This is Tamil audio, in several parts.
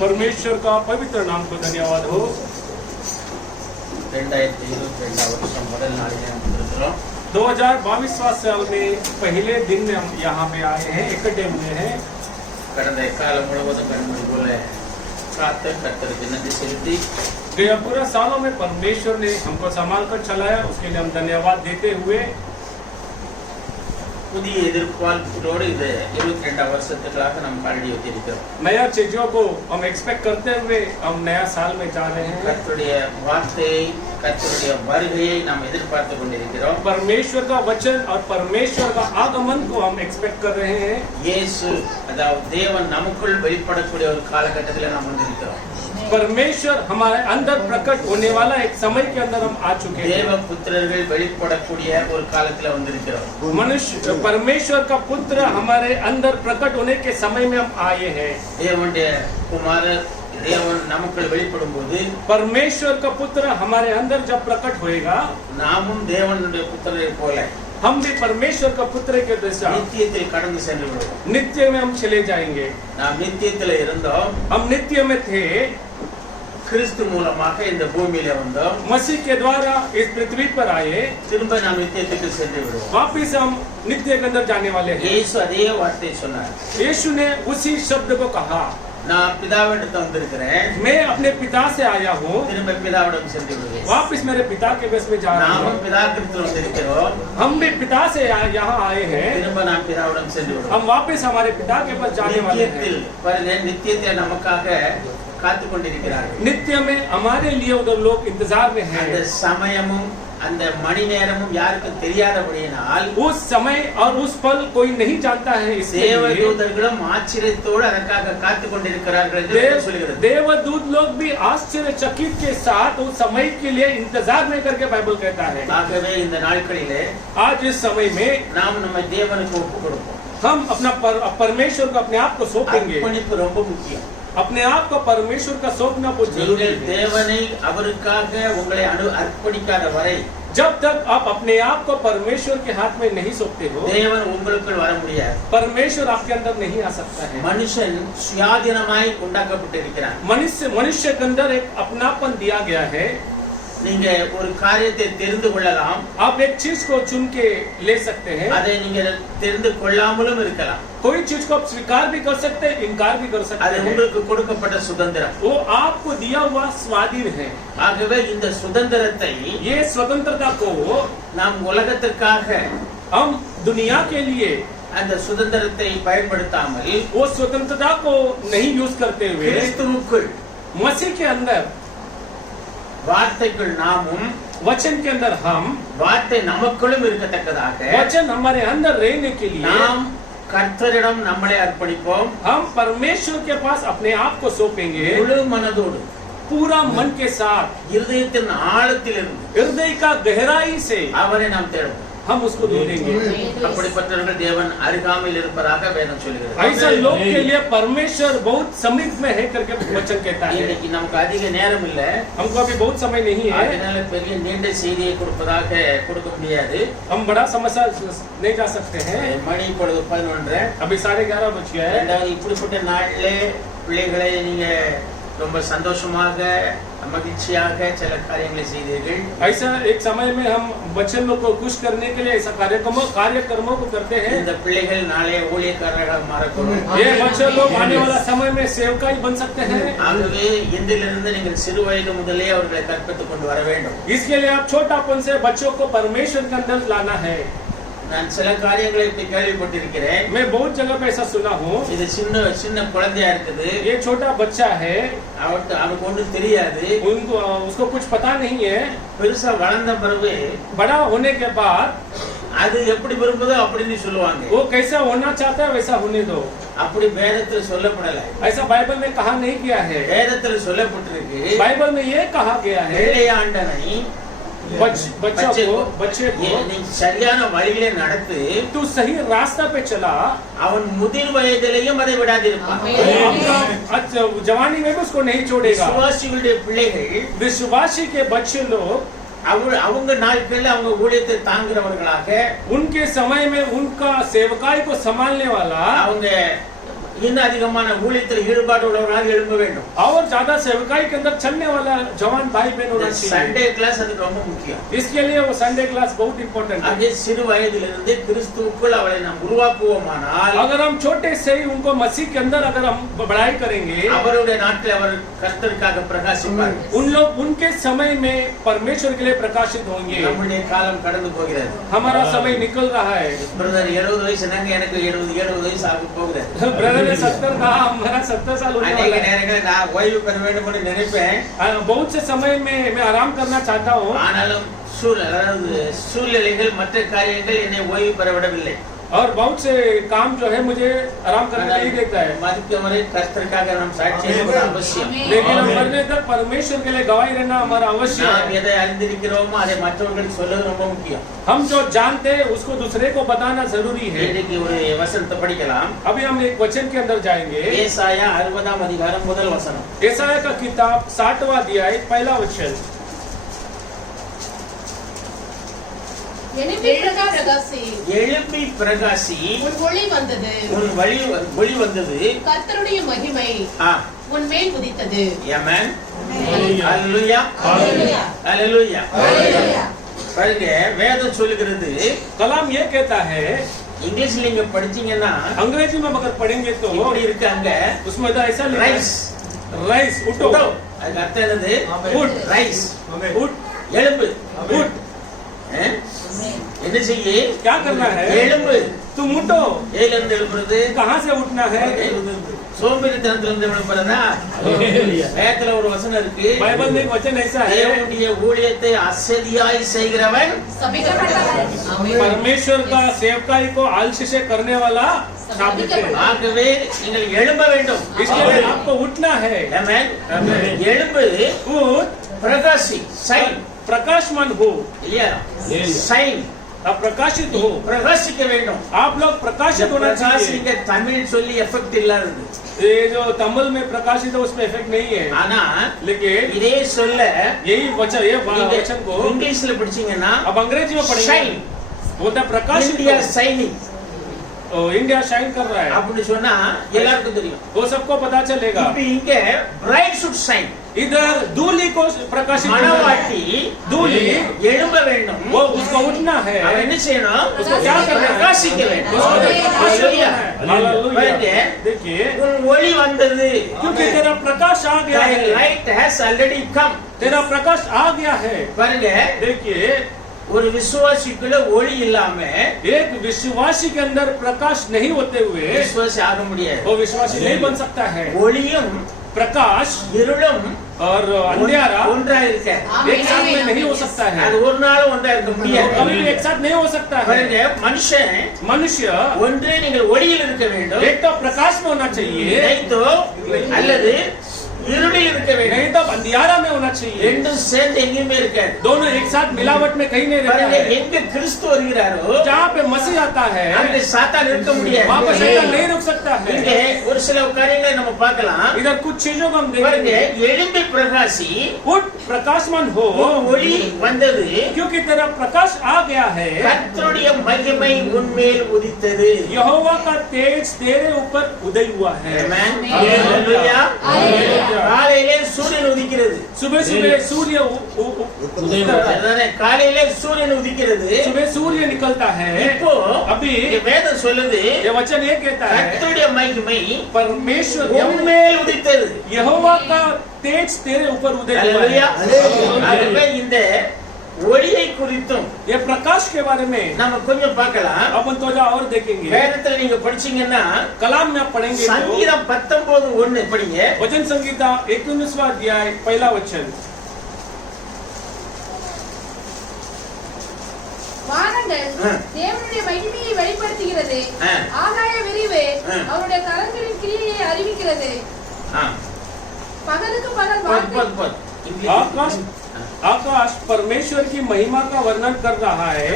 परमेश्वर का पवित्र नाम को धन्यवाद हो। 2022 साल में पहले दिन में हम यहाँ पे आए हैं, इकट्ठे हुए हैं। गया पूरा सालों में परमेश्वर ने हमको संभाल कर चलाया, उसके लिए हम धन्यवाद देते हुए नया चीजों को हम एक्सपेक्ट करते हुए हम नया साल में जा रहे हैं। परमेश्वर का वचन और परमेश्वर का आगमन को हम एक्सपेक्ट कर रहे हैं। परमेश्वर हमारे अंदर प्रकट होने वाला एक समय के अंदर हम आ चुके हैं। मनुष्य परमेश्वर का पुत्र हमारे अंदर प्रकट होने के समय में हम आए हैं। परमेश्वर का पुत्र हमारे अंदर जब प्रकट होएगा, हम भी परमेश्वर का पुत्र के दशा नित्य में हम चले जाएंगे। हम नित्य में थे, கிறிஸ்து மூலமாக இந்த பூமியில வந்தோம், मसीह के द्वारा इस पृथ्वी पर आए, திரும்ப நாம் நித்தியத்துக்கு சென்று விடுவோம்। वापिस हम नित्य के अंदर जाने वाले हैं। यीशु அதே வார்த்தையை சொன்னார்। यीशु ने उसी शब्द को कहा, நான் பிதாவிடத்து வந்திருக்கிறேன், मैं अपने पिता से आया हूँ, திரும்ப பிதாவிடம் சென்று விடுவேன்। वापिस मेरे पिता के बस में जा रहा हूँ। நாம் பிதாவிடத்து வந்திருக்கிறோம், हम भी पिता से यहाँ आए हैं, திரும்ப நாம் பிதாவிடம் சென்று விடுவோம்। हम वापिस हमारे पिता के पास जाने वाले हैं। நித்தியத்தை நமக்காக காத்து கொண்டிருக்கிறார்கள்। नित्य में हमारे लिए उधर लोग इंतजार में हैं। அந்த சமயமும் அந்த மணி நேரமும் யாருக்கும் தெரியாதபடியினால் उस समय और उस पल कोई नहीं जानता है। தேவதூதர்களும் ஆச்சரியத்தோடு அதற்காக காத்து கொண்டிருக்கிறார்கள் என்று சொல்கிறது। देवदूत लोग भी आश्चर्यचकित के साथ उस समय के लिए इंतजार में करके बाइबल कहता है। ஆகவே இந்த நாட்களிலே आज इस समय में நாம் நம்ம தேவனுக்கு ஒப்பு கொடுப்போம்। हम अपना परमेश्वर को अपने आप को सौंपेंगे। அர்ப்பணிப்பு ரொம்ப முக்கியம்। अपने आप को परमेश्वर का सौंपना बहुत जरूरी है। தேவனை அவருக்காக உங்களை அர்ப்பணிக்காத வரை, जब तक आप अपने आप को परमेश्वर के हाथ में नहीं सौंपते हो, தேவன் உங்களுக்குள் வர முடியாது। परमेश्वर आपके अंदर नहीं आ सकता है। மனுஷன் சுயாதீனமாய் உண்டாக்கப்பட்டிருக்கிறான்। मनुष्य के अंदर एक अपनापन दिया गया है। நீங்க ஒரு காரியத்தை தெரிந்து கொள்ளலாம், आप एक चीज को चुन के ले सकते हैं, அதை நீங்க தெரிந்து கொள்ளாமலும் இருக்கலாம்। कोई चीज को आप स्वीकार भी कर सकते हैं, इनकार भी कर सकते அது हैं। உங்களுக்கு கொடுக்கப்பட்ட சுதந்திரம், वो आपको दिया हुआ स्वाधीन है। ஆகவே இந்த சுதந்திரத்தை ये स्वतंत्रता को நாம் உலகத்திற்காக हम दुनिया के लिए அந்த சுதந்திரத்தை பயன்படுத்தாமல் वो स्वतंत्रता को नहीं यूज करते हुए கிறிஸ்துவுக்குள் मसीह के अंदर, வார்த்தைக்குள் நாமும், वचन के अंदर हम, வார்த்தை நமக்குள்ளும் இருக்கத்தக்கதாக वचन हमारे अंदर रहने के लिए நாம் கர்த்தரிடம் நம்மளை அர்ப்பணிப்போம்। हम परमेश्वर के पास अपने आप को सौंपेंगे, முழு மனதோடு, पूरा मन के साथ, இருதயத்தின் ஆழத்திலிருந்து, हृदय का गहराई से அவரை நாம் தேடுவோம்। हम उसको ढूंढेंगे। அப்படிப்பட்டவர்கள் தேவன் அருகாமையில் இருப்பதாக வேதம் சொல்கிறது। ऐसा लोग के लिए परमेश्वर बहुत समीप में है करके वचन कहता है। இன்னைக்கு நமக்கு அதிக நேரம் இல்ல, हमको अभी बहुत समय नहीं है, அதனால பெரிய நீண்ட செய்தியை கொடுக்க முடியாது। हम बड़ा समस्या नहीं जा सकते हैं। மணி இப்பொழுது 11:30, अभी 11:30 बज गया है। இப்படிப்பட்ட நாளிலே பிள்ளைகளை நீங்க ரொம்ப சந்தோஷமாக மகிழ்ச்சியாக சில காரியங்களை செய்தீர்கள்। ऐसा एक समय में हम बच्चों लोग को खुश करने के लिए ऐसा कार्यक्रमों को करते हैं। இந்த பிள்ளைகள் நாளை ஊழியக்காரர்களாக மாறக்கூடும்। ये बच्चे लोग आने वाला समय में सेवकाई बन सकते हैं। ஆகவே இன்றிலிருந்து நீங்கள் சிறு வயது முதலே அவர்களை கற்பித்துக் கொண்டு வர வேண்டும்। इसके लिए आप छोटापन से बच्चों को परमेश्वर के अंदर लाना है। நான் சில காரியங்களை இப்படி கேள்விப்பட்டிருக்கிறேன்। मैं बहुत जगह पे ऐसा सुना हूँ। இது சின்ன குழந்தையா இருக்குது, ये छोटा बच्चा है, அவனுக்கு ஒன்றும் தெரியாது, उसको कुछ पता नहीं है। பெருசா வளர்ந்த பிறகு बड़ा होने के बाद அது எப்படி விரும்புதோ அப்படின்னு சொல்லுவாங்க। वो कैसा होना चाहता है वैसा होने दो, அப்படி வேதத்தில் சொல்லப்படல। ऐसा बाइबल में कहा नहीं गया है। வேதத்தில் சொல்லப்பட்டிருக்கு, बाइबल में ये कहा गया है, இளையாண்டனை बच्चे को நீ சரியான வழியிலே நடத்து, तू सही रास्ता पे चला, அவன் முதிர் வயதிலேயும் அதை விடாதிருப்பான்। जवानी में भी उसको नहीं छोड़ेगा। விசுவாசிகளுடைய பிள்ளைகள், विश्वासी के बच्चे लोग அவங்க நாட்களில் அவங்க ஊழியத்தை தாங்குறவர்களாக, उनके समय में उनका सेवकाई को संभालने वाला, அவங்க இன்னும் அதிகமான ஊழியத்தில் ஈடுபாடு உள்ளவராக எழும்ப வேண்டும். और ज्यादा सेवकाई के अंदर चलने वाला जवान भाई बहन होना चाहिए. சண்டே கிளாஸ் அதுக்கு ரொம்ப முக்கியம். इसके लिए वो संडे क्लास बहुत इम्पोर्टेंट है. அதே சிறு வயதிலிருந்து கிறிஸ்துவுக்குள் அவளை நாம் உருவாக்குவோமானால், अगर हम छोटे से ही उनको मसीह के अंदर अगर हम बढ़ाई करेंगे, அவருடைய நாட்டில் அவர் கர்த்தருக்காக பிரகாசிப்பார். उन लोग उनके समय में परमेश्वर के लिए प्रकाशित होंगे. நம்முடைய காலம் கடந்து போகிறது. हमारा समय निकल रहा है. பிரதர் 70 வயசு நாங்க, எனக்கு 70 வயசு ஆக போகுது. ब्रदर ने 70 कहा, हमारा 70 साल होने அநேக वाला है. நேரங்களில் நான் ஓய்வு பெற வேண்டும் என்று நினைப்பேன். बहुत से समय में मैं आराम करना चाहता हूँ, ஆனாலும் சூழ்நிலைகள் மற்ற காரியங்கள் என்னை ஓய்வு பெற விடவில்லை. और बहुत से काम जो है मुझे आराम करने नहीं देता है. மதிக்கவரை கர்த்தருக்காக நாம் சாட்சி சொல்வது அவசியம். लेकिन हम मरने तक परमेश्वर के लिए गवाही रहना हमारा अवश्य நாம் है. எதை அறிந்திருக்கிறோமோ அதை மற்றவர்களுக்கு சொல்வது ரொம்ப முக்கியம். हम जो जानते हैं उसको दूसरे को बताना जरूरी है. இன்னைக்கு ஒரு வசனத்தை படிக்கலாம். अभी हम एक वचन के अंदर जाएंगे. ஏசாயா 60ஆம் அதிகாரம் முதல் வசனம். यशायाह का किताब 60वां अध्याय पहला वचन. எழும்பி பிரகாசி, எழும்பி பிரகாசி, உன் ஒளி வந்தது, உன் ஒளி வந்தது, கர்த்தருடைய மகிமை உன் மேல் உதித்தது. ஆமென். हालेलुया. ஹalleluya, ஹalleluya, ஹalleluya. பாருங்க, வேதம் சொல்லுகிறது, कलाम ये कहता है, இங்கிலீஷ்ல நீங்க படிச்சீங்கன்னா अंग्रेजी में अगर पढ़ेंगे तो இப்படி இருக்காங்க, उसमें तो ऐसा लिखा है, ரைஸ் राइस उठो, அதுக்கு அர்த்தம் என்னது? उठ, ரைஸ் उठ, எழும்பு, उठ. என்ன செய்ய? क्या करना है? எழும்பு. तुम उठो. ஏலிருந்து எழுப்புறது, कहाँ से उठना है? சோம்பேறித்தனத்திலிருந்து எழுப்புறதா? வேதத்துல ஒரு வசனம் இருக்கு, बाइबल में एक वचन ऐसा है, தேவனுடைய ஊழியத்தை அசதியாய் செய்கிறவன் परमेश्वर का सेवकाई को आलसी से करने वाला शापित है. ஆகவே நீங்கள் எழும்ப வேண்டும். इसके लिए आपको उठना है. ஆமென். எழும்பு, उठ, பிரகாசி, சைன். प्रकाशमान हो, இல்லையா? சைன், आप प्रकाशित हो. பிரகாசிக்க வேண்டும். आप लोग प्रकाशित होना चाहिए. பிரகாசிக்க தமிழ் சொல்லி எஃபெக்ட் இல்லாதது. ये जो तमिल में प्रकाशित है उसमें इफेक्ट नहीं है. ஆனா लेकिन இதே சொல்ல यही वचन, ये वचन को இங்கிலீஷ்ல படிச்சீங்கன்னா अब अंग्रेजी में पढ़ेंगे, शाइन, बोलता प्रकाशित இந்தியா हो. சைனிங் इंडिया शाइन कर रहा है, அப்படி சொன்னா எல்லாருக்கும் தெரியும். वो सबको पता चलेगा. இப்ப இங்க பிரைட் ஷுட் ஷைன். इधर दूल्हे को प्रकाशित करना है. மணவாட்டி दूल्हे எழும்ப வேண்டும். वो उसको उठना है. அவன் என்ன செய்யணும்? उसको क्या करना है? பிரகாசிக்க வேண்டும். उसको प्रकाशित होना है. हालेलुया. பாருங்க, देखिए, உன் ஒளி வந்தது. क्योंकि तेरा प्रकाश आ गया Thy है. light has already come. तेरा प्रकाश आ गया है. பாருங்க, देखिए, ஒரு விசுவாசிக்குள்ள ஒளி இல்லாம एक विश्वासी के अंदर प्रकाश नहीं होते हुए விசுவாசி ஆக முடியாது. वो विश्वासी नहीं बन सकता है. ஒளியும் प्रकाश இருளும் और अंधेरा ஒன்றா இருக்க. एक साथ में नहीं हो सकता है. அது ஒரு நாளும் ஒன்றா இருக்க முடியாது. कभी भी एक साथ नहीं हो सकता है. பாருங்க, மனுஷன் मनुष्य ஒன்று நீங்கள் ஒளியில் இருக்க வேண்டும், एक तो प्रकाश में होना चाहिए, இணைத்தோ அல்லது இருளில் இருக்க வேண்டும். नहीं तो अंधियारा में होना चाहिए. ரெண்டும் சேர்ந்து எங்கேயுமே இருக்காது. दोनों एक साथ मिलावट में कहीं नहीं रहता பாருங்க, है. எங்க கிறிஸ்து வருகிறாரோ जहाँ पे मसीह आता है அங்க சாத்தான் இருக்க முடியாது. वहाँ पर शैतान नहीं रुक सकता இங்க है. ஒரு சில காரியங்களை நம்ம பார்க்கலாம். इधर कुछ चीजों को हम பாருங்க, देखेंगे. எழும்பி பிரகாசி, उठ, प्रकाशमान हो, உன் ஒளி வந்தது, क्योंकि तेरा प्रकाश आ गया है. கர்த்தருடைய மகிமை உன்மேல் உதித்தது. यहोवा का तेज तेरे ऊपर उदय हुआ है. ஆமென். ஹalleluya. காலையிலே சூரியன் உதிக்கிறது. सुबह सुबह सूर्य அதானே, காலையிலே சூரியன் உதிக்கிறது. सुबह सूर्य निकलता है. இப்போ अभी இங்க வேதம் சொல்லுது, ये वचन ये कहता है, கர்த்தருடைய மகிமை परमेश्वर உன்மேல் உதித்தது. यहोवा का तेज तेरे ऊपर उदय हुआ ஹalleluya. है. ஆகவே இந்த ஒளியை குறித்தும் ये प्रकाश के बारे में நம்ம கொஞ்சம் பார்க்கலாம். अपन थोड़ा और देखेंगे. வேதத்துல நீங்க படிச்சீங்கன்னா कलाम में आप पढ़ेंगे तो சங்கீதம் 19:1 படிங்க. वचन संहिता 19वां अध्याय पहला वचन. வானங்கள் தேவனுடைய மகிமையை வெளிப்படுத்துகிறது, ஆகாய விரிவு அவருடைய கரங்களின் கிரியையை அறிவிக்கிறது. பகலுக்கு பகல் வார்த்தை. आकाश आकाश परमेश्वर की महिमा का वर्णन कर रहा है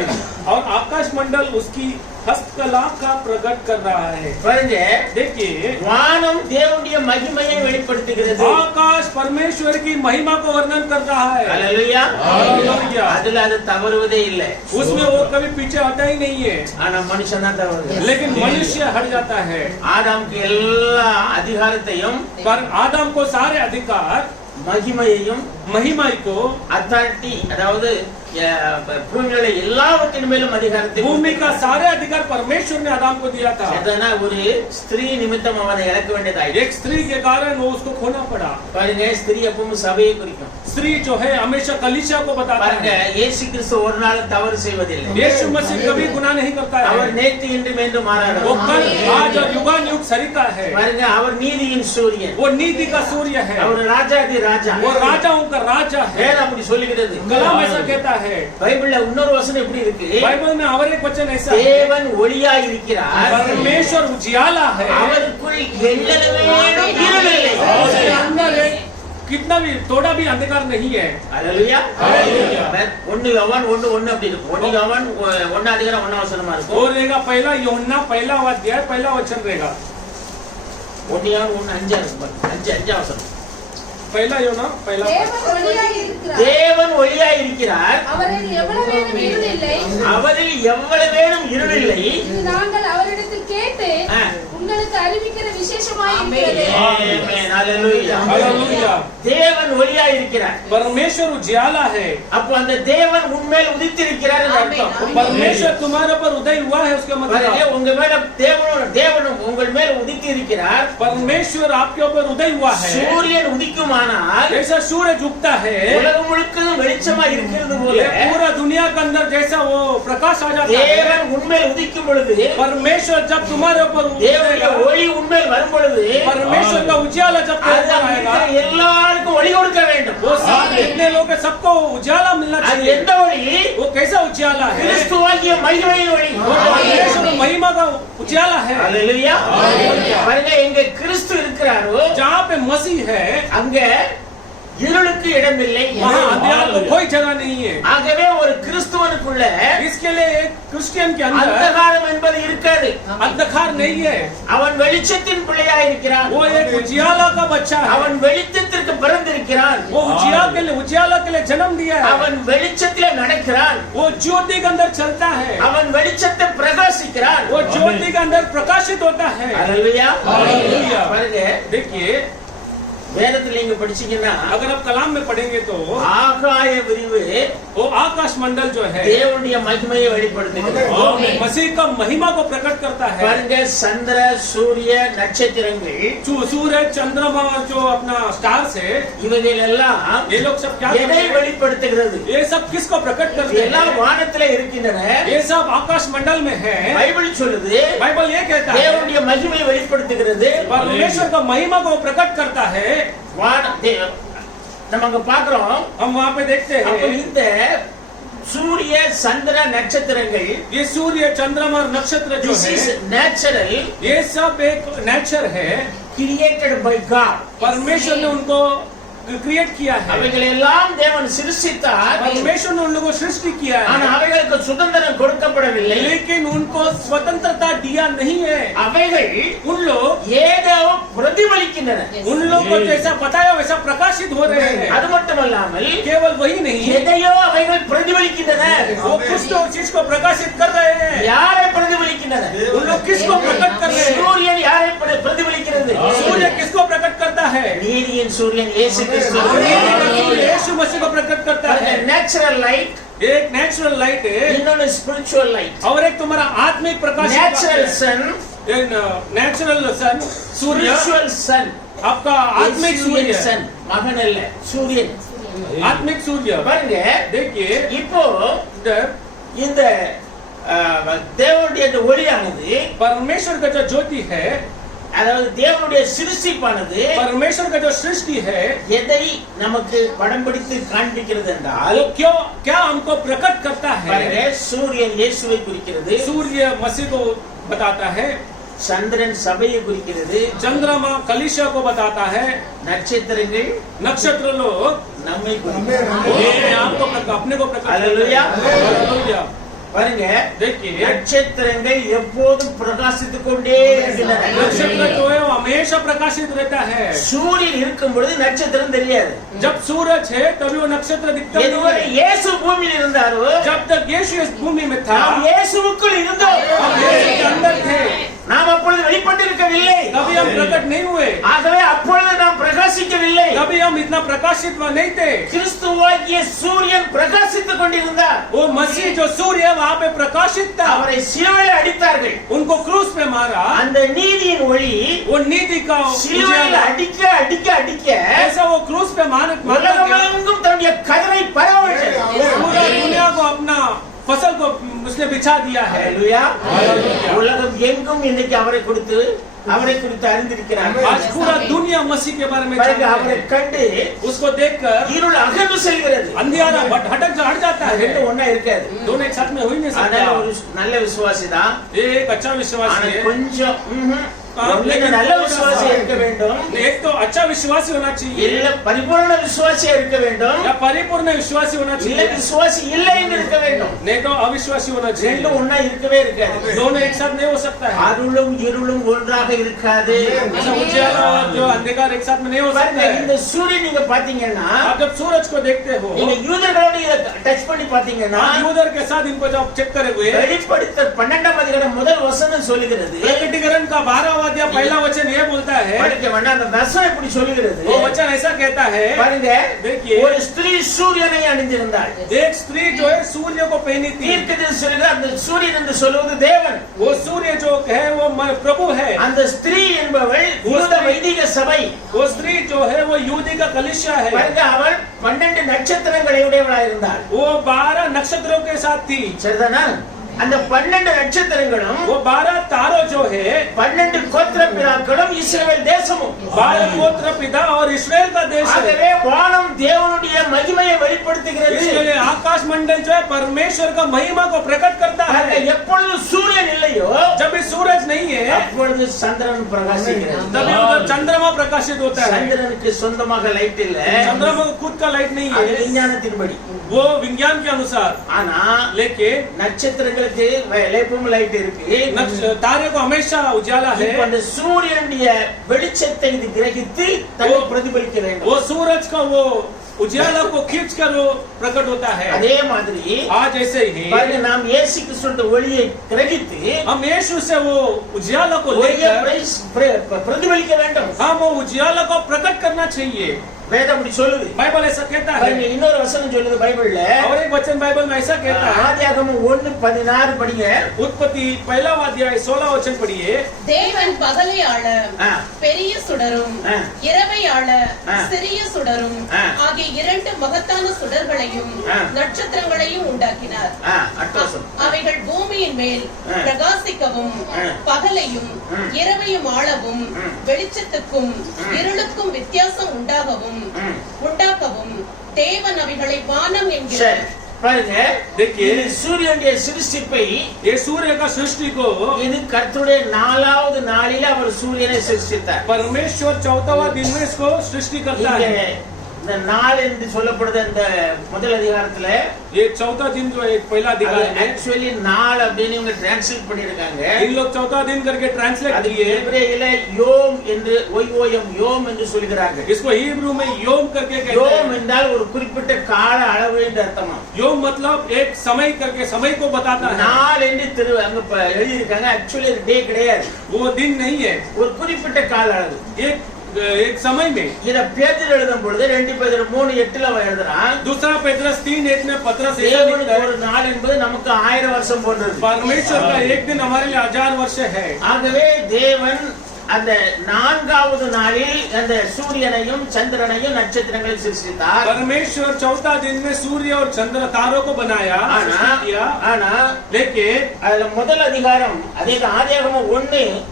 और आकाश मंडल उसकी हस्तकला का प्रकट कर रहा है। பாருங்க, देखिए வானம் தேவனுடைய மகிமையை வெளிப்படுத்துகிறது. आकाश परमेश्वर की महिमा को वर्णन कर रहा है। ஹalleluya. हालेलुया। அதுல அது தவறுவதே இல்லை. उसमें वो कभी पीछे हटा ही नहीं है, ஆனா மனுஷன் தான் தவறுது. लेकिन मनुष्य हट जाता है। ஆதாமுக்கு எல்லா அதிகாரத்தையும், पर आदम को सारे अधिकार, மகிமையையும், महिमा को, அத்தாரிட்டி, அதாவது பூமியில எல்லாவற்றின் மேலும் அதிகாரத்தை भूमि का सारे अधिकार परमेश्वर ने आदम को दिया था। அதனா ஒரு ஸ்திரீ நிமித்தம் அவனை இழக்க வேண்டியதாயிற்று. एक स्त्री के कारण वो उसको खोना पड़ा। பாருங்க, ஸ்திரீ எப்பவும் சபையை குறிக்கும். स्त्री जो है हमेशा कलीसिया को बताता பாருங்க, है। இயேசு கிறிஸ்து ஒரு நாள் தவறு செய்வதில்லை. यीशु मसीह कभी गुनाह नहीं करता அவர் है। நேற்று இன்று மீண்டும் மாறாதவர். वो कल आज और युगानुयुग सरिता है। பாருங்க, அவர் நீதியின் சூரியன். वो नीति का सूर्य है। அவர் ராஜாதி ராஜா. वो राजाओं का राजा है। வேதம் அப்படி சொல்லுகிறது. कलाम ऐसा कहता है। பைபிள்ல இன்னொரு வசனம் எப்படி இருக்கு? बाइबल में और एक वचन ऐसा है, தேவன் ஒளியாய் இருக்கிறார், परमेश्वर उजियाला है, அவருக்குள் எள்ளளவேனும் இருள் இல்லை. उसके अंदर एक कितना भी थोड़ा भी अंधकार नहीं है। ஹalleluya. ஹalleluya. 1 யோவான் 1:1 அப்படி இருக்கு. 1 யோவான் 1 அதிகாரம் 1 வசனமா இருக்கும். और रहेगा पहला यूहन्ना पहला अध्याय पहला वचन रहेगा। 1 யோவான் 1:5 இருக்கு. 5 வசனம். पहला यूहन्ना पहला தேவன் ஒளியாய் இருக்கிறார், அவரில் எவ்வளவேனும் இருள் இல்லை, அவரில் எவ்வளவேனும் இருள் இல்லை. இது நாங்கள் அவரிடத்தில் கேட்டு உங்களுக்கு அறிவிக்கிற விசேஷமாய் இருக்கிறது. ஆமென். ஹalleluya. हालेलुया। தேவன் ஒளியாய் இருக்கிறார். परमेश्वर उजियाला है। அப்ப அந்த தேவன் உண்மையில் உதித்திருக்கிறார் என்று அர்த்தம். परमेश्वर तुम्हारे पर उदय हुआ है उसका பாருங்க, मतलब உங்க மேல தேவனும் உங்கள் மேல் உதித்து இருக்கிறார். परमेश्वर आपके ऊपर उदय हुआ है। சூரியன் உதிக்குமானால் जैसा सूरज उगता है, உலகம் முழுவதும் வெளிச்சமா இருக்கிறது போல पूरा दुनिया के अंदर जैसा वो प्रकाश आ जाता है। தேவன் உண்மையில் உதிக்கும் பொழுது, परमेश्वर जब तुम्हारे ऊपर தேவனுடைய ஒளி உண்மையில் வரும் பொழுது, परमेश्वर का उजाला जब तेरे அது ऊपर आएगा, எல்லாருக்கும் ஒளி கொடுக்க வேண்டும். वो सब जितने लोग हैं सबको उजाला मिलना அது चाहिए। எந்த ஒளி? वो कैसा उजाला है? கிறிஸ்துவாகிய மகிமையின் ஒளி. वो परमेश्वर महिमा का उजाला है। ஹalleluya. பாருங்க, எங்க கிறிஸ்து இருக்கிறாரோ जहाँ पे मसीह है அங்க இருளுக்கு இடமில்லை. वहाँ अंधकार को कोई जगह नहीं है। ஆகவே ஒரு கிறிஸ்துவனுக்குள்ள इसके लिए एक क्रिश्चियन के अंदर அந்தகாரம் என்பது இருக்காது. अंधकार नहीं है। அவன் வெளிச்சத்தின் பிள்ளையாய் இருக்கிறான். वो एक उजियाला का बच्चा है। அவன் வெளிச்சத்திற்கு பிறந்திருக்கிறான். वो उजियाला के लिए जन्म दिया है। அவன் வெளிச்சத்திலே நடக்கிறான். वो ज्योति के अंदर चलता है। அவன் வெளிச்சத்தை பிரகாசிக்கிறான். वो ज्योति के अंदर प्रकाशित होता है। ஹalleluya. हालेलुया। பாருங்க, देखिए வேதத்துல நீங்க படிச்சீங்கன்னா अगर आप कलाम में पढ़ेंगे तो ஆகாய விரிவு वो आकाश मंडल जो है தேவனுடைய மகிமையை வெளிப்படுத்துகிறது. वो मसीह का महिमा को प्रकट करता है। பாருங்க, சந்திர சூரிய நட்சத்திரங்கள் सूरज चंद्रमा जो अपना स्टार्स है, இவைகள் எல்லாம் ये लोग सब क्या எதை करते हैं? வெளிப்படுத்துகிறது? ये सब किसको प्रकट करते எல்லாம் हैं? வானத்திலே இருக்கின்றன. ये सब आकाश मंडल में है। பைபிள் சொல்லுது बाइबल ये कहता है தேவனுடைய மகிமையை வெளிப்படுத்துகிறது. परमेश्वर का महिमा को प्रकट करता है। நம்ம அங்க பாக்குறோம். हम वहाँ पे देखते அப்ப हैं இந்த சூரிய சந்திர நட்சத்திரங்கள், ये सूर्य चंद्रमा और नक्षत्र जो this is है natural, ये सब एक नेचर है। created by God. परमेश्वर ने उनको क्रिएट किया है। அவைகள் எல்லாம் தேவன் சிருஷ்டித்தார். परमेश्वर ने उन लोगों को सृष्टि किया ஆனா है, அவைகளுக்கு சுதந்திரம் கொடுக்கப்படவில்லை. लेकिन उनको स्वतंत्रता दिया नहीं है। அவைகள் उन लोग ஏதோ பிரதிபலிக்கின்றன. उन लोग को जैसा बताया वैसा प्रकाशित हो रहे हैं। அது மட்டுமல்லாமல் केवल वही नहीं, எதையோ அவைகள் பிரதிபலிக்கின்றன. वो कुछ तो चीज को प्रकाशित कर रहे हैं। யாரை பிரதிபலிக்கின்றன? उन लोग किसको प्रकट कर रहे हैं? சூரியன் யாரை பிரதிபலிக்கிறது? सूर्य किसको प्रकट करता है? நீதியின் சூரியன் இயேசு கிறிஸ்து. यीशु मसीह को प्रकट करता है। நேச்சுரல் லைட், एक नेचुरल लाइट है இன்னொன்னு ஸ்பிரிச்சுவல் லைட். और एक तुम्हारा आत्मिक प्रकाश। நேச்சுரல் சன், नेचुरल सन सूर्य, ஸ்பிரிச்சுவல் சன். आपका आत्मिक सूर्य, சன் மகன் அல்ல, சூரியன். आत्मिक सूर्य। பாருங்க, देखिए இப்போ इधर இந்த தேவனுடைய இந்த ஒளியானது, परमेश्वर का जो ज्योति है, அதாவது தேவனுடைய சிருஷ்டிப்பானது परमेश्वर का जो सृष्टि है, எதை நமக்கு படம் பிடித்து காண்பிக்கிறது என்றால், वो क्यों क्या हमको प्रकट करता பாருங்க, है? சூரியன் இயேசுவை குறிக்கிறது, सूर्य मसीह को बताता है, சந்திரன் சபையை குறிக்கிறது, चंद्रमा कलीसिया को बताता है, நட்சத்திரங்கள் नक्षत्र लोग நம்மை குறிக்கிறது. ये आपको अपने को प्रकट करते हालेलुया। हैं। हालेलुया। பாருங்க, देखिए நட்சத்திரங்கள் எப்போதும் பிரகாசித்துக் கொண்டே இருக்கின்றன. नक्षत्र जो है वो हमेशा प्रकाशित रहता है। சூரியன் இருக்கும் பொழுது நட்சத்திரம் தெரியாது. जब सूरज है तभी वो नक्षत्र दिखता எதுவரை है। இயேசு பூமியில் இருந்தாரோ, जब तक यीशु इस भूमि में था, நாம் இயேசுவுக்குள் இருந்தோம். हम यीशु के अंदर थे, நாம் அப்பொழுது வெளிப்பட்டிருக்கவில்லை. तभी हम प्रकट नहीं हुए, ஆகவே அப்பொழுது நாம் பிரகாசிக்கவில்லை. तभी हम इतना प्रकाशित नहीं थे। கிறிஸ்துவாகிய சூரியன் பிரகாசித்துக் கொண்டிருந்தார். वो मसीह जो सूर्य वहाँ पे प्रकाशित था, அவரை சிலுவையில் அடித்தார்கள். उनको क्रूस पे मारा। அந்த நீதியின் ஒளி वो नीति का சிலுவையில் उजाला, அடிக்க அடிக்க अடிக்க ऐसा वो क्रूस पे मारा गया। உலகமெங்கும் தன்னுடைய கதிரை பரவச்சது. पूरा दुनिया को अपना फसल को उसने बिछा दिया है। ஹalleluya. உலகம் எங்கும் இன்னைக்கு அவரை குறித்து அறிந்திருக்கிறார்கள். आज पूरा दुनिया मसीह के बारे में பாருங்க, जानता அவரை है। கண்டு उसको देखकर இருள் அகன்று செல்கிறது. अंधियारा हट जाता है। ரெண்டும் ஒண்ணா இருக்காது. दोनों एक साथ में हो ही नहीं அதனால सकता। ஒரு நல்ல விசுவாசி தான். ये एक अच्छा विश्वासी ஆனா है। கொஞ்சம் நல்ல விசுவாசி இருக்க வேண்டும். एक तो अच्छा विश्वासी होना चाहिए, இல்ல பரிபூர்ண விசுவாசியா இருக்க வேண்டும். या परिपूर्ण विश्वासी होना இல்ல चाहिए, விசுவாசி இல்லை என்று இருக்க வேண்டும். नहीं तो अविश्वासी होना चाहिए। ரெண்டும் ஒண்ணா இருக்கவே இருக்காது. दोनों एक साथ नहीं हो सकता है। அருளும் இருளும் ஒன்றாக இருக்காது. ऐसा उजाला और जो अंधकार एक साथ में नहीं हो सकता பாருங்க, है। இந்த சூரியன் நீங்க பாத்தீங்கன்னா, आप जब सूरज को देखते हो, நீங்க யூதர்களோட இத டச் பண்ணி பாத்தீங்கன்னா, आप यूदर के साथ इनको जब चेक करोगे, வெளிப்படுத்தல் 12ஆம் அதிகாரம் முதல் வசனம் சொல்லுகிறது. प्रकटीकरण का 12वां अध्याय पहला वचन ये बोलता है, படிக்க வேண்டாம், அந்த வசனம் இப்படி சொல்லுகிறது. वो वचन ऐसा कहता है, பாருங்க, देखिए ஒரு ஸ்திரீ சூரியனை அணிந்திருந்தாள். एक स्त्री जो है सूर्य को पहनी थी। தீர்க்கதரிசி சொல்லுகிறார், அந்த சூரியன் என்று சொல்வது தேவன். वो सूर्य जो है वो प्रभु है। அந்த ஸ்திரீ என்பவள் யூத வைதிக சபை. वो स्त्री जो है वो यूदी का कलीसिया है। பாருங்க, அவள் 12 நட்சத்திரங்களை உடையவளாய் இருந்தாள். वो 12 नक्षत्रों के साथ थी। சரிதானா? அந்த 12 நட்சத்திரங்களும் वो 12 तारों जो है 12 கோத்திர பிதாக்களும் இஸ்ரவேல் தேசமும் 12 गोत्र पिता और इस्राएल का देश है। ஆகவே வானம் தேவனுடைய மகிமையை வெளிப்படுத்துகிறது. इसलिए आकाश मंडल जो है परमेश्वर का महिमा को प्रकट करता है। எப்பொழுது சூரியன் இல்லையோ, जब भी सूरज नहीं है அப்பொழுது சந்திரன் பிரகாசிக்கிறது. तभी उधर चंद्रमा प्रकाशित होता है। சந்திரனுக்கு சொந்தமாக லைட் இல்ல. चंद्रमा को खुद का लाइट नहीं அது है, விஞ்ஞானத்தின்படி. वो विज्ञान के अनुसार। ஆனா लेकिन நட்சத்திரங்களுக்கு லேப்பும் லைட் இருக்கு. तारे को हमेशा उजाला है। இப்ப அந்த சூரியனுடைய வெளிச்சத்தை இது கிரகித்து தன்னை பிரதிபலிக்க வேண்டும். वो सूरज का वो उजाला को खींच कर वो प्रकट होता है। அதே மாதிரி आज ऐसे ही பாருங்க, நாம் இயேசு கிறிஸ்துவின் ஒளியை கிரகித்து हम यीशु से वो उजाला को ஒளியை लेकर பிரதிபலிக்க வேண்டும். हम वो उजाला को प्रकट करना चाहिए। வேதம் அப்படி சொல்லுது. बाइबल ऐसा कहता பாருங்க, है। இன்னொரு வசனம் சொல்லுது பைபிள்ல. और एक वचन बाइबल में ऐसा कहता है, ஆதியாகமம் 1:16 படிங்க. उत्पत्ति 1 अध्याय 16 वचन पढ़िए। தேவன் பகலை ஆள ஆ. பெரிய சுடரும் ஆ. இரவை ஆள ஆ. சிறிய சுடரும் ஆ. ஆகிய 2 மகத்தான சுடர்களையும் ஆ. நட்சத்திரங்களையும் உண்டாக்கினார். அடுத்த வசனம். அவைகள் பூமியின் மேல் ஆ. பிரகாசிக்கவும் ஆ. பகலையும் இரவையும் ஆளவும் வெளிச்சத்துக்கும் இருளுக்கும் வித்தியாசம் உண்டாக்கவும் தேவன் அவைகளை வானம் என்கிறார். பாருங்க, देखिए இது சூரியனுடைய சிருஷ்டிப்பை, ये सूर्य का सृष्टि को இது கர்த்தருடைய 4வது நாளில் அவர் சூரியனை சிருஷ்டித்தார். परमेश्वर 4वां दिन में इसको सृष्टि करता இங்க है। இந்த நாள் என்று சொல்லப்படுது அந்த முதல் அதிகாரத்துல. ये 4वां दिन जो है पहला अधिकार है, ஆக்சுவலி நாள் அப்படின்னு இவங்க டிரான்ஸ்லேட் பண்ணிருக்காங்க. इन लोग 4वां दिन करके ट्रांसलेट அது किए। எபிரேயில யோம் என்று யோம் என்று சொல்கிறார்கள். इसको हिब्रू में योम करके कहते யோம் हैं। என்றால் ஒரு குறிப்பிட்ட கால அளவு என்று அர்த்தமா. योम मतलब एक समय करके समय को बताता है। நாள் என்று அங்க எழுதி இருக்காங்க. ஆக்சுவலி டே கிடையாது, वो दिन नहीं है, ஒரு குறிப்பிட்ட கால அளவு. एक समय में। இத பேதுரு எழுதும் பொழுது 2 பேதுரு 3:8 அவன் எழுதுறான், दूसरा पेत्रस 3:8 में पत्रस ऐसा தேவனுக்கு लिखता है, ஒரு நாள் என்பது நமக்கு 1000 வருஷம் போன்றது. परमेश्वर का एक दिन हमारे लिए 1000 वर्ष है। ஆகவே தேவன் அந்த 4வது நாளில் அந்த சூரியனையும் சந்திரனையும் நட்சத்திரங்களையும் சிருஷ்டித்தார். परमेश्वर 4वां दिन में सूर्य और चंद्र तारों को बनाया, सृष्टि किया। ஆனா लेकिन அதுல முதல் அதிகாரம் அதே ஆதியாகமம் 1:3-4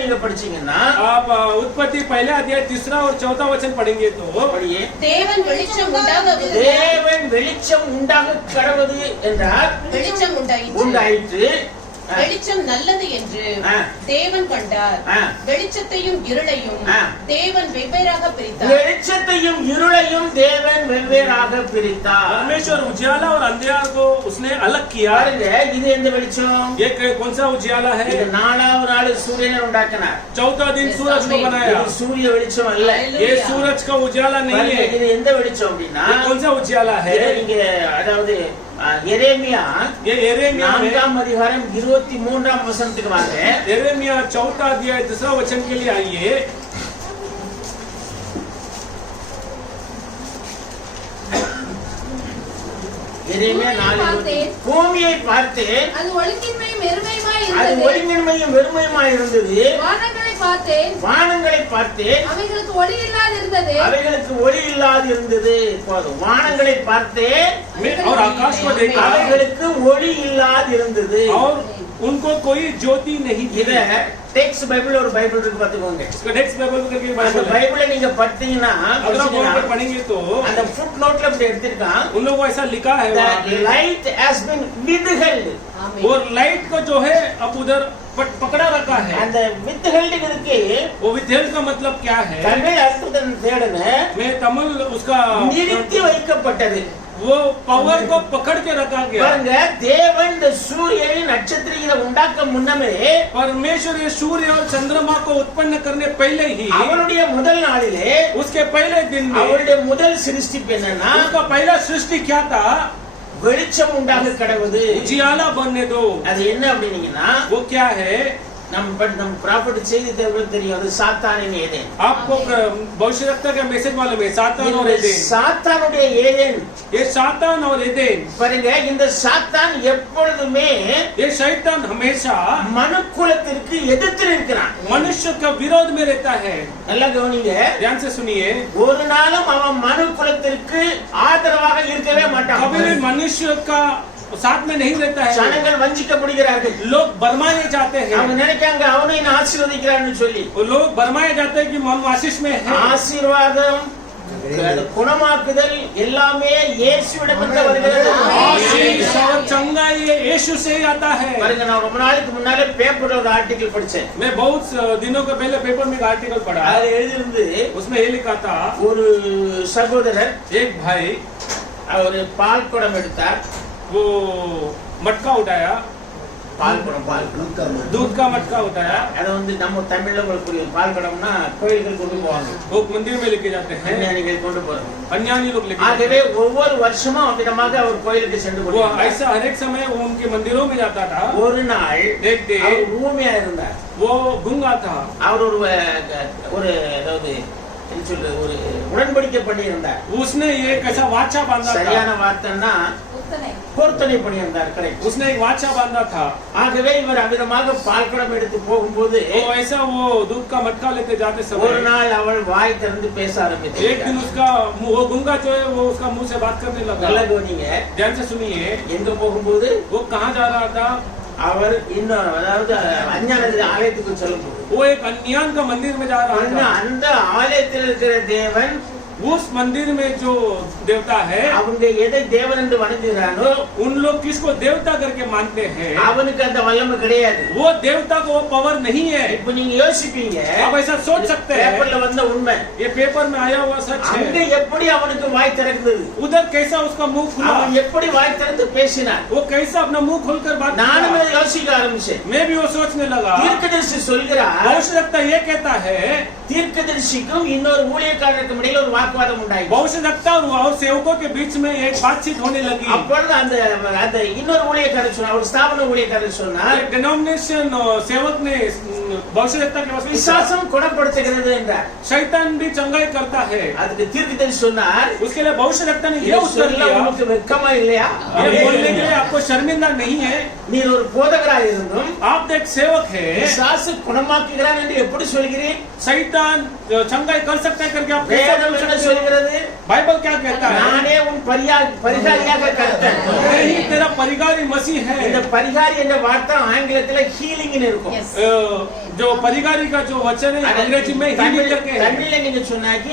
நீங்க படிச்சீங்கன்னா, आप उत्पत्ति 1 अध्याय 3 और 4 वचन पढ़ेंगे तो படியே, தேவன் வெளிச்சம் உண்டாவது தேவன் வெளிச்சம் உண்டாக கடவுது என்றார், வெளிச்சம் உண்டாயிற்று. உண்டாயிற்று. வெளிச்சம் நல்லது என்று தேவன் கண்டார். வெளிச்சத்தையும் இருளையும் தேவன் வெவ்வேறாக பிரித்தார். வெளிச்சத்தையும் இருளையும் தேவன் வெவ்வேறாக பிரித்தார். परमेश्वर उजियाला और अंधेरा को उसने अलग किया. பாருங்க, இது எந்த வெளிச்சம்? ये कौन सा उजियाला है? இது நாலாவது நாள் சூரியனை உண்டாக்கினார். चौथा दिन सूरज को बनाया. இது சூரிய வெளிச்சம் அல்ல. ये सूरज का उजियाला नहीं है. இது எந்த வெளிச்சம் அப்படின்னா ये कौन सा उजियाला है? நீங்க அதாவது எரேமியா ये यिर्मयाह में 4ஆம் அதிகாரம் 23ஆம் வசனத்துக்கு வாங்க. यिर्मयाह 4 अध्याय 2 वचन के लिए आइए. எரேமியா 4 பூமியை பார்த்தேன், அது ஒழுங்கின்மையும் வெறுமையுமாய் அது இருந்தது. ஒழுங்கின்மையும் வெறுமையுமாய் இருந்தது. வானங்களை பார்த்தேன், வானங்களை பார்த்தேன், அவைகளுக்கு ஒளி இல்லாது இருந்தது. அவைகளுக்கு ஒளி இல்லாது இருந்தது. போதும். வானங்களை பார்த்தேன் और आकाश को देखा அவைகளுக்கு ஒளி இல்லாது இருந்தது. और उनको कोई ज्योति नहीं இத थी. டெக்ஸ்ட் பைபிள் ஒரு பைபிள் இருக்கு பாத்துக்கோங்க. इसका टेक्स्ट बाइबल करके அந்த बाइबल है. பைபிளை நீங்க படிச்சீங்கன்னா अगर आप वहाँ पर पढ़ेंगे तो அந்த ஃபுட் நோட்ல இப்படி எடுத்திருக்கான். उन लोगों को ऐसा लिखा है वहाँ The पे. light has been withheld. और लाइट को जो है अब उधर पकड़ा रखा है. அந்த withheldங்கிறதுக்கு वो विधेयक का मतलब क्या है? தமிழ் அர்த்தத்தை தேடுனேன். मैं तमिल उसका நிறுத்தி வைக்கப்பட்டது. वो पावर को पकड़ के रखा गया. பாருங்க, தேவன் இந்த சூரியனை நட்சத்திரங்களை உண்டாக்க முன்னமே परमेश्वर ये सूर्य और चंद्रमा को उत्पन्न करने पहले ही அவருடைய முதல் நாளிலே उसके पहले दिन में அவருடைய முதல் சிருஷ்டிப்பு என்னன்னா उसका पहला सृष्टि क्या था? வெளிச்சம் உண்டாக கடவுது. उजियाला बनने दो. அது என்ன அப்படின்னீங்கன்னா वो क्या है? நம்ம ப்ராப்பர்ட்டி செய்தி தேவர்களுக்கு தெரியும். அது சாத்தானின் ஏதேன். आपको भविष्यवक्ता का मैसेज मालूम है? सातान और एदेन. சாத்தானுடைய ஏதேன். ये सातान और एदेन. பாருங்க, இந்த சாத்தான் எப்பொழுதுமே ये शैतान हमेशा மனுக்குலத்திற்கு எதிர்த்து இருக்கிறான். मनुष्य का विरोध में रहता है. நல்லா கவனிங்க. ध्यान से सुनिए. ஒரு நாளும் அவன் மனுக்குலத்திற்கு ஆதரவாக இருக்கவே மாட்டான். कभी भी मनुष्य का साथ में नहीं रहता है. ஜனங்கள் வஞ்சிக்கப்படுகிறார்கள். लोग बरमाए जाते அவங்க हैं. நினைக்காங்க அவனை நான் ஆசீர்வதிக்கிறான்னு சொல்லி. वो लोग बरमाए जाते हैं कि हम आशीष में हैं. ஆசீர்வாதம், குணமாக்குதல் எல்லாமே இயேசுவிடமிருந்து வருகிறது. आशीष और चंगाई ये यीशु से ही आता है. பாருங்க, நான் ரொம்ப நாளைக்கு முன்னாலே பேப்பர்ல ஒரு ஆர்டிகல் படிச்சேன். मैं बहुत दिनों के पहले पेपर में एक आर्टिकल पढ़ा. அது எழுதிருந்து उसमें ये लिखा था, ஒரு சகோதரர் एक भाई அவர் பால் குடம் எடுத்தார். वो मटका उठाया, பால் குடம் दूध का मटका उठाया. அதை நம்ம தமிழ்ல உங்களுக்கு புரியும். பால் குடம்னா கோயில்கள் கொண்டு போவாங்க, वो मंदिर में लेके जाते हैं, அஞ்ஞானிகள் கொண்டு போறாங்க. अन्यानी लोग लेके जाते ஆகவே हैं. ஒவ்வொரு வருஷமும் அவ்விதமாக அவர் கோயிலுக்கு சென்று वो கொண்டிருந்தார். ऐसा हर एक समय वो उनके मंदिरों में जाता था. ஒரு நாள் एक दिन அவர் ஊமையா இருந்தார். वो गूंगा था. அவர் ஒரு அதாவது என்ன சொல்றது, ஒரு உடன்படிக்கை பண்ணி இருந்தார். उसने एक ऐसा वाचा बांधा சரியான था. வார்த்தைன்னா புத்தனை. பொருத்தனை பண்ணி இருந்தார். கரெக்ட். उसने एक वाचा बांधा था. ஆகவே இவர் அவ்விதமாக பால் குடம் எடுத்து போகும்போது वो ऐसा वो दूध का मटका लेते जाते ஒரு समय நாள் அவள் வாய் திறந்து பேச एक दिन ஆரம்பித்தார். उसका वो गूंगा जो है वो उसका मुंह से बात करने நல்லா लगा. கவனிங்க. ध्यान से सुनिए. எங்க போகும்போது वो कहाँ जा रहा था? அவர் இன்னும் அதாவது அஞ்ஞான ஆலயத்துக்கு செல்லும் போது वो एक अन्यान का मंदिर में जा रहा था. அந்த ஆலயத்தில் இருக்கிற தேவன் उस मंदिर में जो देवता है, அவங்க எதை தேவன் என்று வணங்குகிறானோ उन लोग किसको देवता करके मानते हैं, அவனுக்கு அந்த வல்லமை கிடையாது. वो देवता को वो पावर नहीं है. இப்ப நீங்க யோசிப்பீங்க, आप ऐसा सोच सकते हैं. பேப்பர்ல வந்த உண்மை. ये पेपर में आया हुआ सच அங்க है. எப்படி அவனுக்கு வாய் திறந்தது, उधर कैसा उसका मुंह खुला, அவன் எப்படி வாய் திறந்து பேசினான். वो कैसा अपना मुंह खोलकर बात நானும் किया. அதை யோசிக்க ஆரம்பிச்சேன். मैं भी वो सोचने लगा. தீர்க்கதரிசி சொல்கிறார், भविष्यवक्ता ये कहता है, தீர்க்கதரிசிக்கும் இன்னொரு ஊழியக்காரருக்கும் இடையில ஒரு வாக்குவாதம் உண்டாயிற்று. भविष्यवक्ता और सेवकों के बीच में एक बातचीत होने लगी. அப்பொழுது அந்த இன்னொரு ஊழியக்காரர் சொன்னார், ஒரு ஸ்தாபன ஊழியக்காரர் சொன்னார், एक डिनोमिनेशन सेवक ने भविष्यवक्ता के पास पूछा, விசுவாசம் குணப்படுத்துகிறது என்றார். शैतान भी चंगाई करता है. அதுக்கு தீர்க்கதரிசி சொன்னார், उसके लिए भविष्यवक्ता ने ये இது उत्तर சொல்ல दिया, உனக்கு வெட்கமா இல்லையா? ये बोलने के लिए आपको शर्मिंदा नहीं है? நீ ஒரு போதகராய் இருந்தும் आप तो एक सेवक है, பிசாசு குணமாக்குகிறான் என்று எப்படி சொல்கிறீர்? शैतान चंगाई कर सकता है करके आप कैसे வேதம் बोल சொன்ன சொல்கிறது? बाइबल क्या कहता है? நானே உன் பரிகாரியாக கர்த்தர். नहीं तेरा परिगारी मसीह है। இந்த பரிகாரி என்ற வார்த்தை ஆங்கிலத்துல ஹீலிங்னு இருக்கும். Yes. जो परिगारी का जो वचन है अंग्रेजी में हीलिंग करके है। தமிழ்ல நீங்க சொன்னாக்கி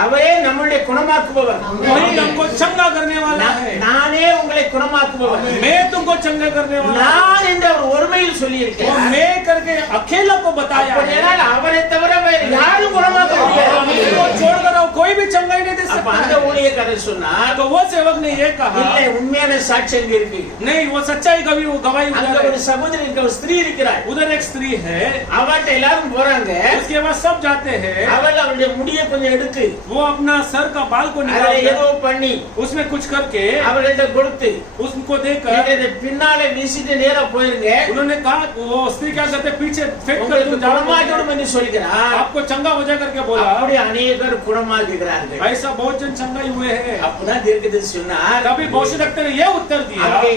அவரே நம்மளை குணமாக்குபவர். वही हमको चंगा करने वाला है। நானே உங்களை குணமாக்குபவர். मैं तुमको चंगा करने वाला हूं। நான் என்ற ஒரு ஒருமையில் சொல்லி वो இருக்கிறேன். मैं करके अकेला को बताया है। அப்படியானால் அவரை தவிர வேறு யாரும் குணமாக்க முடியாது. उसको छोड़कर और कोई भी चंगा ही नहीं दे அப்ப सकता அந்த है। ஊழியக்காரர் சொன்னார், तो वो सेवक ने ये कहा இல்லை உண்மையான சாட்சி அங்க இருக்கு. नहीं वो सच्चाई कभी वो गवाही அங்க उधर ஒரு है। சகோதரி இருக்க, ஒரு ஸ்திரீ இருக்கிறார். उधर एक स्त्री है, அவட்ட எல்லாரும் போறாங்க. उसके बाद सब जाते हैं। அவள் அவளுடைய முடியை கொஞ்சம் எடுத்து वो अपना सर का बाल को அதை निकाल ஏதோ பண்ணி उसमें कुछ करके அவள்கிட்ட கொடுத்து उसको देकर இதை பின்னாலே வீசிட்டு நேரா போயிருங்க, उन्होंने कहा वो स्त्री क्या करते पीछे फेंक कर உங்களுக்கு तुम जाओ, குணமாக்கிடும் என்று சொல்கிறார். आपको चंगा हो जाए करके बोला। அப்படி अनेகர் குணமாக்குகிறார்கள். ऐसा बहुत जन चंगा ही हुए हैं। அப்பதான் தீர்க்கதரிசி சொன்னார், तभी भविष्यवक्ता ने ये उत्तर दिया, அங்கே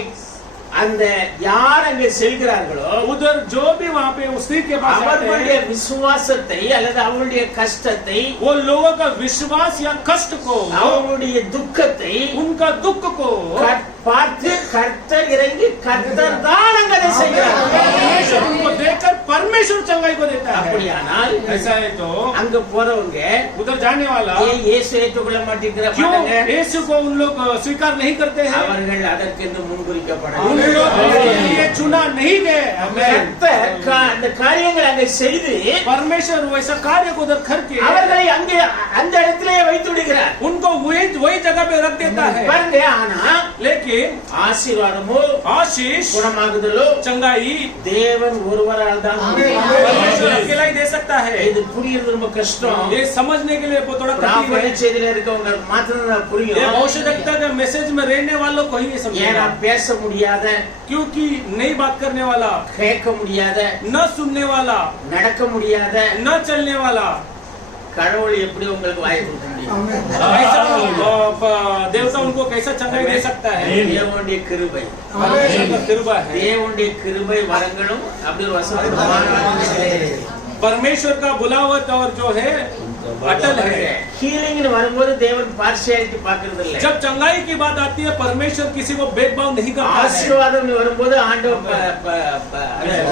அந்த யார் அங்கே செல்கிறார்களோ उधर जो भी वहाँ पे उस स्त्री के पास जाते அவர்களுடைய हैं, விசுவாசத்தை அல்லது அவர்களுடைய கஷ்டத்தை, वो लोगों का विश्वास या कष्ट को, அவர்களுடைய துக்கத்தை उनका दुख को பார்த்து கர்த்தர் இறங்கி கர்த்தர் தான் அங்கே அதை செய்கிறார். परमेश्वर उनको देखकर परमेश्वर चंगाई को देता है। அப்படியானால் ऐसा है तो அங்க போறவங்க उधर जाने वाला ஏன் இயேசு ஏற்றுக்கொள்ள மாட்டேங்கிறாங்க? क्यों यीशु को उन लोग स्वीकार नहीं करते हैं? அவர்கள் அதற்கென்று முன்குறிக்கப்படவில்லை. उन लोग उसके लिए चुना नहीं गए। கர்த்தர் அந்த காரியங்களை அங்கே செய்து परमेश्वर वैसा कार्य को उधर करके அவர்களை அங்கே அந்த இடத்திலே வைத்து விடுகிறார். उनको वही जगह पे रख देता है। பாருங்க, ஆனா लेकिन ஆசீர்வாதமோ आशीष குணமாகுதலோ चंगाई தேவன் ஒருவரால் தான் முடியும். परमेश्वर अकेला ही दे सकता है। இது புரியுறது ரொம்ப கஷ்டம். ये समझने के लिए थोड़ा कठिन है। செய்தியில இருக்கவங்க மாத்திரம் ये புரியும். भविष्यवक्ता के मैसेज में रहने वालों को ही ये ஏன்னா समझेगा, பேச முடியாத, क्योंकि नहीं बात करने वाला, கேட்க முடியாத, न सुनने वाला, நடக்க முடியாத न चलने वाला, கடவுள் எப்படி உங்களுக்கு வாய் கொடுக்க முடியும்? ऐसा देवता उनको कैसा चंगाई दे सकता है? தேவனுடைய கிருபை, परमेश्वर का कृपा है। தேவனுடைய கிருபை வரங்களும் அப்படி ஒரு வசனம். परमेश्वर का बुलावट और जो है अटल है। ஹீலிங் வரும்போது தேவன் பார்ஷியாலிட்டி பார்க்கிறது இல்ல. जब चंगाई की बात आती है परमेश्वर किसी को भेदभाव नहीं करता है। ஆசீர்வாதம் வரும்போது ஆண்டவர்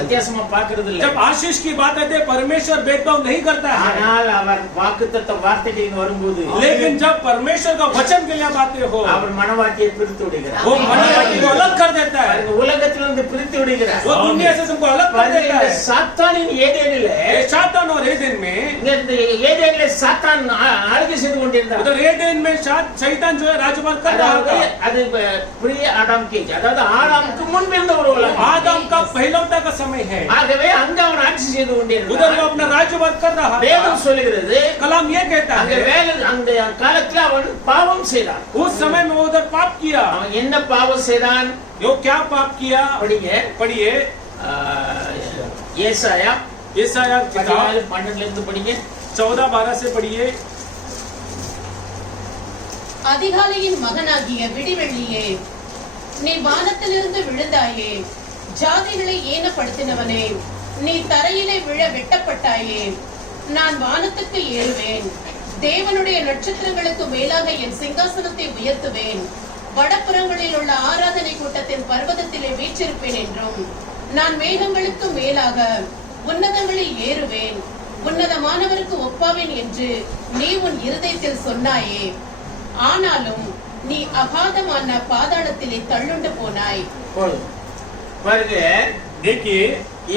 வித்தியாசமா பார்க்கிறது இல்ல. जब आशीष की बात आती है परमेश्वर भेदभाव नहीं करता है। ஆனால் அவர் வாக்குத்தத்த வார்த்தைக்கு வரும்போது, लेकिन जब परमेश्वर का वचन के लिए बातें हो, அவர் மனவாட்டியை பிரித்து விடுகிறார். वो मनोवाटी को अलग कर देता है। உலகத்திலிருந்து பிரித்து விடுகிறார். वो दुनिया से तुमको अलग कर देता है। சாத்தானின் ஏதேனிலே, शातान और एदेन में, இந்த ஏதேனிலே சாத்தான் ஆளுகை செய்து கொண்டிருந்தார். उधर एदेन में शैतान जो है राज्यभार कर रहा அதாவது था। அது பிரிய ஆதாம் கேஜ், அதாவது ஆதாமுக்கு முன்பு இருந்த ஒரு உலகம். आदम का पहलौठा का समय है, ஆகவே அங்க அவன் ஆட்சி செய்து उधर वो கொண்டிருந்தான். अपना राज्यभार कर रहा था। வேதம் சொல்லுகிறது, कलाम ये कहता அங்க है அந்த காலத்துல அவன் பாவம் செய்தான். उस समय में वो उधर पाप किया। அவன் என்ன பாவம் செய்தான்? यो क्या पाप किया? படிங்க, पढ़िए ஏசாயா यशायाह किताब 14:12 இருந்து படிங்க. 14-12 से पढ़िए। அதிகாலையின் மகனாகிய விடிவெள்ளியே, நீ வானத்திலிருந்து விழுந்தாயே, ஜாதிகளை ஏனப்படுத்தினவனே, நீ தரையிலே விழ வெட்டப்பட்டாயே. நான் வானத்துக்கு ஏறுவேன், தேவனுடைய நட்சத்திரங்களுக்கு மேலாக என் சிங்காசனத்தை உயர்த்துவேன். வடபுறங்களில் உள்ள ஆராதனை கூட்டத்தின் பர்வதத்திலே வீற்றிருப்பேன் என்றும், நான் மேகங்களுக்கு மேலாக உன்னதங்களில் ஏறுவேன், உன்னதமானவருக்கு ஒப்பாவேன் என்று நீ உன் இருதயத்தில் சொன்னாயே. ஆனாலும் நீ அகாதமான பாதாளத்திலே தள்ளுண்டு போனாய். போதும். பாருங்க, देखिए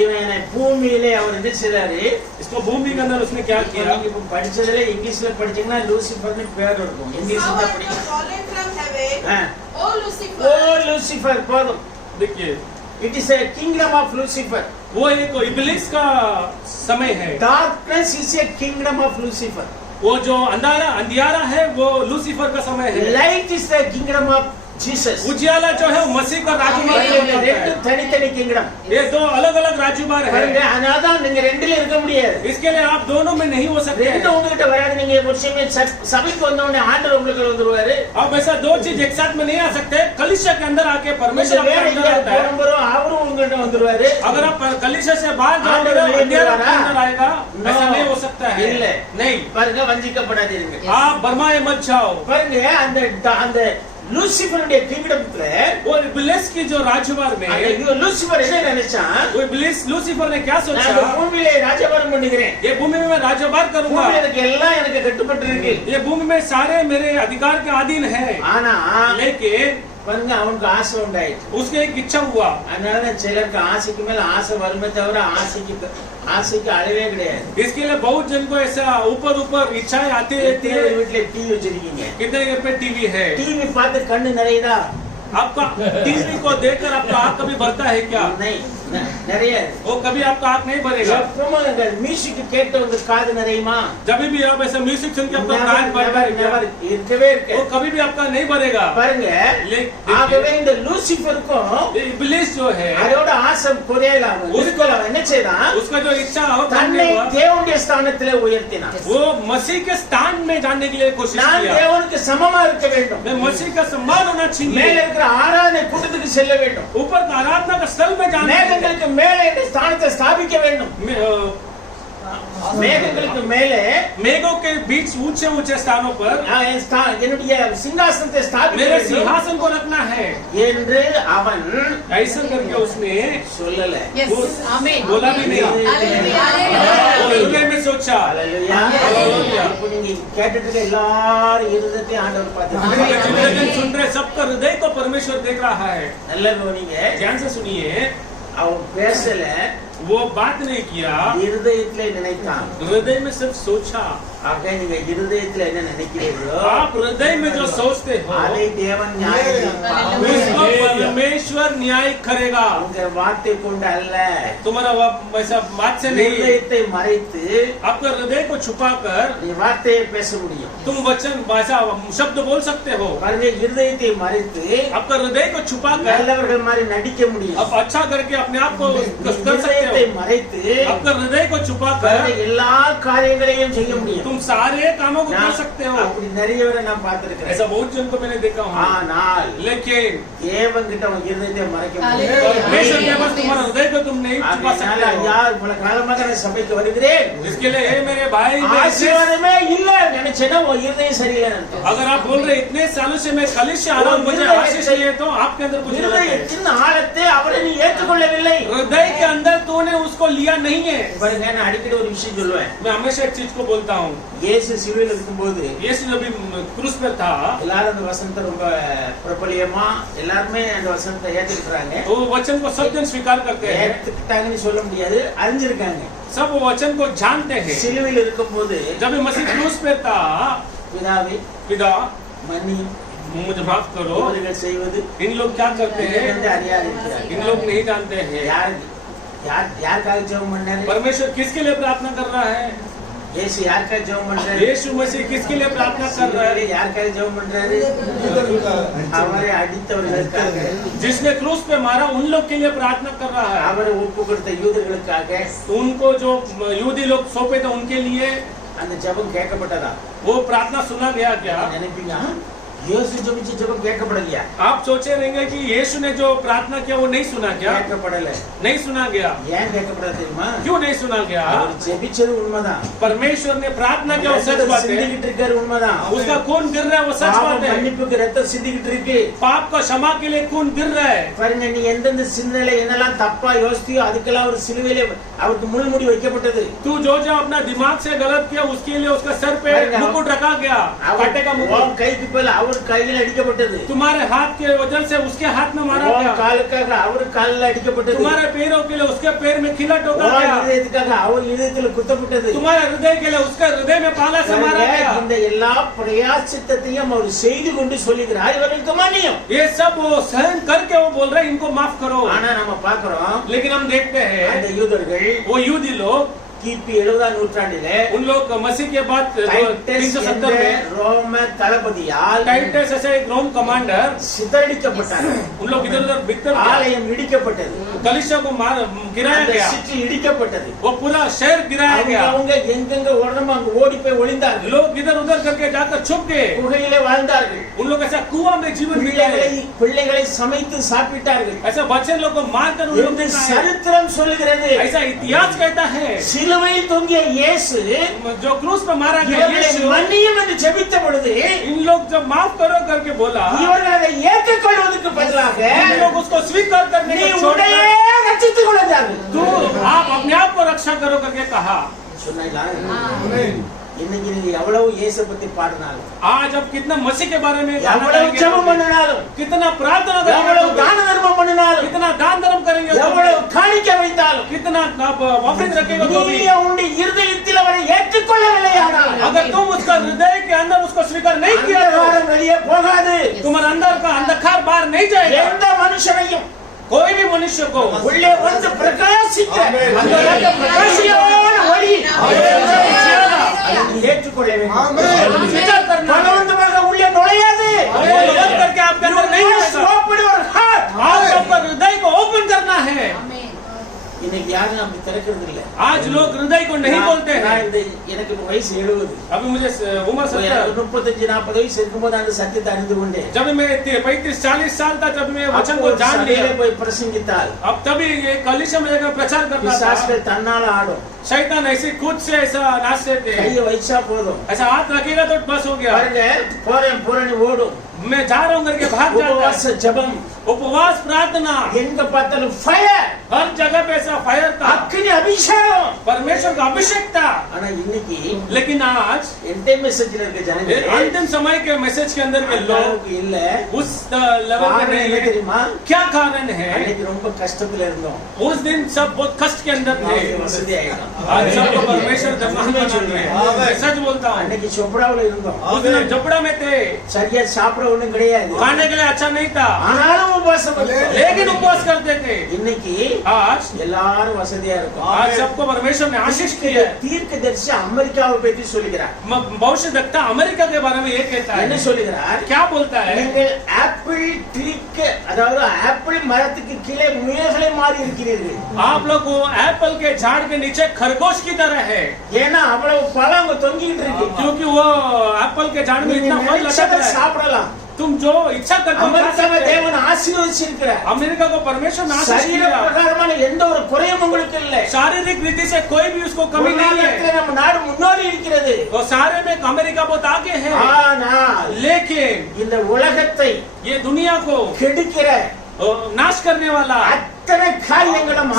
இவனை பூமியிலே அவர் என்ன செய்தாரு? इसको भूमि के अंदर उसने क्या किया? இப்ப படிச்சதுல இங்கிலீஷ்ல படிச்சீங்கன்னா லூசிஃபர்னு பேர் இருக்கும். இங்கிலீஷ்ல தான் படிக்கணும். O Lucifer, ஓ லூசிஃபர் போதும். देखिए it is a kingdom of Lucifer. वो एक इब्लिस का समय है। Darkness is a kingdom of Lucifer. वो जो अंधियारा है वो लूसीफर का समय है। Light is the kingdom of Jesus. उजियाला जो है वो मसीह का राज्यभार है। ரெண்டு தனித்தனி கிங்டம். ये दो अलग अलग राज्यभार பாருங்க, है। அதனால நீங்க ரெண்டுல இருக்க முடியாது. इसके लिए आप दोनों में नहीं हो सकते। ரெண்டு உங்ககிட்ட வராது. நீங்க முஸ்லிம் சபைக்கு வந்த உடனே ஆண்டவர் உங்களுக்கு வந்துருவாரு. अब ऐसा दो चीज एक साथ में नहीं आ सकते। कलिशा के अंदर आके परमेश्वर आपके अंदर आता है। அவரும் உங்ககிட்ட வந்துருவாரு. अगर आप कलिशा से बाहर जाओगे तो अंधेरा आपके अंदर आएगा। ऐसा नहीं हो सकता है இல்ல. नहीं பாருங்க, வஞ்சிக்கப்படாதீங்க. आप भरमाए मत जाओ பாருங்க, அந்த லூசிபருடைய கிங்டம்ல वो इब्लिस की जो राजवार में லூசிபர் என்ன நினைச்சான்? वो इब्लिस लूसीफर ने क्या நான் सोचा இந்த பூமியிலே ராஜபாரம் பண்ணுகிறேன், ये भूमि में मैं राजवार करूंगा பூமியில எனக்கு எல்லாம் எனக்கு கட்டுப்பட்டு இருக்கு. ये भूमि में सारे मेरे अधिकार के अधीन है ஆனா लेकिन பாருங்க, அவனுக்கு ஆசை உண்டாயிடுச்சு. उसके एक इच्छा हुआ அதனாலதான் சிலருக்கு ஆசைக்கு மேல ஆசை வருமே தவிர ஆசைக்கு அளவே கிடையாது. इसके लिए बहुत जन को ऐसा ऊपर ऊपर इच्छाएं आती रहती है வீட்டுல டிவி வச்சிருக்கீங்க, कितने घर पे टीवी है டிவி பார்த்து கண்ணு நிறையுதா? आपका टीवी को देखकर आपका आंख कभी भरता है क्या நிறைய. वो कभी आपका आंख नहीं भरेगा எப்பவும் இந்த மியூசிக் கேட்டு உங்க காது நிறையுமா? जब भी आप ऐसा म्यूजिक सुन के आपका कान भरता है क्या இருக்கவே இருக்கு. वो कभी भी आपका नहीं भरेगा பாருங்க, ஆகவே இந்த லூசிபருக்கும் इब्लिस जो है அதோட ஆசை குறையலாம், அவன் என்ன செய்தான்? उसका जो इच्छा हो தன்னை தேவனுடைய ஸ்தானத்திலே உயர்த்தினான். वो मसीह के स्थान में जाने के लिए कोशिश நான் किया தேவனுக்கு சமமா இருக்க வேண்டும், मैं मसीह का सम्मान होना மேல चाहिए இருக்கிற ஆராதனை கூட்டத்துக்கு செல்ல வேண்டும், ऊपर का आराधना का स्थल में जाना है மேகங்களுக்கு மேலே இந்த ஸ்தானத்தை ஸ்தாபிக்க வேண்டும். மேகங்களுக்கு மேலே मेघों के बीच ऊंचे ऊंचे स्थानों पर என்னுடைய சிங்காசனத்தை ஸ்தாபிக்க मेरे வேண்டும் सिंहासन को रखना है என்று அவன் ऐसा करके उसने சொல்லல. Yes. Amen. बोला भी नहीं Hallelujah. वो हृदय में सोचा அல்லேலூயா. Hallelujah. இப்போ நீங்க கேட்டுட்டு இருக்க எல்லாரும் இருதயத்தை ஆண்டவர் பார்த்துட்டு जितने जन सुन रहे सबका हृदय को परमेश्वर देख रहा है நல்லா கவனிங்க. ध्यान से सुनिए அவன் பேசல, वो बात नहीं किया இருதயத்திலே நினைத்தான். हृदय में सिर्फ सोचा ஆக நீங்க இருதயத்துல என்ன நினைக்கிறீர்களோ आप हृदय में जो सोचते हो அதை தேவன் நியாயம் தீர்ப்பார். उसको परमेश्वर न्याय करेगा உங்க வார்த்தை கொண்டு அல்ல, तुम्हारा वैसा बात से नहीं இருதயத்தை மறைத்து आपका हृदय को छुपाकर நீ வார்த்தையை பேச முடியும். तुम वचन भाषा शब्द बोल सकते हो பாருங்க, இருதயத்தை மறைத்து आपका हृदय को छुपाकर நல்லவர்கள் மாதிரி நடிக்க முடியும். आप अच्छा करके अपने आप को कर सकते இருதயத்தை हो மறைத்து आपका हृदय को छुपाकर பாருங்க, எல்லா காரியங்களையும் செய்ய முடியும். तुम सारे कामों को कर सकते हो அப்படி நிறைய பேரை நான் பார்த்திருக்கிறேன். ऐसा बहुत जन को मैंने देखा हूँ ஆனால் लेकिन தேவன் கிட்ட உன் இருதயத்தை மறைக்க Hallelujah. முடியும். परमेश्वर के पास तुम्हारा हृदय को तुम नहीं छुपा அதனால सकते हो ஐயா, பல காலமாக நான் சபைக்கு வருகிறேன், इसके लिए हे मेरे भाई ஆசீர்வாதமே இல்ல நினைச்சேன்னா உன் இருதயம் சரியில்லைன்னு அர்த்தம். अगर आप बोल रहे इतने सालों से मैं खाली से आ रहा हूँ मुझे आशीष नहीं है तो आपके अंदर कुछ गलत है இருதயத்தின் ஆழத்தை அவரை நீ ஏற்றுக்கொள்ளவில்லை. हृदय के अंदर तूने उसको लिया नहीं है பாருங்க, நான் அடிக்கடி ஒரு விஷயம் சொல்லுவேன். मैं हमेशा एक चीज को बोलता हूँ இயேசு சிலுவையில் இருக்கும்போது यीशु जब क्रूस पर था எல்லாரும் அந்த வசனத்தை ரொம்ப பிரபலியமா எல்லாருமே அந்த வசனத்தை ஏத்துக்கிட்டாங்க. वो वचन को सब जन स्वीकार करते हैं ஏத்துக்கிட்டாங்கன்னு சொல்ல முடியாது, அறிஞ்சிருக்காங்க. सब वो वचन को जानते हैं சிலுவையில் இருக்கும்போது जब मसीह क्रूस पे था பிதாவே पिता மன்னி, मुझे माफ करो இவர்கள் செய்வது इन लोग क्या करते हैं வந்து அறியாது இருக்கிறார்கள். इन लोग नहीं जानते हैं யாருக்காக ஜெபம் பண்ணாரு? परमेश्वर किसके लिए प्रार्थना कर रहा है இயேசு யாருக்காக ஜெபம் பண்றாரு? यीशु मसीह किसके लिए प्रार्थना कर रहा है யாருக்காக ஜெபம் பண்றாரு? அவரை அடித்தவர்களுக்காக, जिसने क्रूस पे मारा उन लोग के लिए प्रार्थना कर रहा है அவரை ஒப்பு கொடுத்த யூதர்களுக்காக उनको जो यहूदी लोग सौंपे थे उनके लिए அந்த ஜெபம் கேட்கப்பட்டதா? वो प्रार्थना सुना गया क्या நினைப்பீங்க, இயேசு ஜெபிச்ச ஜெபம் கேட்கப்படலையா? आप सोचे रहेंगे कि यीशु ने जो प्रार्थना किया वो नहीं सुना क्या கேட்கப்படல. नहीं सुना गया ஏன் கேட்கப்படல தெரியுமா? क्यों नहीं सुना गया அவர் ஜெபிச்சது உண்மைதான், परमेश्वर ने प्रार्थना किया वो सच बात है சிந்திக்கிட்டு இருக்காரு உண்மைதான், उसका खून गिर रहा है वो सच பாவ बात है மன்னிப்புக்கு ரத்தம் சிந்திக்கிட்டு இருக்கு. पाप का क्षमा के लिए खून गिर रहा है பாருங்க, நீ எந்தெந்த சிந்தனையில என்னெல்லாம் தப்பா யோசித்தியோ அதுக்கெல்லாம் ஒரு சிலுவையில அவருக்கு முள்முடி வைக்கப்பட்டது. तू जो जो अपना दिमाग से गलत किया उसके लिए उसका सर पे मुकुट रखा गया कांटे का मुकुट உன் கைக்கு பதிலா அவர் கையில அடிக்கப்பட்டது. तुम्हारे हाथ के वजन से उसके हाथ में मारा உன் गया காலுக்காக அவர் காலில் அடிக்கப்பட்டது. तुम्हारे पैरों के लिए उसके पैर में खिला ठोका உன் गया இதயத்துக்காக அவர் இதயத்துல குத்தப்பட்டது. तुम्हारे हृदय के लिए उसका हृदय में पाला से मारा गया இந்த எல்லா பிரயாசித்தத்தையும் அவர் செய்து கொண்டு சொல்லுகிறார், இவர்களுக்கு மன்னியும். ये सब वो सहन करके वो बोल रहे हैं इनको माफ करो ஆனா நம்ம பாக்குறோம், लेकिन हम देखते அந்த हैं யூதர்கள் वो यहूदी लोग கிபி 70ஆம் நூற்றாண்டிலே उन लोग मसीह के बाद டைட்டஸ் 370 में ரோம தளபதியால் टाइटस ऐसे एक रोम कमांडर சிதறடிக்கப்பட்டார்கள். उन लोग इधर उधर बिखर गए ஆலயம் இடிக்கப்பட்டது, कलीसिया को गिराया அந்த गया சிட்டி இடிக்கப்பட்டது. वो पूरा शहर गिराया गया அவங்க எங்கெங்க ஓடணுமோ அங்க ஓடி போய் ஒளிந்தார்கள், लोग इधर उधर करके जाकर छुप गए குகையிலே வாழ்ந்தார்கள், उन लोग ऐसा कुआं में जीवन बिताए பிள்ளைகளை சமைத்து சாப்பிட்டார்கள். ऐसा बच्चे लोग को मारकर उन लोग ने खाया சரித்திரம் சொல்லுகிறது, ऐसा इतिहास कहता है சில சிலுவையில் தொங்கிய இயேசு जो क्रूस पे मारा गया இவர்களை यीशु, மன்னியும் என்று ஜெபித்த பொழுது इन लोग जब माफ करो करके बोला, இவர்கள் அதை ஏற்றுக்கொள்வதற்கு பதிலாக इन लोग उसको स्वीकार करने நீ को छोड़कर உன்னையே ரட்சித்துக் கொள்ளுங்கள் तू आप अपने आप को रक्षा करो करके कहा। சொன்னீங்களா? இன்னைக்கு நீங்க எவ்வளவு இயேசு பத்தி பாடினாலும், आज अब कितना मसीह के बारे में गाना எவ்வளவு गाएंगे, ஜெபம் பண்ணினாலும், कितना प्रार्थना எவ்வளவு करेंगे, தான தர்மம் பண்ணினாலும், कितना दान धर्म करेंगे, எவ்வளவு காணிக்க வைத்தாலும், कितना आप ऑफरिंग रखेगा तो நீ भी, உன்னுடைய இருதயத்தில் அவரை ஏற்றுக்கொள்ளவில்லையானால் अगर तुम उसका हृदय के अंदर उसको स्वीकार नहीं किया तो அந்தகாரம் வெளியே போகாது. तुम्हारे अंदर का अंधकार बाहर नहीं जाएगा। எந்த மனுஷனையும் कोई भी मनुष्य को உள்ளே வந்து பிரகாசிக்கிற अंदर आके பிரகாசியான ஒளி प्रकाश அதை ஏற்றுக்கொள்ள வேண்டும். स्वीकार करना है। பலவந்தமாக உள்ளே நுழையாது. वो बंद करके आपके अंदर नहीं आएगा। Open your heart. आप आपका हृदय को ओपन करना है। ஆமென். இன்னைக்கு யாரும் அப்படி திறக்கிறது இல்ல. आज लोग हृदय को नहीं बोलते हैं। எனக்கு இப்ப வயசு 70. अभी मुझे उम्र 70, 35-40 வயசு இருக்கும்போது அந்த சத்தியத்தை அறிந்து கொண்டேன். जब मैं 35-40 साल था जब मैं वचन को जान लिया। சபையிலே போய் பிரசங்கித்தால் अब तभी ये कलीसिया में जाकर प्रचार करता था। பிசாசுகள் தன்னால ஆடும். शैतान ऐसे खुद से ऐसा नाचते थे, கையை வச்சா போதும். ऐसा हाथ रखेगा तो बस हो गया। பாருங்க போறேன் ஓடும். मैं जा रहा हूँ करके भाग जाता உபவாச है। ஜெபம் उपवास प्रार्थना எங்க பார்த்தாலும் ஃபயர், हर जगह पे ऐसा फायर था, அக்கினி अभिषेகம். परमेश्वर का अभिषेक था। ஆனா இன்னைக்கு लेकिन आज எந்த மெசேஜ்ல இருக்க ये ஜனங்கள் अंतिम समय के मैसेज के अंदर के लोग அளவுக்கு இல்ல. उस लेवल पे காரணம் नहीं என்ன है। தெரியுமா? क्या कारण है? அன்னைக்கு ரொம்ப கஷ்டத்துல இருந்தோம். उस दिन सब बहुत कष्ट के अंदर थे। நாளைக்கு வசதி ஆயிடும். आज सबको परमेश्वर जमा बना रहे हैं। सच बोलता हूँ, அன்னைக்கு சொப்ராவுல இருந்தோம். उस दिन हम झोपड़ा में थे, சரியா சாப்பிட ஒண்ணும் கிடையாது. खाने के लिए अच्छा नहीं था, ஆனாலும் உபவாசம் இருந்தோம். लेकिन उपवास करते थे। இன்னைக்கு आज எல்லாரும் வசதியா இருக்கும். आज सबको परमेश्वर ने आशीष की है। தீர்க்கதரிசி அமெரிக்காவை பத்தி சொல்லுகிறார். भविष्य देखता अमेरिका के बारे में ये कहता என்ன है, சொல்லுகிறார்? क्या बोलता है? நீங்கள் ஆப்பிள் ட்ரீக்கு, அதாவது ஆப்பிள் மரத்துக்கு கீழே முயல்களை மாறி இருக்கிறீர்கள். आप लोग वो एप्पल के झाड़ के नीचे खरगोश की तरह है, ஏன்னா அவ்வளவு பழம் அங்க தொங்கிட்டு இருக்கு. क्योंकि वो एप्पल के झाड़ में நீங்க इतना फल लटक நினைச்சதை रहा है। சாப்பிடலாம். तुम जो इच्छा करते हो खा அமெரிக்காவை सकते हो। தேவன் ஆசீர்வதிச்சிருக்கிறார். अमेरिका को परमेश्वर ने आशीष சரீர किया। பிரகாரமான எந்த ஒரு குறையும் உங்களுக்கு இல்லை. शारीरिक रीति से कोई भी उसको कमी नहीं பொருளாதாரத்துல है। நம்ம நாடு முன்னோடி இருக்கிறது. और सारे में अमेरिका बहुत आगे है। ஆனால் लेकिन இந்த உலகத்தை ये दुनिया को கெடுக்கிற नाश करने वाला அத்தனை காரியங்களும்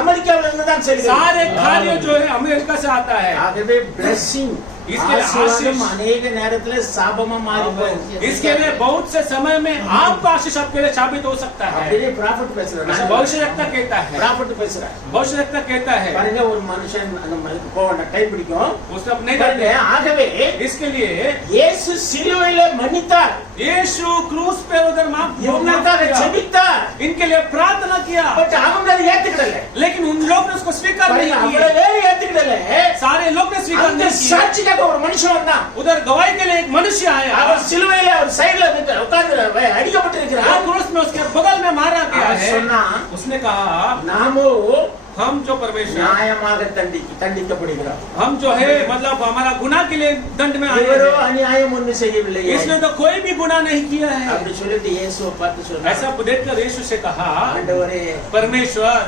அமெரிக்காவில இருந்து தான் செல்கிறது. सारे कार्य जो है अमेरिका से आता है। ஆகவே blessing इसके लिए ஆசீர்வாதம் आशीष, अनेक நேரத்துல சாபமா மாறி போகும். इसके लिए बहुत से समय में आपका आशीष आपके लिए साबित हो सकता है। அப்படியே prophet பேசுறாரு. भविष्यवक्ता कहता है, prophet பேசுறாரு. भविष्यवक्ता कहता है, பாருங்க ஒரு மனுஷன் அந்த மாதிரி போவണ്ട டைம் பிடிக்கும். उसने अपने பாருங்க, ஆகவே इसके लिए இயேசு சிலுவையிலே மன்னித்தார். यीशु क्रूस पे उधर माफ இவங்களுக்காக किया, ஜெபித்தார். इनके लिए प्रार्थना किया, பட் அவங்க அதை ஏத்துக்கிடல. लेकिन उन लोग ने उसको स्वीकार नहीं பாருங்க, किया। அவ்வளவு பேர் ஏத்துக்கிடல. सारे लोग ने स्वीकार அந்த नहीं किया। சாட்சிக்காக ஒரு மனுஷன் வந்தான். उधर गवाही के लिए एक मनुष्य आया, அவர் சிலுவையில அவர் சைடுல உட்கார்ந்து அடிக்கப்பட்டிருக்கிறார். वो क्रूस में उसके बगल में मारा गया அவர் है। சொன்னா, उसने कहा, நாமோ हम जो परमेश्वर, நியாயமாக தண்டிக்கப்படுகிறோம். हम जो है मतलब हमारा गुनाह के लिए दंड में आए இவரோ हैं। அநியாயம் ஒன்றும் செய்யவில்லை. इसने तो कोई भी गुनाह नहीं किया है। அப்படி சொல்லிட்டு இயேசுவை பார்த்து சொன்னார், ऐसा देखकर यीशु से कहा, ஆண்டவரே, परमेश्वर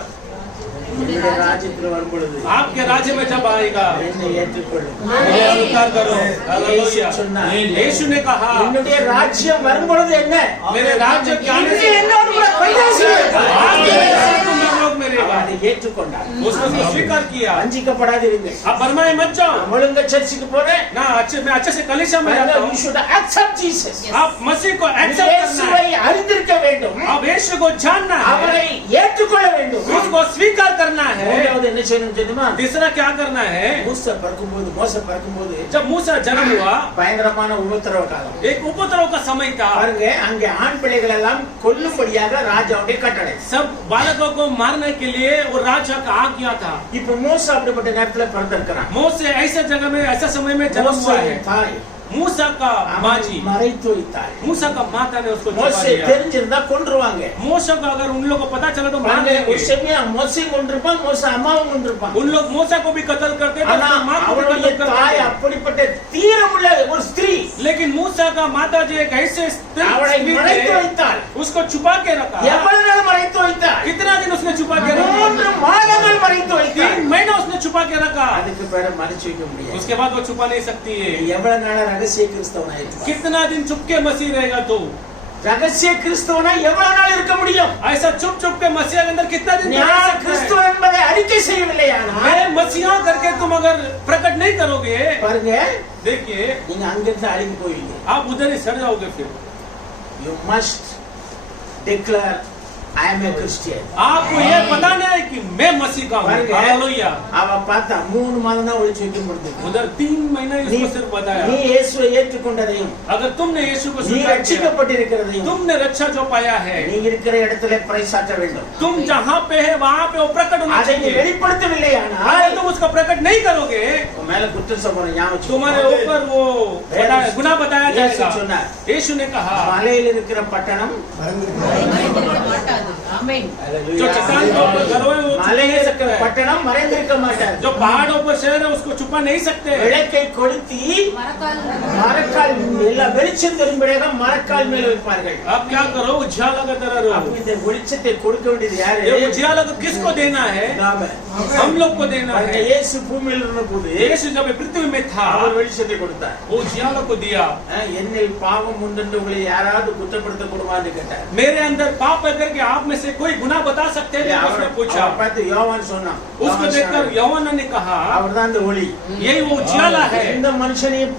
என்னுடைய ராஜ்யத்தில் வரும் பொழுது आपके राज्य में जब आएगा என்னை ஏற்றுக்கொள்ளும். मुझे स्वीकार करो। हालेलुया। சொன்னார், यीशु ने कहा, என்னுடைய ராஜ்யம் வரும் பொழுது என்ன? मेरे राज्य के आने இன்று से என்னோடு கூட பரிதாசியுங்கள். आपके साथ तुम लोग मेरे அவர் बाद அதை ஏற்றுக்கொண்டார். उसने स्वीकार किया। வஞ்சிக்கப்படாதீர்கள். आप बर्माए मत जाओ நான் ஒழுங்கா சர்ச்சுக்கு போறேன். ना, मैं अच्छे से कलीसिया में रहता You हूँ। should accept Jesus. आप मसीह को एक्सेप्ट करना இயேசுவை है, அறிந்திருக்க வேண்டும். आप यीशु को जानना है, அவரை ஏற்றுக்கொள்ள வேண்டும். उसको स्वीकार करना है। மூன்றாவது என்ன செய்யணும் தெரியுமா? तीसरा क्या करना है? மோசே பிறக்கும்போது जब मूसा जन्म हुआ, பயங்கரமான உபத்திரவ காலம். एक उपद्रव का समय था। பாருங்க, அங்கே ஆண் பிள்ளைகள் எல்லாம் கொல்லும்படியாக ராஜாவுடைய கட்டளை. सब बालकों को मारने के लिए वो राजा का आज्ञा था। இப்ப மோசே அப்படிப்பட்ட நேரத்துல பிறந்திருக்கிறான். मूसा ऐसे जगह में, ऐसा समय में जन्म हुआ है। மோசேயின் தாய் मूसा का माजी, மறைத்து வைத்தாள். मूसा का माता ने उसको छुपा மோசே दिया। தெரிஞ்சிருந்தா கொன்றுவாங்க. मूसा का अगर उन लोगों को पता चला तो मार பாருங்க, देंगे। ஒரு சமயம் மோசே கொன்றிருப்பான், மோசே அம்மாவும் கொன்றிருப்பான். उन लोग मूसा को भी कत्ल करते थे, ஆனா उसकी माँ को भी அவளுடைய कत्ल தாய் करते அப்படிப்பட்ட தீரமுள்ள ஒரு ஸ்திரீ. थे। लेकिन मूसा का माता जी एक ऐसे அவளை மறைத்து स्त्री வைத்தாள். उसको छुपा के रखा। எவ்வளவு நாள் மறைத்து வைத்தாள்? कितना दिन उसने छुपा के रखा? 3 மாதங்கள் மறைத்து வைத்தாள். 3 महीना उसने छुपा के रखा। அதுக்கு பிறகு மறைச்சு வைக்க முடியாது. उसके बाद वो छुपा नहीं सकती है। எவ்வளவு நாள் ரகசிய கிறிஸ்தவனா இருப்பார்? कितना दिन चुप के मसीह रहेगा तू? ரகசிய கிறிஸ்தவனா எவ்வளவு நாள் இருக்க முடியும்? ऐसा चुप चुप के मसीह के अंदर कितना दिन रह நான் सकता है? கிறிஸ்தவன் என்பதை அறிக்கை செய்யவில்லையானால் मैं मसीहा करके तुम अगर प्रकट नहीं करोगे, பாருங்க, देखिए நீங்க அங்கிருந்து அழிந்து போவீங்க. आप उधर ही सड़ जाओगे। फिर You must declare I am a Christian. आपको ये बताना है कि मैं मसीह का हूँ। பாருங்க, हालेलुया। அவ பார்த்தா 3 மாதம் தான் ஒளிச்சு வைக்க முடியும். उधर 3 महीना इसको सिर्फ बताया। நீ இயேசுவை ஏற்றுக்கொண்டதையும் अगर तुमने यीशु को நீ स्वीकार किया, ரட்சிக்கப்பட்டிருக்கிறதையும் तुमने रक्षा जो पाया है, நீ இருக்கிற இடத்துல பறைசாற்ற வேண்டும். तुम जहाँ पे है वहाँ पे वो प्रकट होना அதை நீ चाहिए। வெளிப்படுத்தவில்லையானால் अगर तुम उसका प्रकट नहीं करोगे, உன் மேல குற்றம் சொல்றேன். ஞாபகம் तुम्हारे ऊपर वो गुनाह बताया यीशु जाएगा। சொன்னார், यीशु ने कहा மலையில் இருக்கிற பட்டணம் மறைந்திருக்க மாட்டாது. ஆமென். जो चट्टान के ऊपर घर है वो छुपा மலையில் नहीं இருக்கிற सकता है। பட்டணம் மறைந்திருக்க மாட்டாது. जो पहाड़ों पर शहर है उसको छुपा नहीं सकते। விளக்கை கொளுத்தி மரக்கால் மரக்கால் எல்லா வெளிச்சம் தெரியும்படியாக மரக்கால் மேல வைப்பார்கள். अब क्या करो, उजाला का तरह அப்ப रहो। இந்த வெளிச்சத்தை கொடுக்க வேண்டியது யாரு? ये उजाला को किसको देना है? நாம. हम लोग को देना பாருங்க, है। இயேசு பூமியில் இருந்தபோது यीशु जब पृथ्वी में था, அவர் வெளிச்சத்தை கொடுத்தார். वो उजाला को दिया। என்னில் பாவம் உண்டு உங்களை யாராவது குற்றப்படுத்த கூடுமான்னு கேட்டார். मेरे अंदर पाप है करके आप में से कोई गुनाह बता सकते हैं? उसने पूछा। அவர் பார்த்து யோவான் சொன்னான். उसको देखकर यूहन्ना ने कहा, அவர்தான் அந்த ஒளி. यही वो उजाला है। எந்த மனுஷனையும்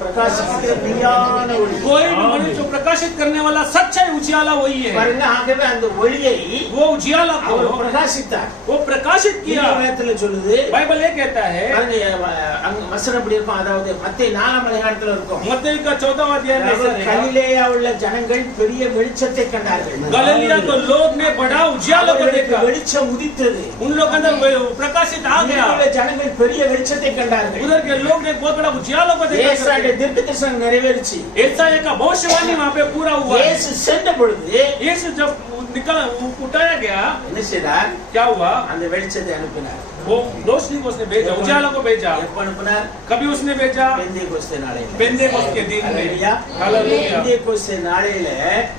பிரகாசிக்கிற மெய்யான ஒளி. कोई भी मनुष्य को प्रकाशित करने वाला सच्चा उजाला वही है। பாருங்க, ஆகவே அந்த ஒளியை वो उजाला को அவர் பிரகாசித்தார். वो प्रकाशित किया। வேதத்துல சொல்லுது, बाइबल ये कहता है, பாருங்க, அங்க வசனம் எப்படி இருக்கும், அதாவது மத்தேயு 4ஆம் அதிகாரத்துல இருக்கும். मत्ती का 14वां अध्याय में ऐसा लिखा, கலிலேயா உள்ள ஜனங்கள் பெரிய வெளிச்சத்தை கண்டார்கள். गलीलिया को लोग ने बड़ा उजाला को அவர்களுக்கு देखा। வெளிச்சம் உதித்தது. उन लोग के अंदर वो प्रकाशित आ गया। உள்ள ஜனங்கள் பெரிய வெளிச்சத்தை கண்டார்கள். उधर के लोग ने बहुत बड़ा उजाला को देखा। ஏசாயா தீர்க்கதரிசனம் நிறைவேறிச்சு. एसाया का भविष्यवाणी वहाँ पे पूरा हुआ। இயேசு சென்ற பொழுது यीशु जब निकला उठाया गया, என்ன செய்தார்? क्या हुआ? அந்த வெளிச்சத்தை அனுப்பினார். वो रोशनी को उसने भेजा, उजाला को भेजा। எப்ப அனுப்பினார்? कभी उसने भेजा பெந்தேகோஸ்தே நாளையில. पेंटेकोस्त के दिन में। ஹalleluya. हालेलुया। பெந்தேகோஸ்தே நாளையில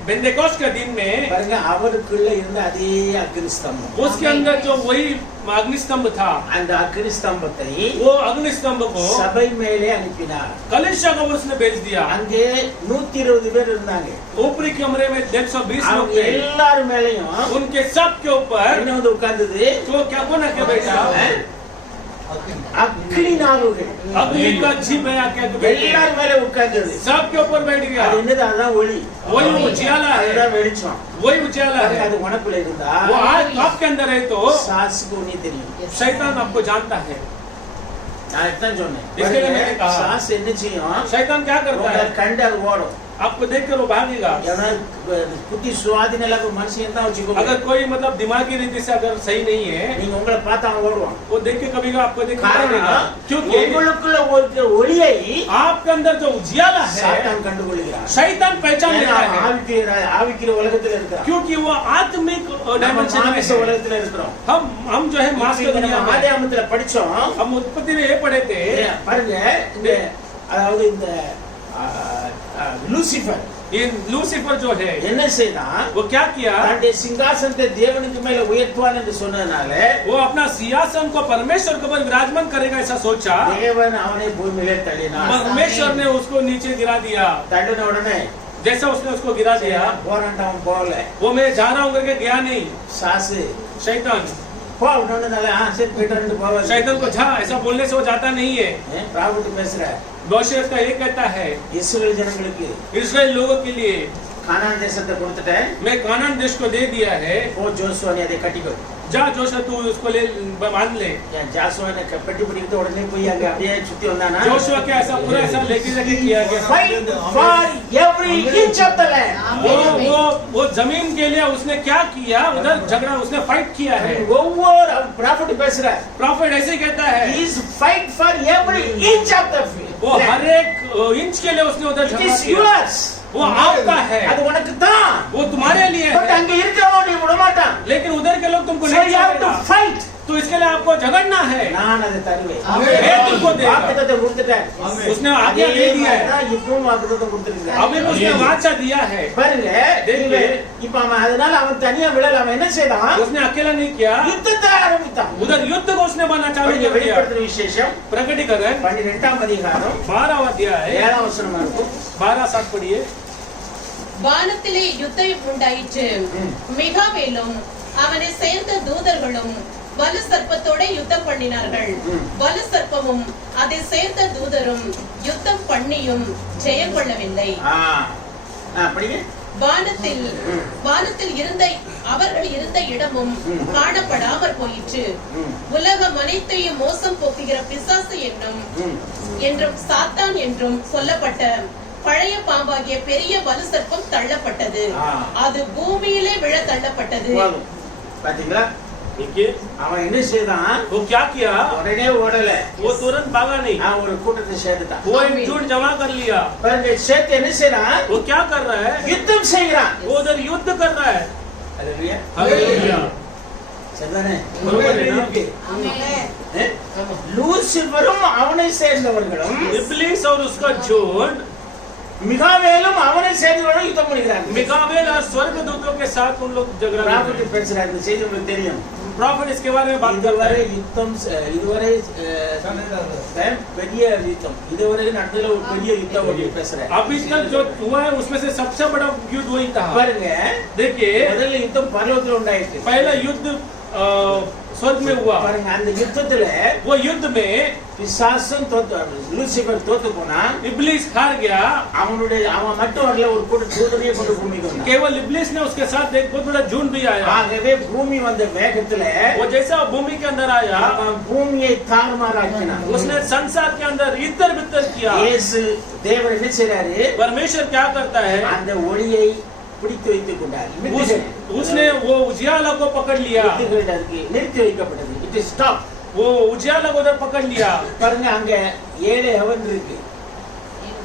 पेंटेकोस्त के दिन में பாருங்க, அவருக்குள்ள இருந்த அதே அக்னிஸ்தம்பம், उसके अंदर जो वही अग्निस्तंभ था, அந்த அக்னிஸ்தம்பத்தை वो अग्निस्तंभ को சபை மேலே அனுப்பினார். कलीसिया को उसने भेज दिया। அங்கே 120 பேர் இருந்தாங்க. ऊपरी कमरे में 120 लोग அவங்க थे। எல்லார் மேலயும் उनके सब के ऊपर என்ன வந்து உட்கார்ந்தது? तो क्या बना के बैठा? அக்னி நாவுகள் अग्नि का जीभ है आके बैठ गया। எல்லார் மேல உட்கார்ந்தது. सब के ऊपर बैठ गया। அது என்னது? அதான் ஒளி. वही उजाला है, அதுதான் வெளிச்சம். वही उजाला பாருங்க, है। அது உனக்குள்ள இருந்தா वो आज आपके अंदर है तो சாசுக்கு உனக்கு தெரியும். शैतान आपको जानता है। நான் இதான் சொன்னேன். इसके लिए मैंने कहा, சாஸ் என்ன செய்யும்? शैतान क्या करता உங்களை है? கண்டு அது ஓடும். आपको देखकर वो भागेगा। ஏன்னா புத்தி சுவாதீன இல்லாத மனுஷன் தான் வச்சுக்கோங்க. अगर कोई मतलब दिमागी रीति से अगर सही नहीं है, நீங்க உங்களை பார்த்து அவன் ஓடுவான். वो देख के कभी आपको देख के காரணம், भागेगा। क्योंकि உங்களுக்குள்ள ஒரு ஒளியை आपके अंदर जो उजियाला है, சாத்தான் கண்டுகொள்கிறான். शैतान पहचान ஏன்னா लेता அவன் है। ஆவிக்கிற உலகத்துல இருக்கிறான். क्योंकि वो आत्मिक நம்ம डायमेंशन में மாமிச है। உலகத்துல இருக்கிறோம். हम जो है मास के दुनिया में, ஆதியாகமத்துல படிச்சோம். हम उत्पत्ति में ये पढ़े थे। பாருங்க, இந்த அதாவது இந்த லூசிபர் ये लूसीफर जो है என்ன செய்தான்? वो क्या किया? தன்னுடைய சிங்காசனத்தை தேவனுக்கு மேல உயர்த்துவான் என்று சொன்னதனால वो अपना सिंहासन को परमेश्वर के ऊपर विराजमान करेगा ऐसा सोचा। தேவன் அவனை பூமியிலே தள்ளினார். परमेश्वर ने उसको नीचे गिरा दिया। தள்ளின உடனே जैसा उसने उसको गिरा दिया, போராட்டம் போகல. वो मैं जा रहा हूँ करके गया नहीं। சாசு शैतान போ உடனே சரி போயிட்டு போவாது. शैतान को जा ऐसा बोलने से वो जाता नहीं है। ப்ராபர்ட்டி பேசுற जोशेफ का ये कहता है, இஸ்ரவேல் ஜனங்களுக்கு इस्राएल लोगों के लिए கானான் தேசத்தை கொடுத்துட்டேன். मैं कानान देश को दे दिया है। ஓ ஜோசுவா, நீ அதை கட்டிக்கோ. जा जोशेफ तू उसको ले बांध ले। ஜாசுவா பெட்டி பிடிக்கிட்டு உடனே போய் அங்க அப்படியே சுத்தி வந்தானா? जोशुआ क्या ऐसा पूरा ऐसा लेके किया गया? Fight for every inch of the land. वो जमीन के लिए उसने क्या किया? उधर झगड़ा उसने फाइट किया है। ஒவ்வொரு ப்ராஃபிட் பேசுற प्रॉफिट ऐसे ही कहता है, is fight for every inch of the field. वो हर एक इंच के लिए उसने उधर It झगड़ा is किया। yours. वो आपका है, அது உனக்கு தான். वो तुम्हारे लिए பட் है। அங்க இருக்கிறவன் நீ விட மாட்டான். लेकिन उधर के लोग तुमको So नहीं you have to छोड़ेगा। fight. तो इसके लिए आपको झगड़ना है। நான் அதை தருவேன். मैं तुमको देगा। வாக்குத்தத்தத்தை கொடுத்துட்டார். उसने आज्ञा दे दिया है। இப்பவும் வாக்குத்தத்தம் கொடுத்திருக்கார். अभी उसने वाचा दिया है। பாருங்க, देखिए, இப்ப அவன் அதனால அவன் தனியா விடல. அவன் என்ன செய்தான்? उसने अकेला नहीं किया, யுத்தத்தை ஆரம்பித்தான். उधर युद्ध को उसने बनना चालू कर दिया। வெளிப்படுத்துற விசேஷம் प्रकटीकरण 12ஆம் அதிகாரம் 12वां अध्याय 7ஆம் வசனம் இருக்கும். 12:7 पढ़िए। வானத்திலே யுத்தம் உண்டாயிற்று. மிகாவேலும் அவனை சேர்ந்த தூதர்களும் வலு சர்ப்பத்தோட யுத்தம் பண்ணினார்கள். வலு சர்ப்பமும் அதை சேர்ந்த தூதரும் யுத்தம் பண்ணியும் ஜெயம் கொள்ளவில்லை. படிங்க. வானத்தில் இருந்த அவர்கள் இருந்த இடமும் காணப்படாமற் போயிற்று. உலகம் அனைத்தையும் மோசம் போக்குகிற பிசாசு என்றும் சாத்தான் என்றும் சொல்லப்பட்ட பழைய பாம்பாகிய பெரிய வலு சர்ப்பம் தள்ளப்பட்டது. அது பூமியிலே விழ தள்ளப்பட்டது. பாத்தீங்களா? देखिए, அவன் என்ன செய்தான்? वो क्या किया? உடனே ஓடல. वो तुरंत भागा नहीं, அவன் ஒரு கூட்டத்தை சேர்த்துட்டான். वो एक झुंड जमा कर लिया। பாருங்க, சேர்த்து என்ன செய்றான்? वो क्या कर रहा है? யுத்தம் செய்கிறான். वो उधर युद्ध कर रहा है। Hallelujah, hallelujah. சரிதானே? ஆமென். லூசிபரும் அவனை சேர்ந்தவர்களும் इब्लीस और उसका झुंड, மிகாவேலும் அவனை சேர்ந்தவர்களும் யுத்தம் பண்ணுகிறார்கள். मिकाएल और स्वर्गदूतों के साथ उन लोग झगड़ा कर रहे ப்ராஃபட் हैं। பேசுறாரு. இந்த செய்தி உங்களுக்கு தெரியும். प्रॉफिट इसके बारे में बात करता இதுவரை है। யுத்தம் இதுவரை பெரிய யுத்தம் இதுவரை நடந்ததுல ஒரு பெரிய யுத்தம் பத்தி பேசுறேன். अभी तक जो हुआ है उसमें से सबसे बड़ा युद्ध वही था। பாருங்க, देखिए, முதல்ல யுத்தம் பரலோகத்துல உண்டாயிருக்கு. पहला युद्ध स्वर्ग में हुआ। பாருங்க, அந்த யுத்தத்துல वो युद्ध में பிசாசும் லூசிபர் தோத்து போனா, इब्लीस हार गया। அவன் மட்டும் வரல, ஒரு கூட்ட தூதரையே கொண்டு பூமிக்கு வந்தான். केवल इब्लीस ने उसके साथ एक बहुत बड़ा झुंड भी आया। ஆகவே பூமி வந்த வேகத்துல वो जैसा भूमि के अंदर आया, அவன் பூமியை தாறுமாறாக்கினான். उसने संसार के अंदर इतर बितर किया। இயேசு தேவன் என்ன செய்றாரு? परमेश्वर क्या करता है? அந்த ஒளியை பிடித்து வைத்துக் கொண்டார். उसने वो उजियाला को पकड़ लिया। நிறுத்தி வைக்கப்பட்டது. It is stop. वो उजियाला को उधर पकड़ लिया। பாருங்க, அங்க 7 ஹெவன் இருக்கு.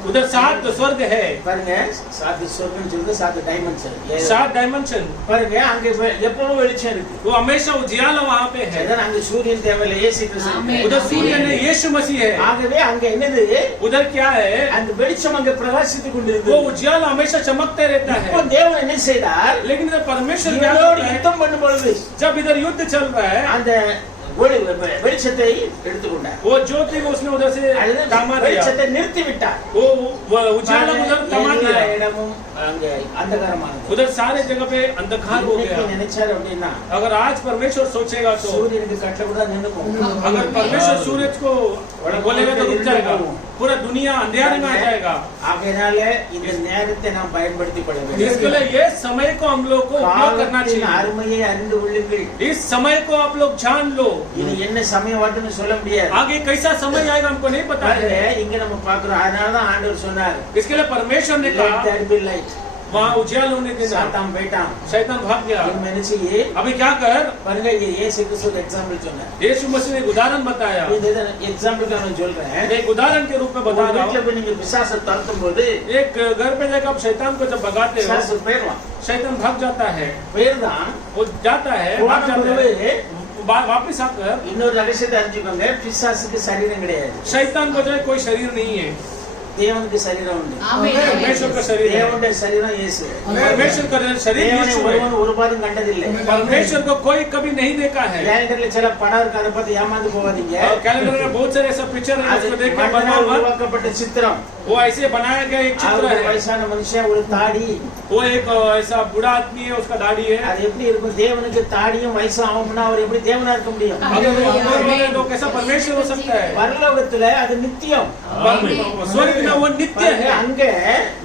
उधर 7 स्वर्ग है, பாருங்க, 7 சொர்க்கம் சொல்றது 7 டைமென்ஷன். 7 डायमेंशन। பாருங்க, அங்க எப்பவும் வெளிச்சம் இருக்கு. वो हमेशा उजियाला वहाँ पे है। அதான் அங்க சூரியன் தேவையில்லை, இயேசு கிறிஸ்து. उधर सूर्य ने यीशु मसीह है। ஆகவே அங்க என்னது? उधर क्या है? அந்த வெளிச்சம் அங்க பிரகாசித்துக் கொண்டிருக்கிறது. वो उजियाला हमेशा चमकते रहता இப்போ है। தேவன் என்ன செய்தார்? लेकिन इधर परमेश्वर क्या இவரோடு करता है? யுத்தம் பண்ணும் பொழுது जब इधर युद्ध चल रहा है, அந்த வெளிச்சத்தை எடுத்துக்கொண்டார். वो ज्योति को उसने उधर से थमा दिया। வெளிச்சத்தை நிறுத்தி விட்டார். वो उजाला को उधर थमा दिया। இடமும் அங்க அந்தகாரமானது. उधर सारे जगह पे अंधकार हो गया। நினைச்சாரு அப்படின்னா, अगर आज परमेश्वर सोचेगा तो, சூரியனுக்கு கட்டளை கூட நின்னுக்கும். अगर परमेश्वर सूरज को बोलेगा तो रुक जाएगा, पूरा दुनिया अंधेरे में आ जाएगा। ஆகையால இந்த நேரத்தை நாம் பயன்படுத்திக் கொள்ள इसके வேண்டும். लिए ये समय को हम लोग को उपयोग करना காலத்தின் चाहिए। அருமையை அறிந்து கொள்ளுங்கள். इस समय को आप लोग जान लो। இது என்ன சமயம் வருதுன்னு சொல்ல முடியாது. आगे कैसा समय आएगा हमको नहीं पता பாருங்க, है। இங்க நம்ம பாக்குறோம். அதனாலதான் ஆண்டவர் சொன்னார், इसके लिए परमेश्वर ने let कहा there be light. वहाँ उजाला होने देना। சாத்தான் போயிட்டான். शैतान भाग गया। இவன் என்ன செய்ய? अभी क्या कर? பாருங்க, இங்க இயேசு கிறிஸ்து ஒரு எக்ஸாம்பிள் சொன்னார். यीशु मसीह ने एक उदाहरण बताया। இந்த எக்ஸாம்பிளுக்கு நான் சொல்றேன். एक उदाहरण के रूप में बता रहा வீட்டுல हूँ। போய் நீங்க பிசாசை துரத்தும் போது एक घर पे जाकर आप शैतान को जब भगाते हो, பிசாசு போயிடுவான். शैतान भाग जाता है। போயிருந்தான். वो जाता है, भाग जाता है, वापिस आकर இன்னொரு ரகசியத்தை அறிஞ்சுக்கோங்க. பிசாசுக்கு சரீரம் கிடையாது. शैतान को जो है कोई शरीर नहीं है, தேவனுக்கு சரீரம் உண்டு. ஆமென். परमेश्वर का शरीर है। தேவனுடைய சரீரம் இயேசு. परमेश्वर का शरीर தேவனை यीशु है। ஒருவன் ஒரு பாதும் கண்டதில்லை. परमेश्वर को कोई कभी नहीं देखा है। கேலண்டர்ல சில படம் இருக்கு, அதை பார்த்து ஏமாந்து போகாதீங்க. और कैलेंडर में बहुत सारे ऐसा पिक्चर है, அது उसको देख कर மனிதனால் बनाओ मत। உருவாக்கப்பட்ட சித்திரம். वो ऐसे बनाया गया एक चित्र அவர் ஒரு है। வயசான மனுஷன், ஒரு தாடி. वो एक ऐसा बूढ़ा आदमी है, उसका दाढ़ी है। அது எப்படி இருக்கும்? தேவனுக்கு தாடியும் வயசும் ஆகும்னா அவர் எப்படி தேவனா இருக்க முடியும்? अगर वो अमर होगा तो कैसा परमेश्वर हो सकता है? பரலோகத்துல அது நித்தியம். स्वर्ग में वो नित्य है। அங்க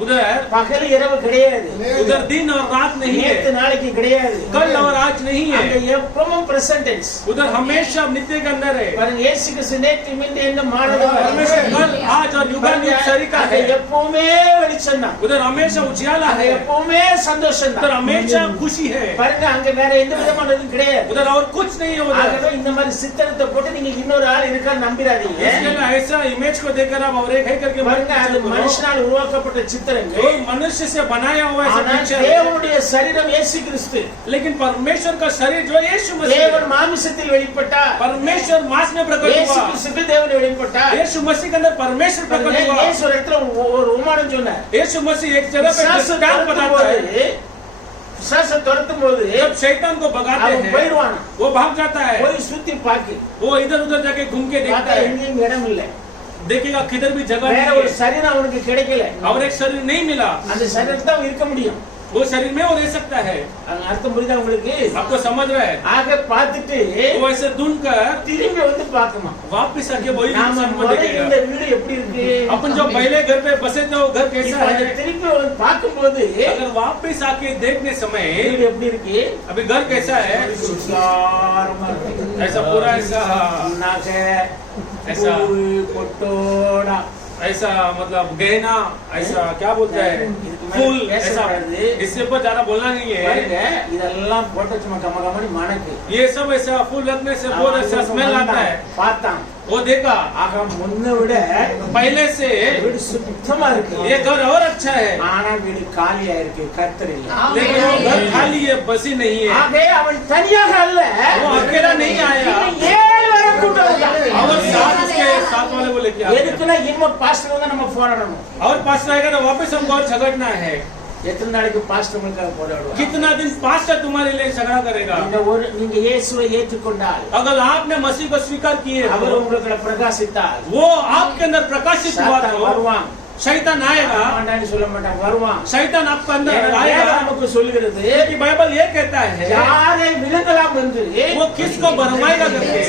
उधर பகல் இரவு கிடையாது. उधर दिन और रात नहीं நேத்து है, நாளைக்கு கிடையாது. कल और आज नहीं அங்க है। எப்பவும் பிரசன்ட் டென்ஸ். उधर हमेशा नित्य के अंदर है। பாருங்க, இயேசு கிறிஸ்து நேற்று மீண்டும் என்ன மாறதவர். परमेश्वर कल आज और युगानुयुग शरीर का है। எப்பவுமே வெளிச்சம் தான். उधर हमेशा उजियाला அங்க है, எப்பவுமே சந்தோஷம் उधर தான். हमेशा खुशी है। பாருங்க, அங்க வேற எந்த விதமான இதுவும் கிடையாது. उधर और कुछ नहीं है उधर। ஆகவே இந்த மாதிரி சித்திரத்தை போட்டு நீங்க இன்னொரு ஆள் இருக்கான்னு நம்பிராதீங்க. इसके लिए ऐसा इमेज को देखकर आप और एक है करके मत பாருங்க அது மனுஷனால் உருவாக்கப்பட்ட சித்திரங்கள் जो मनुष्य से बनाया हुआ ऐसा ஆனால் पिक्चर है, தேவனுடைய சரீரம் இயேசு கிறிஸ்து लेकिन परमेश्वर का शरीर जो यीशु मसीह தேவன் है, மாமிசத்தில் வெளிப்பட்டார் परमेश्वर मांस में प्रकट இயேசு हुआ, கிறிஸ்து தேவன் வெளிப்பட்டார் यीशु मसीह के अंदर परमेश्वर प्रकट हुआ। இயேசு ஒரு இடத்துல ஒரு உமானம் சொன்னார் यीशु मसीह एक जगह पे பிசாசு दृष्टांत बताता है, பிசாசை துரத்தும் போது जब शैतान को भगाते அவன் हैं போயிடுவான் वो भाग जाता है, போய் சுத்தி பாக்கி वो इधर उधर जाके घूम के देखता பார்த்தா है, எங்கேயும் இடம் இல்ல देखेगा किधर भी जगह வேற नहीं ஒரு है, சரீரம் அவனுக்கு கிடைக்கல और एक शरीर नहीं मिला, அந்த சரீரத்துல அவன் இருக்க முடியும் वो शरीर में वो रह सकता है। அது அர்த்தம் புரியுதா உங்களுக்கு आपको समझ रहा है? ஆக பார்த்துட்டு वो ऐसे ढूंढ कर திரும்பி வந்து பார்க்குமா वापिस आके वही நாம इंसान को முதல்ல देखेगा। இந்த வீடு எப்படி இருக்கு अपन जो पहले घर पे बसे थे वो घर कैसा இப்ப அதை है, திருப்பி வந்து பார்க்கும்போது अगर वापिस आके देखने समय வீடு எப்படி இருக்கு अभी घर कैसा है, சுகாரமா இருக்கு ऐसा पूरा ऐसा நகை ऐसा பூ, பொட்டோடா ऐसा मतलब गहना ऐसा क्या बोलता है, இதுக்கு மேல फूल பேச ऐसा, கூடாது. इससे ऊपर ज्यादा बोलना नहीं है। பாருங்க இதெல்லாம் போட்டு சும்மா கம கமனி மணக்கு ये सब ऐसा फूल लगने से बहुत ऐसा स्मेल आता है। பார்த்தான் वो देखा ஆக முன்ன விட पहले से வீடு சுத்தமா இருக்கு ये घर और अच्छा है, ஆனா வீடு காலியா இருக்கு கர்த்தர் இல்ல लेकिन वो घर खाली है, बसी नहीं है। ஆக அவன் தனியாக அல்ல वो अकेला नहीं आया, ஏழு வரை கூட்டம் வந்தாங்க. और साथ उसके साथ वाले को लेके आ गया। எதுக்குன்னா இனிமே பாஸ்டர் வந்து நம்ம போராடணும் और पास्टर आएगा तो वापस हमको और झगड़ना है। எத்தனை நாளைக்கு பாஸ்டர்களுக்காக போராடுவோம் कितना दिन पास्टर तुम्हारे लिए झगड़ा करेगा? நீங்க இயேசுவை ஏற்றுக்கொண்டால் अगर आपने मसीह को स्वीकार किए அவர் तो உங்களுக்கு பிரகாசித்தால் वो आपके अंदर प्रकाशित हुआ சாத்தான் तो வருவான் शैतान आएगा, ஆமாண்டான்னு சொல்ல மாட்டான் வருவான் शैतान आपके अंदर ஏன்னா आएगा। வேதம் நமக்கு சொல்லுகிறது कि बाइबल ये कहता है யாரை விழுங்கலாம் என்று वो किसको भरमाएगा करके,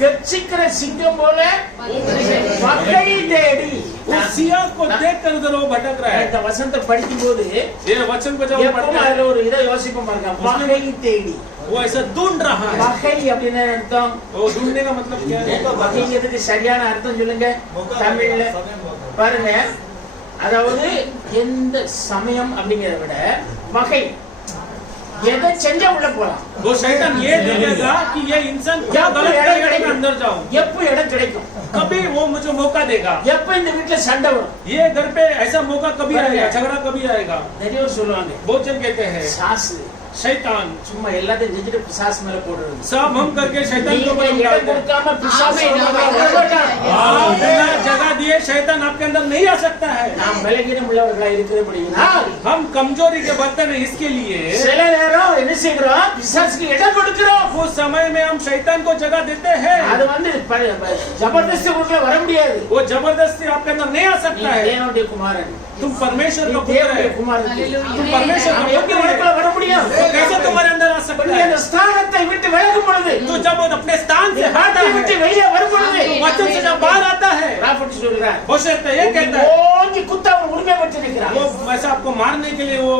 கர்ச்சிக்கிற சிங்கம் போல வகை தேடி उस सियाह को देख कर उधर वो भटक रहा है। இந்த வசனத்தை படிக்கும் போது ये वचन को जब हम எப்பவும் पढ़ते हैं அதுல ஒரு இதை யோசிப்போம் பாருங்க வகை தேடி वो ऐसा ढूंढ रहा है। வகை அப்படின்னு அர்த்தம் वो ढूंढने का मतलब क्या है? வகைங்கிறதுக்கு சரியான அர்த்தம் சொல்லுங்க தமிழ்ல பாருங்க அதாவது எந்த சமயம் அப்படிங்கிறத விட வகை எதை செஞ்சா உள்ள போலாம் वो शैतान ये देखेगा कि ये इंसान क्या गलत करेगा मैं अंदर जाऊं, எப்ப இடம் கிடைக்கும் कभी वो मुझे मौका देगा। எப்ப இந்த வீட்டுல சண்டை வரும் ये घर पे ऐसा मौका कभी आएगा, झगड़ा कभी आएगा। நிறைய பேர் சொல்லுவாங்க बहुत जन कहते हैं சாசு शैतान சும்மா எல்லாத்தையும் செஞ்சுட்டு பிசாசு மேல போடுறது सब हम करके शैतान को நீங்க இடம் கொடுக்காம பிசாசு आप बिना जगह दिए शैतान आपके अंदर नहीं आ सकता है। நாம் பலகீனம் உள்ளவர்களா இருக்கிறபடியா हम कमजोरी के बर्तन हैं, इसके लिए சில நேரம் என்ன செய்கிறோம் பிசாசுக்கு இடம் கொடுக்கிறோம் उस समय में हम शैतान को जगह देते हैं। அது வந்து ஜபர்தஸ்தி உள்ள வர முடியாது वो जबरदस्ती आपके अंदर नहीं आ நீ सकता है। தேவனுடைய குமாரன் तुम परमेश्वर நீ का पुत्र தேவனுடைய है, குமாரன் तुम परमेश्वर का எப்படி पुत्र உனக்குள்ள है, வர முடியும் तो कैसे तुम्हारे अंदर आ सकता நீ है? அந்த ஸ்தானத்தை விட்டு விலகும் பொழுது तो जब वो अपने स्थान நீ से हटता வார்த்தையை விட்டு है, வெளியே வரும் பொழுது वचन से जब बाहर आता है, ப்ராஃபட் சொல்றார் होशे ये कहता है ஓங்கி குத்த அவன் உரிமை பெற்று நிற்கிறான் वो वैसा आपको मारने के लिए वो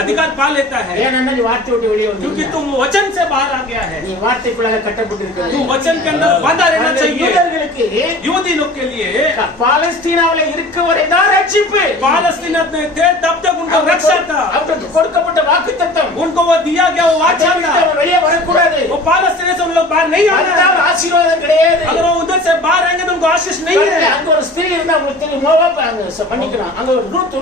अधिकार पा लेता है, ஏன்னா நீ வார்த்தை விட்டு வெளியே क्योंकि வந்து तुम वचन से बाहर आ गया है। நீ வார்த்தைக்குள்ளாக கட்டப்பட்டிருக்கிறது तू वचन के अंदर बांधा रहना चाहिए। யூதர்களுக்கு यहूदी लोग के लिए பாலஸ்தீனாவில இருக்க வரை தான் ரட்சிப்பு पालस्तीन में थे तब तक उनको रक्षा था, அவருக்கு கொடுக்கப்பட்ட வாக்குத்தத்தம் उनको वो दिया गया वो वाचा था। அவன் வெளியே வரக்கூடாது वो पालस्तीन से उन लोग बाहर नहीं आना है। வந்தால் ஆசீர்வாதம் கிடையாது अगर वो उधर से बाहर आएंगे तो उनको आशीष नहीं பாருங்க, है। அங்க ஒரு ஸ்திரீ இருந்தா உங்களுக்கு தெரியும் மோவாப் மன்னிக்கலாம் அங்க ஒரு ரூத்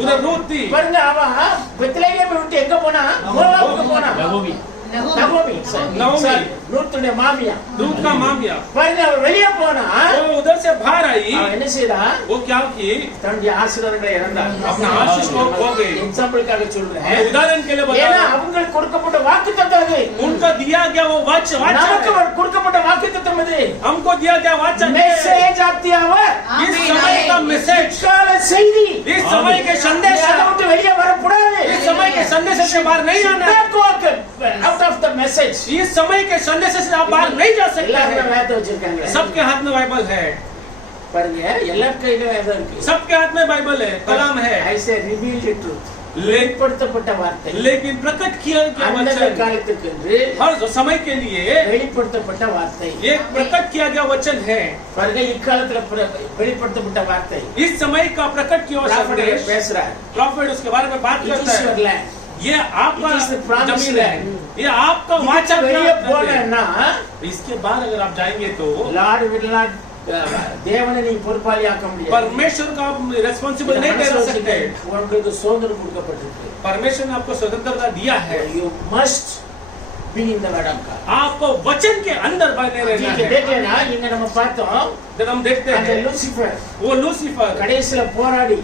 उधर रूत थी, பாருங்க அவன் பெத்லகேமை விட்டு எங்க போனா மோவாபுக்கு போனா நகோமி नहोमी। ரூத்துடைய மாமியா रूत का मामिया பாருங்க அவன் வெளியே போனா वो उधर से बाहर आई, அவன் என்ன செய்தா वो क्या की தன்னுடைய ஆசீர்வாதங்களை இழந்தான் अपना आशीष को खो गई। எக்ஸாம்பிளுக்காக मैं சொல்றேன் उदाहरण के लिए बता ஏன்னா रहा हूं, அவங்களுக்கு கொடுக்கப்பட்ட வாக்குத்தத்தம் அது उनको दिया गया वो वाचा நமக்கு है, கொடுக்கப்பட்ட வாக்குத்தத்தம் அது हमको दिया गया वाचा है। மெசேஜ் ஆப்தி அவர் इस समय का मैसेज, கால செய்தி इस समय के संदेश, அதை விட்டு வெளியே வரக்கூடாது इस समय के संदेश से बाहर नहीं आना है। out of the message इस समय के संदेश से आप बाहर नहीं जा सकते எல்லாரும் हैं। வேத வச்சிருக்காங்க सबके हाथ में बाइबल है, பாருங்க எல்லார் கையிலும் வேதம் இருக்கு सबके हाथ में बाइबल है, कलाम है, I say revealed truth ले, வெளிப்படுத்தப்பட்ட வார்த்தை लेकिन प्रकट किया गया அந்தந்த वचन காலத்துக்கு என்று हर समय के लिए வெளிப்படுத்தப்பட்ட வார்த்தை ये प्रकट किया गया वचन है। பாருங்க இக்காலத்துல வெளிப்படுத்தப்பட்ட வார்த்தை इस समय का प्रकट किया हुआ Prophet संदेश, பேசுறார் प्रॉफिट उसके बारे में बात करता है। ஈஸ்வர்ல ये आपका It is the promised जमीन है, land. ये आपका वाचा வெளியே प्राप्त है। போனா इसके बाद अगर आप जाएंगे तो Lord will not தேவனை நீ பொறுப்பாளியாக்க முடியாது. परमेश्वर का आप रिस्पॉन्सिबल नहीं ठहरा सकते। உங்களுக்கு சுதந்திரம் கொடுக்கப்பட்டிருக்கு. परमेश्वर ने आपको स्वतंत्रता दिया है। You must be in the word of God. आपको वचन के अंदर बने रहना है। देखलेனா இங்க நம்ம பார்த்தோம், जब हम देखते அந்த हैं லூசிஃபர் वो लूसीफर கடைசில போராடி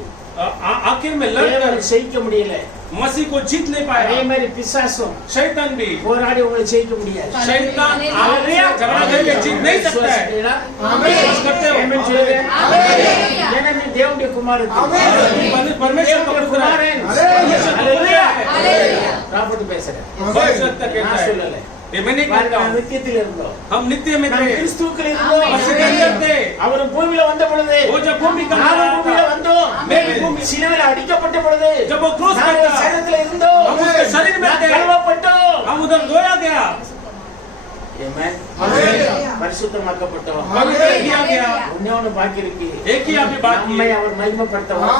आखिर में लड़कर தேவனை ஜெயிக்க முடியல. मसीह को जीत नहीं அதே पाया। மாதிரி பிசாசும் शैतान भी போராடி உங்களை ஜெயிக்க முடியாது. शैतान आपसे झगड़ा करके जीत नहीं सकता है। विश्वास करते हो? आमीन சொல்லுங்க. ஏன்னா நீ தேவனுடைய குமாரன். परमेश्वर का पुत्र है। हालेलुया. ராபர்ட் பேசுறேன். कहता है சொல்லல. ये मैंने कहता हूं நித்தியத்தில் இருந்தோம். हम नित्य में थे। கிறிஸ்துவுக்குள் இருந்தோம். थे அவர் பூமியில வந்த பொழுது वो जब भूमि का நாம பூமியில வந்தோம். मैं भी भूमि சிலுவையில் அடிக்கப்பட்ட பொழுது जब वो क्रूस நாம पे था சரீரத்தில் இருந்தோம். हम उसके शरीर में थे। கழுவப்பட்டோம். हम उधर धोया गया। ஆமென். பரிசுத்தமாக்கப்பட்டோம். पवित्र किया गया। உன்னோட பாக்கி இருக்கு. एक ही अभी बाकी நம்மை है। அவர் மகிமைப்படுத்துவார்.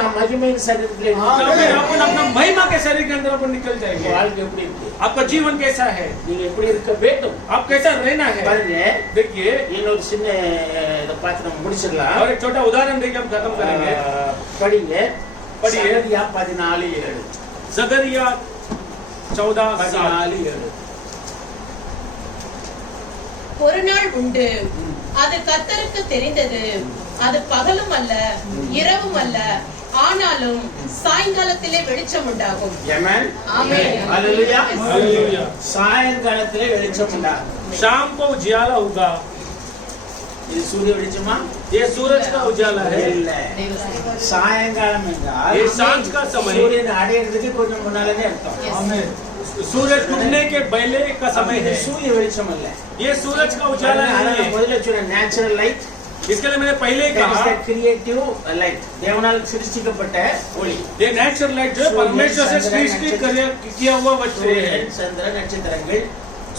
நாம் மகிமையின் சரீரத்தில் जब फिर अपन अपना महिमा के शरीर के अंदर अपन निकल जाएंगे। வாழ்க்கை எப்படி இருக்கு? आपका जीवन कैसा है? நீங்க எப்படி இருக்க வேண்டும்? आप कैसा रहना है? பாருங்க, देखिए இன்னொரு சின்ன இத பார்த்து நம்ம முடிச்சிடலாம். और एक छोटा उदाहरण देके हम खत्म करेंगे। படிங்க. படிங்க। சகரியா 14:7. जकरिया 14:7 14:7. ஒரு நாள் உண்டு, அது கர்த்தருக்கு தெரிந்தது. அது பகலும் அல்ல இரவும் அல்ல, ஆனாலும் சாயங்காலத்திலே வெளிச்சம் உண்டாகும். ஆமென். ஆமென். ஹalleluya. हालेलुया। சாயங்காலத்திலே வெளிச்சம் உண்டாகும். शाम को उजाला होगा। இது சூரிய வெளிச்சமா? ये सूरज का उजाला है। இல்ல. சாயங்காலம் என்றால் ये सांझ का समय। சூரியன் அடையிறதுக்கு கொஞ்சம் முன்னாலே அர்த்தம். आमेन। सूरज डूबने के पहले का समय है। சூரிய வெளிச்சம் அல்ல. ये सूरज का उजाला नहीं है। முதல்ல சொன்ன நேச்சுரல் லைட், इसके लिए मैंने पहले ही कहा கிரியேட்டிவ் லைட், தேவனால் சிருஷ்டிக்கப்பட்ட ஒளி. ये नेचुरल लाइट जो परमेश्वर से सृष्टि किया हुआ वस्तु है। சூரியன், சந்திரன், நட்சத்திரங்கள்.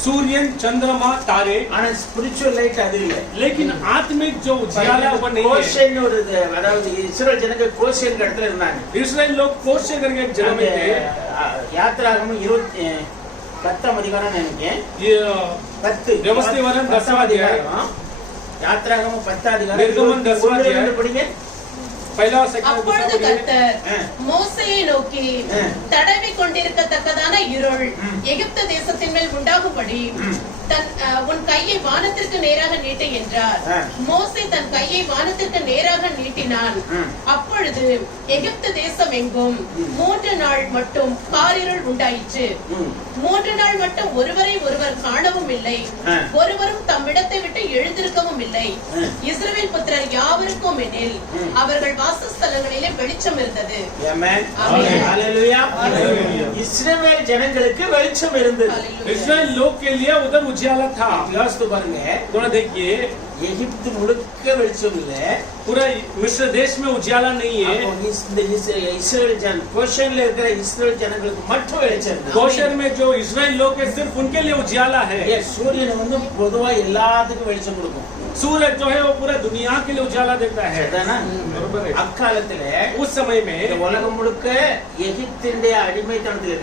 सूर्य चंद्रमा तारे। ஆனா ஸ்பிரிச்சுவல் லைட் அது இல்ல. लेकिन आत्मिक जो उजाला वो नहीं है। கோஷேன் ஒரு அதாவது இஸ்ரேல் ஜனங்க கோஷேன் இடத்துல இருந்தாங்க. इसराइल लोग कोशे करके एक जगह में थे। யாத்திராகமம் 10ஆம் அதிகாரம் நினைக்கிறேன். ये 10 व्यवस्थितवरण 10वां अध्याय। யாத்திராகமம் 10ஆம் அதிகாரம் निर्गमन 10वां अध्याय படிங்க. पहला सेकंड அப்பொழுது கர்த்தர் ஆ. மோசேயை நோக்கி, ஆ. தடவி கொண்டிருக்கத்தக்கதான இருள் எகிப்து தேசத்தின் மேல் உண்டாகும்படி உன் கையை வானத்திற்கு நேராக நீட்டு என்றார். ஆ. மோசே தன் கையை வானத்திற்கு நேராக நீட்டினான். ம். அப்பொழுது எகிப்து தேசம் எங்கும் 3 நாள் மட்டும் காரிருள் உண்டாயிற்று. 3 நாள் மட்டும் ஒருவரை ஒருவர் காணவும் இல்லை, ஆ. ஒருவரும் தம்மிடத்தை விட்டு எழுந்திருக்கவும் இல்லை. இஸ்ரவேல் புத்திரர் யாவருக்கும் எனில் அவர்கள் வாசஸ்தலங்களிலே வெளிச்சம் இருந்தது. ஆமென். ஆமென். ஹalleluya. हालेलुया। இஸ்ரவேல் ஜனங்களுக்கு வெளிச்சம் இருந்தது. ஹalleluya. इसराइल लोग के लिए उधर उजाला था। யோசித்து பாருங்க, थोड़ा देखिए எகிப்து முழுக்க வெளிச்சம் இல்ல. पूरा मिस्र देश में उजाला नहीं है। அப்போ இந்த இஸ்ரேல் ஜன கோஷன்ல இருக்கிற இஸ்ரேல் ஜனங்களுக்கு மட்டும் வெளிச்சம் இருந்தது. कोशर में जो इसराइल लोग है सिर्फ उनके लिए उजाला है। சூரியன் வந்து பொதுவா எல்லாத்துக்கும் வெளிச்சம் கொடுக்கும். सूरज जो है वो पूरा दुनिया के लिए उजाला देता है। சரிதானா? बरोबर है। அக்காலத்துல उस समय இந்த में உலகம் முழுக்க எகிப்தினுடைய அடிமைத்தனத்தில்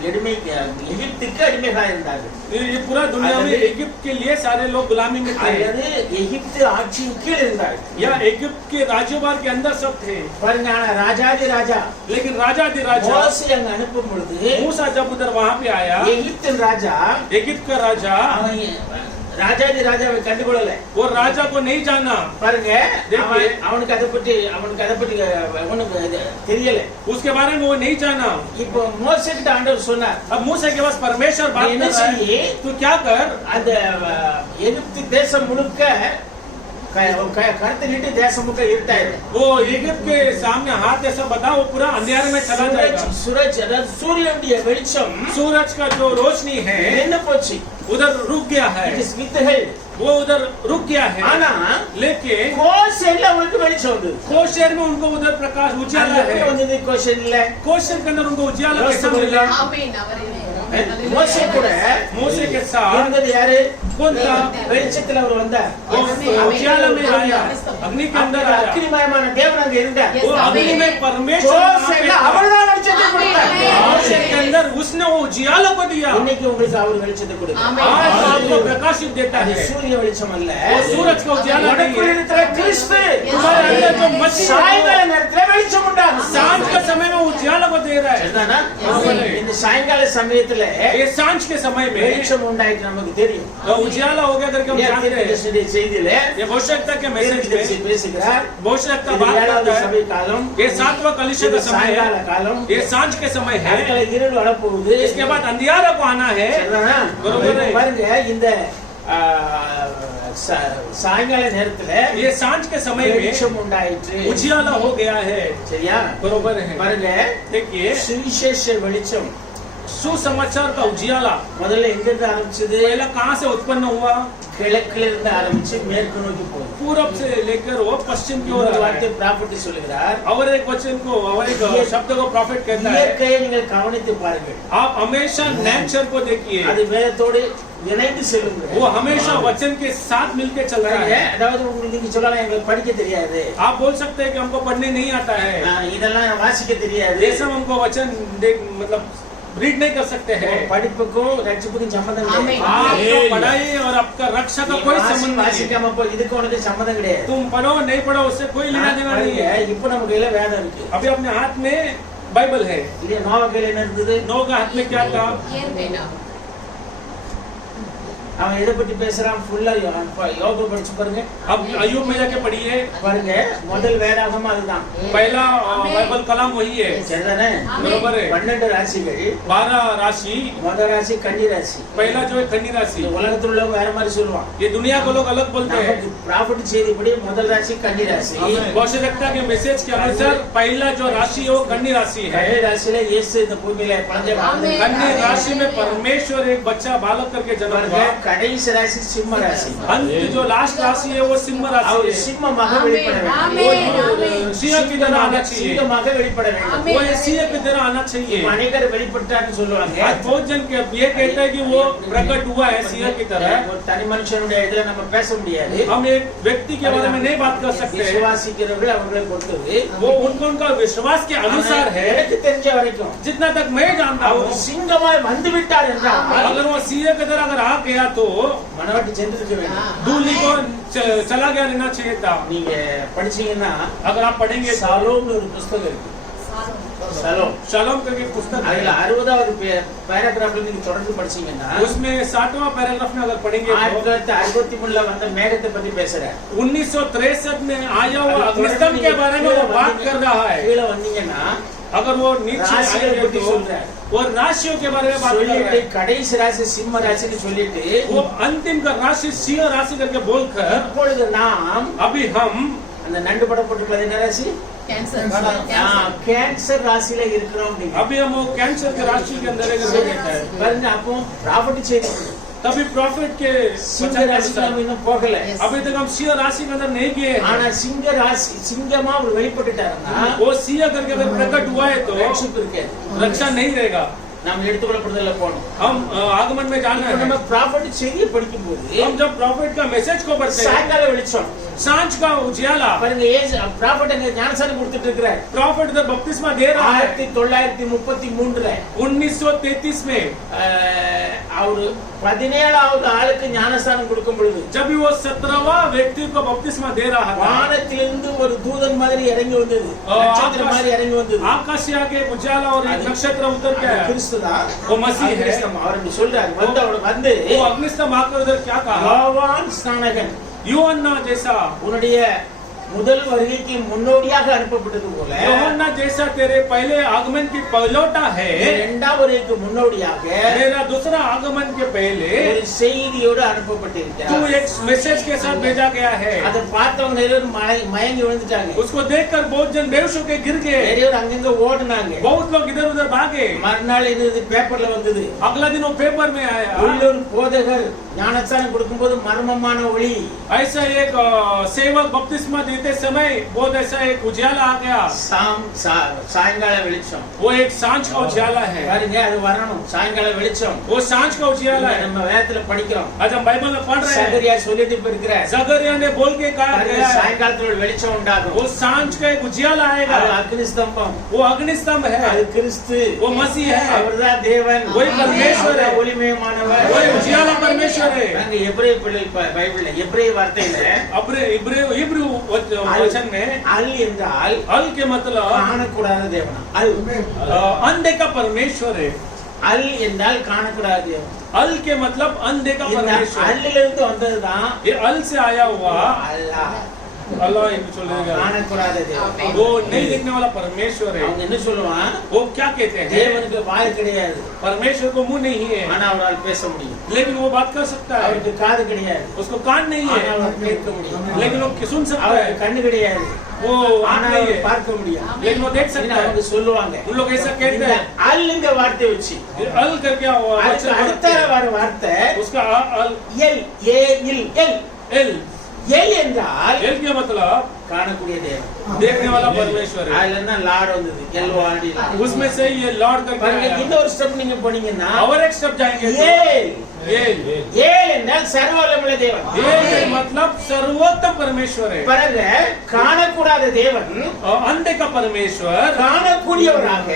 எகிப்துக்கு அடிமைகளாக இருந்தார்கள். ये पूरा दुनिया में इजिप्ट के लिए सारे लोग गुलामी में थे அல்லது எகிப்து ஆட்சியின் கீழ் இருந்தார்கள். या इजिप्ट के राज्यभार के अंदर सब थे। பாருங்க, ஆனா ராஜாதி ராஜா लेकिन राजा दी राजा மோசே அங்க அனுப்பும் பொழுது मूसा जब उधर वहां पे आया, எகிப்தின் ராஜா इजिप्ट का राजा அவன் ராஜாதி ராஜாவை கண்டுகொள்ளல. वो राजा को नहीं जाना। பாருங்க, देखिए। அவனுக்கு அதை பற்றி அவனுக்கு தெரியல. उसके बारे में वो नहीं जाना। இப்போ மோசே கிட்ட ஆண்டவர் சொன்னார், अब मूसा के पास परमेश्वर बात என்ன कर रहा है, செய்யி? तू क्या कर, அந்த எகிப்து தேசம் முழுக்க கருத்து நீட்டி தேசம் முழுக்க இருட்டாயிரும். वो इजिप्ट के सामने हाथ ऐसा बताओ वो पूरा अंधेरे में चला जाएगा। सूरज அதாவது சூரியனுடைய வெளிச்சம் सूरज का जो रोशनी है என்ன போச்சு? उधर रुक गया है। It is withheld. वो उधर रुक गया है। ஆனா लेकिन கோஷன்ல அவனுக்கு வெளிச்சம் வந்தது. कोशेर में उनको उधर प्रकाश उजाला எப்படி है। வந்தது கோஷன்ல? कोशेर के अंदर उनको उजाला யோசித்து कैसा मिला? பாருங்க. ஆமென். அவரே மோசே கூட मूसे के साथ இருந்தது யாரு? कौन था? வெளிச்சத்துல அவர் வந்தார். वो उजाला में आया, अग्नि के अंदर आया। அக்கினிமயமான தேவன் அங்க இருந்தார். वो अग्नि में परमेश्वर वहाँ पे கோஷன்ல था। அவர்தான் வெளிச்சத்தை கொடுத்தார். मनुष्य के अंदर उसने वो उजियाला को दिया। இன்னைக்கு உங்களுக்கு அவர் வெளிச்சத்தை கொடுக்கிறார். ஆமென். आज आपको प्रकाशित देता அது है। சூரிய வெளிச்சம் அல்ல, वो सूरज का उजियाला नहीं உனக்குள் है। இருக்கிற கிறிஸ்து तुम्हारे अंदर जो मसीह है, சாயங்கால நேரத்துல வெளிச்சம் உண்டாகும். सांझ के समय में उजियाला को दे रहा है। சரிதானா? ஆமென். இந்த சாயங்கால சமயத்துல ये सांझ के समय में வெளிச்சம் உண்டாயிட்டு நமக்கு தெரியும். उजियाला हो गया करके हम जानते हैं। தீர்க்கதரிசியுடைய செய்தியில ये भविष्यवक्ता के मैसेज தீர்க்கதரிசி में பேசுகிறார். भविष्यवक्ता இது बात ஏழாவது करता சபை है। காலம், ये 7वां कलीसिया இது का समय சாயங்கால है। காலம், ये सांझ के समय है। அதுல இருள் வரப்போகுது. इसके बाद अंधियारा को आना है। சரிதானா? बरोबर है। பாருங்க இந்த சாயங்கால நேரத்துல ये सांझ के समय में வெளிச்சம் உண்டாயிற்று. उजियाला हो गया है। சரியா? बरोबर है। பாருங்க देखिए சுவிசேஷ வெளிச்சம் सुसमाचार का उजियाला முதல்ல எங்க இருந்து ஆரம்பிச்சது? पहला कहाँ से उत्पन्न हुआ? கிழக்குல இருந்து ஆரம்பிச்சு மேற்கு நோக்கி போகுது. पूरब से लेकर वो पश्चिम की ओर ஒரு आ रहा வார்த்தை है। ப்ராஃபட் சொல்லுகிறார். और एक वचन को और एक शब्द को प्रॉफिट कहता है। இயற்கையை நீங்கள் கவனித்து பாருங்கள். आप हमेशा नेचर को देखिए, அது வேதத்தோடு இணைந்து செல்லுங்கள். वो हमेशा वचन के साथ मिलके चल रहा है। அதாவது உங்களுக்கு நீங்க சொல்லலாம் எங்களுக்கு படிக்க தெரியாது, आप बोल सकते हैं कि हमको पढ़ने नहीं आता है, இதெல்லாம் வாசிக்க தெரியாது, जैसे हमको वचन मतलब रीड नहीं कर सकते हैं। படிப்புக்கும் ரட்சிப்புக்கும் சம்பந்தம் ஆமென். கிடையாது. आपका पढ़ाई और आपका रक्षा का कोई संबंध नहीं है। வாசிக்காம போ, இதுக்கு உனக்கு சம்பந்தம் கிடையாது. तुम पढ़ो नहीं पढ़ो उससे कोई लेना देना नहीं பாருங்க, है। இப்ப நம்ம கையில வேதம் இருக்கு. अभी अपने हाथ में बाइबल है। இல்லையா? நோவா கையில என்ன இருந்தது? नोह का हाथ में क्या था? இயற்கைனா அவன் எதை பத்தி பேசுறான்? ஃபுல்லா யோபு படிச்சு பாருங்க. अब अय्यूब में जाके पढ़िए, பாருங்க, முதல் வேதாகமம் அதுதான். पहला बाइबल कलाम वही है। சரிதானே? बरोबर है। 12 ராசிகள். 12 राशि, முதல் ராசி கன்னி ராசி. पहला जो है कन्या राशि। இந்த உலகத்துல உள்ளவங்க வேற மாதிரி சொல்லுவான். ये दुनिया को लोग अलग बोलते हैं। நமக்கு ப்ராஃபட் செய்திப்படி முதல் ராசி கன்னி ராசி. भविष्यवक्ता के मैसेज के अनुसार पहला जो राशि है वो कन्या राशि है। கன்னி ராசியில இயேசு இந்த பூமியில குழந்தை வாழ்ந்தார். कन्या राशि में परमेश्वर एक बच्चा बालक करके जन्म பாருங்க, हुआ। கடைசி ராசி சிம்ம ராசி. अंत जो लास्ट राशि है वो सिंह அவர் राशि है। சிம்மமாக வெளிப்பட வேண்டும். ஆமென். सिंह की तरह आना चाहिए। சிங்கமாக வெளிப்பட வேண்டும். ஆமென். वो सिंह की तरह आना चाहिए। அநேகர் வெளிப்பட்டான்னு சொல்லுவாங்க. आज बहुत जन ये कहते हैं कि वो प्रकट हुआ है सिंह की तरह। ஒரு தனி மனுஷனுடைய இதுல நம்ம பேச முடியாது. हम एक व्यक्ति के बारे में नहीं बात कर सकते हैं। விசுவாசிக்கிறவர்கள் அவர்களை பொறுத்தது. वो उनका विश्वास के अनुसार है। எனக்கு தெரிஞ்ச வரைக்கும் जितना तक मैं जानता हूँ, அவர் சிங்கமாய் வந்து விட்டார் என்றால் अगर वो सिंह की तरह अगर आ गया तो மனவாட்டி சென்றிருக்க வேண்டும். दूली को चला गया रहना चाहिए था। நீங்க படிச்சீங்கன்னா अगर आप पढ़ेंगे तो சாலோம்னு ஒரு புஸ்தகம் இருக்கு. சாலோம். शालोम करके पुस्तक அதுல है। 60வது பேராகிராஃப்ல நீங்க தொடர்ந்து படிச்சீங்கன்னா उसमें 7वां पैराग्राफ में अगर पढ़ेंगे तो 1963ல வந்த மேகத்தை பத்தி பேசுறார். 1963 में आया हुआ अग्निस्तंभ के बारे में वो बात कर रहा है। கீழ வந்தீங்கன்னா अगर वो नीचे राशियों आएंगे பத்தி तो சொல்றார். वो राशियों के बारे में बात कर रहा சொல்லிட்டு है। கடைசி ராசி சிம்ம ராசின்னு சொல்லிட்டு वो अंतिम का राशि सिंह राशि करके बोलकर இப்பொழுது நாம் अभी हम அந்த நண்டு படம் போட்டுருக்கிறது என்ன ராசி? கேன்சர் கேன்சர் ராசியில இருக்கிறோம். நீங்க अभी हम वो कैंसर के राशि के अंदर एक जगह है। பாருங்க, அப்போ ப்ராஃபட் செய்தி तभी प्रॉफिट के சிங்க वचन के ராசிக்கு अनुसार நம்ம இன்னும் போகல. अभी तक हम सिंह राशि के अंदर नहीं गए हैं। ஆனா சிங்க ராசி சிங்கமா அவர் வெளிப்பட்டுட்டாருன்னா वो सिंह करके अगर प्रकट हुआ है तो ரட்சிப்பு இருக்காது. रक्षा नहीं रहेगा। நாம் எடுத்துக்கொள்ளப்படுதல போனோம். हम आगमन में जाना இப்ப है। நம்ம ப்ராஃபட் செய்தியை படிக்கும் போது हम जब प्रॉफिट का मैसेज को पढ़ते हैं, சாயங்கால வெளிச்சம் सांझ का उजियाला, பாருங்க, ப்ராஃபட் அங்க ஞானசானம் கொடுத்துட்டு இருக்கிறார். प्रॉफिट जब बपतिस्मा दे रहा है 1933ல 1933 में, அவரு 17வது ஆளுக்கு ஞானஸ்தானம் கொடுக்கும் பொழுது जब भी वो 17वां व्यक्ति को बपतिस्मा दे रहा था, வானத்திலிருந்து ஒரு தூதன் மாதிரி இறங்கி வந்தது, நட்சத்திரம் மாதிரி இறங்கி வந்தது. आकाश से आके उजाला और एक नक्षत्र उतर के आया। கிறிஸ்துதான் वो मसीह है। அவர் இப்படி சொல்றாரு. வந்து அவர் வந்து वो अग्निस्तंभ आकर उधर क्या कहा? யோவான் ஸ்நானகன் यूहन्ना जैसा, உன்னுடைய முதல் வருகைக்கு முன்னோடியாக அனுப்பப்பட்டது போல यूहन्ना जैसा तेरे पहले आगमन की पहलौटा है, இரண்டாம் வருகைக்கு முன்னோடியாக मेरा दूसरा आगमन के पहले ஒரு செய்தியோடு तू அனுப்பப்பட்டிருக்கிறார். एक मैसेज के साथ भेजा गया है। அதை பார்த்தவங்க எல்லாரும் மயங்கி விழுந்துட்டாங்க. उसको देखकर बहुत जन बेहोश होकर गिर गए। நிறைய அங்கங்க ஓடுனாங்க. बहुत लोग इधर उधर भागे। மறுநாள் இது பேப்பர்ல வந்தது. अगला दिन वो पेपर में आया, உள்ளூர் போதகர் ஞானஸ்நானம் கொடுக்கும்போது மர்மமான ஒளி ऐसा एक सेवक बपतिस्मा देते समय बहुत ऐसा एक उजाला आ गया, சாயங்கால வெளிச்சம் वो एक सांझ का उजाला है, பாருங்க அது வரணும் சாயங்கால வெளிச்சம் वो सांझ का उजाला है। நம்ம வேதத்துல படிக்கிறோம் आज हम बाइबल में पढ़ रहे हैं, சகரியா சொல்லிட்டு இருக்கிற जकरिया ने बोल के कहा गया है, சாயங்காலத்துல ஒரு வெளிச்சம் உண்டாகும் वो सांझ का एक उजाला आएगा, அது அக்னி ஸ்தம்பம் वो अग्निस्तंभ है, அது கிறிஸ்து वो मसीह है, அவர்தான் தேவன் वही परमेश्वर है, ஒளிமயமானவர் वही उजाला परमेश्वर है। நாங்க எபிரேய பைபிள்ல எபிரேய வார்த்தையில इब्रू वचन में அல் என்றால் अल के मतलब காணக்கூடாத தேவனா அல் अनदेखा परमेश्वर है, அல் என்றால் காணக்கூடாத தேவன் अल के मतलब अनदेखा இந்த परमेश्वर, அல்லில இருந்து வந்ததுதான் ये अल से आया हुआ அல்லாஹ் अल्लाह इनको चलेगा, காணக்கூடாத தேவன் वो नहीं देखने वाला परमेश्वर है। அவங்க என்ன சொல்லுவான் वो क्या कहते हैं, தேவனுக்கு வாய் கிடையாது परमेश्वर को मुंह नहीं है ஆனா அவரால் பேச முடியும் लेकिन वो बात कर सकता है, அவருக்கு காது கிடையாது उसको कान नहीं ஆனா है அவர் கேட்க முடியும் लेकिन वो सुन सकता அவருக்கு है, கண்ணு கிடையாது वो ஆனா आंख नहीं அவர் है பார்க்க முடியும் लेकिन वो देख सकता அவங்க है। சொல்லுவாங்க उन लोग ऐसा कहते இந்த हैं, அல்லுங்க வார்த்தை வச்சு अल करके அதுக்கு அடுத்த வர வார்த்தை उसका अल எல் ஏ இல் எல் एल எல் என்றால் एल के मतलब காணக்கூடிய தேவன் देखने वाला परमेश्वर है, அதுல இருந்தா லார்ட் வந்தது எல்வாடி उसमें से ये लॉर्ड करके பாருங்க आया। இன்னொரு ஸ்டெப் நீங்க போனீங்கன்னா और एक स्टेप जाएंगे तो ஏல் एल ஏல் என்றால் சர்வவல்லமையுள்ள தேவன் एल मतलब सर्वोत्तम परमेश्वर है, பாருங்க காணக்கூடாத தேவன் अंधे का परमेश्वर, காணக்கூடியவராக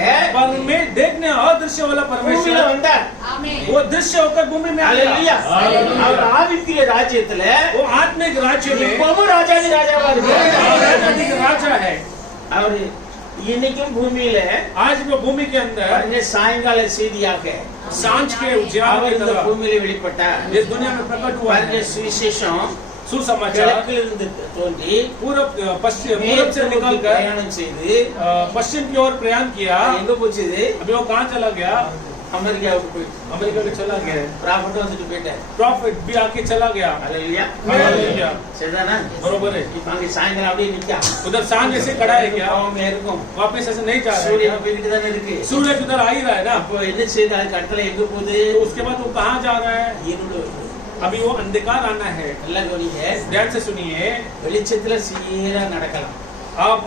देखने अदृश्य वाला பூமியில परमेश्वर, வந்தார் ஆமென் वो दृश्य होकर भूमि में அல்லேலூயா आया। அவர் ஆவிக்குரிய ராஜ்யத்துல वो आत्मिक राज्य में இப்பவும் ராஜாதி ராஜாவா இருக்கார் राजा की राजा है। அவர் இன்னைக்கும் பூமியில आज वो भूमि के अंदर பாருங்க சாயங்கால செய்தியாக सांझ के उजाला அவர் की இந்த तरह பூமியில வெளிப்பட்டார் इस दुनिया में प्रकट हुआ பாருங்க है। சுவிசேஷம் सुसमाचार கிழக்கில் இருந்து தோன்றி पूरब से निकल कर பிரயாணம் செய்து पश्चिम की ओर प्रयाण किया। எங்க போச்சுது अभी वो कहाँ चला गया, அமெரிக்காவுக்கு போய் अमेरिका में चला गया, ப்ராஃபிட் வந்துட்டு போயிட்டார் प्रॉफिट भी आके चला गया। அல்லேலூயா हालेलुया, சரிதானா बरोबर है। இப்ப அங்க சாயங்காலம் அப்படியே நிக்கா उधर सांझ ऐसे खड़ा है क्या, அவங்க இருக்கும் वापस ऐसे नहीं जा रहा है சூரியன் क्या? போயிட்டு தானே இருக்கு सूरज उधर आ ही रहा है ना, அப்போ என்ன செய்யுது அதுக்கு அடுத்தல எங்க போகுது तो उसके बाद वो कहाँ जा रहा है, இருள் வருது. अभी वो अंधकार आना है। நல்லா கவனிங்க ध्यान से सुनिए, வெளிச்சத்துல சீரா நடக்கலாம் आप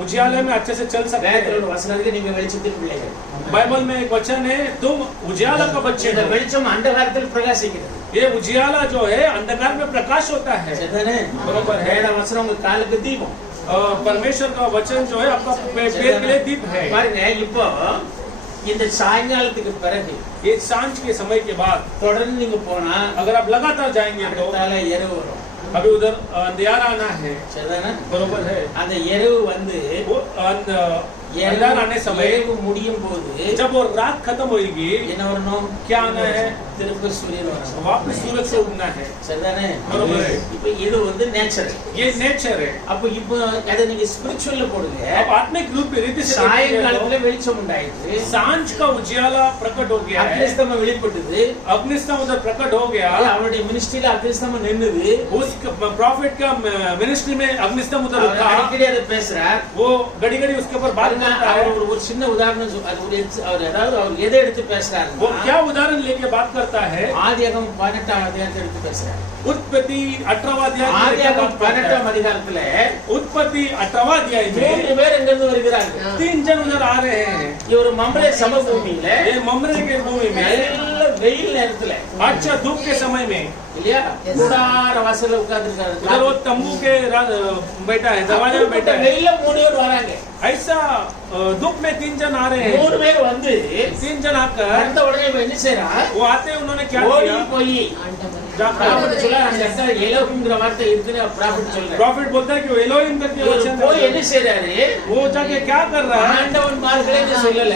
उजियाले में अच्छे से चल सकते வேதத்துல हैं। ஒரு வசனம் இருக்கு நீங்க வெளிச்சத்தின் பிள்ளைகள் बाइबल में एक वचन है, तुम उजियाला का बच्चे இந்த हो। வெளிச்சம் अंधकारத்தில் பிரகாசிக்கிறது ये उजियाला जो है अंधकार में प्रकाश होता है। சரிதானே बरोबर है। வேத வசனம் உங்க காலுக்கு தீபம் परमेश्वर का वचन जो है आपका पैर के लिए दीप है। பாருங்க இப்போ இந்த சாயங்காலத்துக்கு பிறகு ये सांझ के समय के बाद தொடர்ந்து நீங்க போனா अगर आप लगातार जाएंगे तो அடுத்தால இரவு வரும் अभी उधर अंधियारा आना है, சரிதானே बरोबर है। அந்த இரவு வந்து वो अंधार आने समय இரவு முடியும் போது जब वो रात खत्म होगी என்ன வரணும் क्या आना है, திரும்ப சூரியன் வரணும் वापस सूरज से उगना है, சரிதானே बरोबर है। இப்போ இது வந்து நேச்சர் ये नेचर है। அப்போ இப்போ அதை நீங்க ஸ்பிரிச்சுவல்ல போடுங்க अब आत्मिक रूप में रीति से சாயங்காலத்துல வெளிச்சம் उண்டாயிடுது सांझ का उजियाला प्रकट हो गया है, அக்னிஸ்தம்பம் வெளிப்பட்டது अग्निस्तंभ उधर प्रकट हो गया। அவருடைய மினிஸ்ட்ரியில அக்னிஸ்தம்பம் நின்னுது उस प्रॉफिट का मिनिस्ट्री में अग्निस्तंभ उधर அவர் उठा, அடிக்கடி அதை பேசுறார் वो घड़ी घड़ी उसके ऊपर बात பாருங்க करता है। அவர் ஒரு சின்ன உதாரணம் அது ஒரு அவர் ஏதாவது அவர் எதை எடுத்து वो பேசுறாரு क्या उदाहरण लेके बात करता है, ஆதியாகமம் 18ஆம் அதிகாரத்தை எடுத்து பேசுறாரு उत्पत्ति 18वां अध्याय लेके ஆதியாகமம் बात करता 18ஆம் है। அதிகாரத்துல उत्पत्ति 18वां अध्याय में 3 பேர் எங்க இருந்து வருகிறார்கள் 3 जन उधर आ रहे हैं। இவர் மம்ரே சமபூமியில ये ममरे के भूमि में நல்ல வெயில் நேரத்துல अच्छा धूप के समय में இல்லையா கூடார வாசல்ல உட்கார்ந்திருக்காரு उधर वो तंबू के बैठा है, दरवाजे में बैठा है। வெயில்ல 3 பேர் வராங்க ऐसा धूप में 3 जन आ रहे हैं। 3 பேர் வந்து 3 जन आकर வந்த உடனே இவன் என்ன செய்றான் वो आते हैं, उन्होंने क्या ஓடி किया, போய் जाकर ப்ராஃபிட் சொல்ல அந்த இடத்துல எலோகிம்ங்கற வார்த்தை இருக்குன்னு ப்ராஃபிட் சொல்றாரு प्रॉफिट बोलता है कि वो एलोहिम करके இவர் वचन போய் है। என்ன செய்றாரு वो जाके क्या कर रहा है, ஆண்டவன் மார்களேன்னு சொல்லல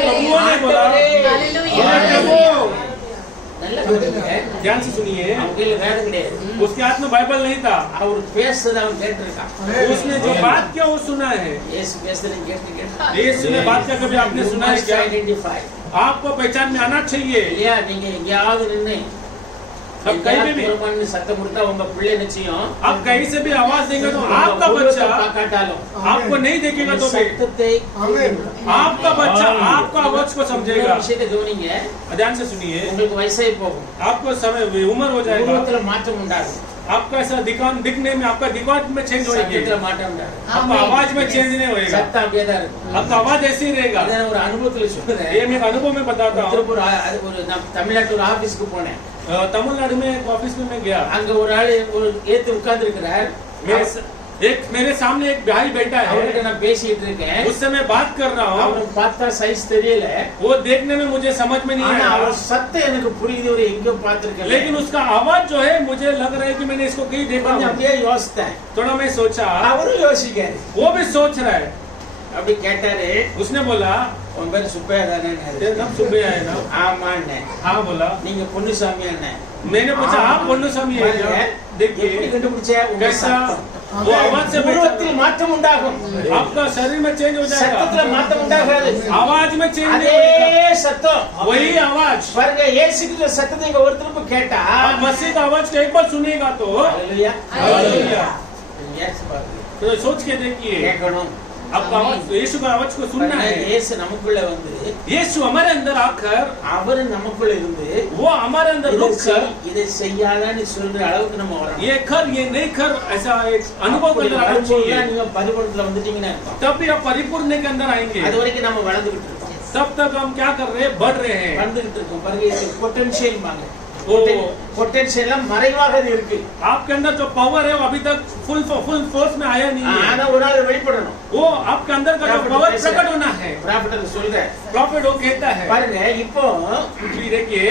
प्रभुओं ने बोला, हालेलुया। "हे प्रभु", நல்ல கவனிங்க ध्यान से सुनिए, அவங்க கையில வேதம் கிடையாது उसके हाथ में बाइबल नहीं था, அவர் பேசுறத அவன் கேட்டிருக்கான் उसने जो बात किया वो सुना है। இயேசு பேசுறத கேட்டு यीशु ने बात किया, कभी आपने सुना है क्या? ஐடென்டிஃபை आपको पहचान में आना चाहिए। இல்லையா நீங்க எங்கயாவது நின்னு अब कहीं पे भी பெருமான்னு சத்தம் கொடுத்தா உங்க பிள்ளை நிச்சயம் आप कहीं से भी आवाज देंगे तो आपका बच्चा காட்டாலும் आपको नहीं देखेगा तो भी சத்தத்தை आपका बच्चा आपका आवाज को समझेगा। விஷயத்தை கவனிங்க, ध्यान से सुनिए, உங்களுக்கு வயசாகி போகும், आपको समय उम्र हो जाएगा, உருவத்துல மாற்றம் உண்டாகும், आपका ऐसा दिखने में आपका दिमाग में चेंज होगी, சத்தத்துல மாற்றம் உண்டாகும், आपका आवाज में चेंज नहीं होएगा, சத்தம் அப்படியே தான் இருக்கும்। आपका आवाज ऐसे ही रहेगा। இதை நான் ஒரு அனுபவத்துல சொல்றேன்। ये मैं एक अनुभव में बताता हूँ। திருப்பூர் அது ஒரு நான் தமிழ்நாட்டு ஒரு ஆபீஸ்க்கு போனேன், तमिलनाडु में एक ऑफिस में मैं गया, அங்க ஒரு ஆளு ஒரு ஏத்து உட்கார்ந்து இருக்கிறார், मेरे सामने एक भाई बैठा है, அவர்கிட்ட நான் பேசிட்டு இருக்கேன், उससे मैं बात कर रहा हूँ, அவருக்கு பார்த்தா சைஸ் தெரியல, वो देखने में मुझे समझ में नहीं ஆனா आया, அவர் சத்தம் எனக்கு புரியுது, ஒரு எங்கேயோ பார்த்திருக்கேன், लेकिन उसका आवाज जो है मुझे लग रहा है कि मैंने इसको कहीं देखा கொஞ்சம் है। அப்படியே யோசித்தேன், थोड़ा मैं सोचा, அவரும் யோசிக்காரு, वो भी सोच रहा है। அப்படி கேட்டாரு, उसने बोला உன் பேரு சுப்பையா தானே? तेरा नाम सुबह है ना? ஆமாண்ணே। हाँ बोला। நீங்க பொன்னுசாமி அண்ணே? मैंने पूछा आप पोन्नुसामी है क्या? எப்படி देखिए கண்டுபிடிச்ச? உங்க कैसा சத்தம் वो आवाज से உருவத்தில் மாற்றம் உண்டாகும், आपका शरीर में चेंज हो சத்தத்துல जाएगा, மாற்றம் உண்டாகாது, आवाज में चेंज नहीं அதே होगा, சத்தம் वही आवाज। பாருங்க, இயேசு கிறிஸ்து சத்தத்தை நீங்க ஒரு திரும்ப கேட்டா, आप मसीह का आवाज को एक बार सुनेगा तो ஹalleluya हालेलुया। இயேசு பாருங்க, तो सोच के देखिए, கேட்கணும், आपका आवाज यीशु का आवाज को सुनना है। இயேசு நமக்குள்ள வந்து, यीशु हमारे अंदर आकर அவர் நமக்குள்ள இருந்து वो हमारे अंदर இதை रुक कर இதை செய்யாதான்னு சொல்ற அளவுக்கு நம்ம வரணும்। ये कर ये नहीं कर ऐसा एक अनुभव அப்படி करना வரும்போது चाहिए, தான் நீங்க பரிபூரணத்துல வந்துட்டீங்கன்னா இருக்கும்। तब भी आप परिपूर्ण के अंदर आएंगे। அது வரைக்கும் நம்ம வளர்ந்துகிட்டு இருக்கோம், तब तक हम क्या कर रहे हैं? बढ़ रहे हैं। வளர்ந்துகிட்டு இருக்கோம்। பாருங்க, இது பொட்டன்ஷியல் வாங்க, ஓ। பொட்டன்ஷியல் மறைவாக அது இருக்கு, आपके अंदर जो पावर है वो अभी तक फुल फोर्स में आया नहीं है, ஆனா ஒரு நாள் வெளிப்படணும்। वो आपके अंदर का जो पावर प्रकट होना है। ப்ராஃபிட் சொல்றேன், प्रॉफिट वो कहता है। பாருங்க இப்போ फिर देखिए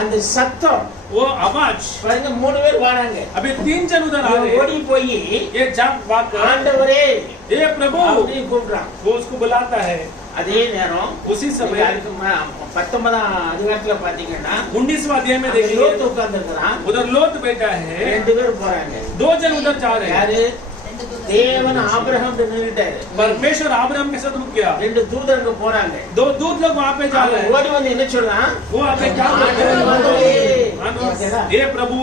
அந்த சத்தம், वो आवाज, பாருங்க 3 பேர் வராங்க, अभी 3 जन उधर आ रहे ஓடி हैं, போய் ये जाग वाकर ஆண்டவரே ये प्रभु அப்படி கூப்பிடுறான்। वो उसको बुलाता है। அதே நேரம் उसी समय அதுக்கு 19ஆம் அதிகாரத்துல பாத்தீங்கன்னா 19वां अध्याय में அங்க देखिए லோத்து உட்கார்ந்து இருக்கிறான், उधर लोत बैठा है, 2 பேர் போறாங்க, 2 जन उधर जा रहे हैं। யாரு? தேவன் ஆபிரகாம் நின்னுட்டாரு, परमेश्वर अब्राहम के साथ रुक गया, 2 தூதர்கள் போறாங்க, 2 दूत लोग वहाँ पे जा रहे हैं। ஓடி வந்து என்ன சொல்றான்? वो आपने क्या ये प्रभु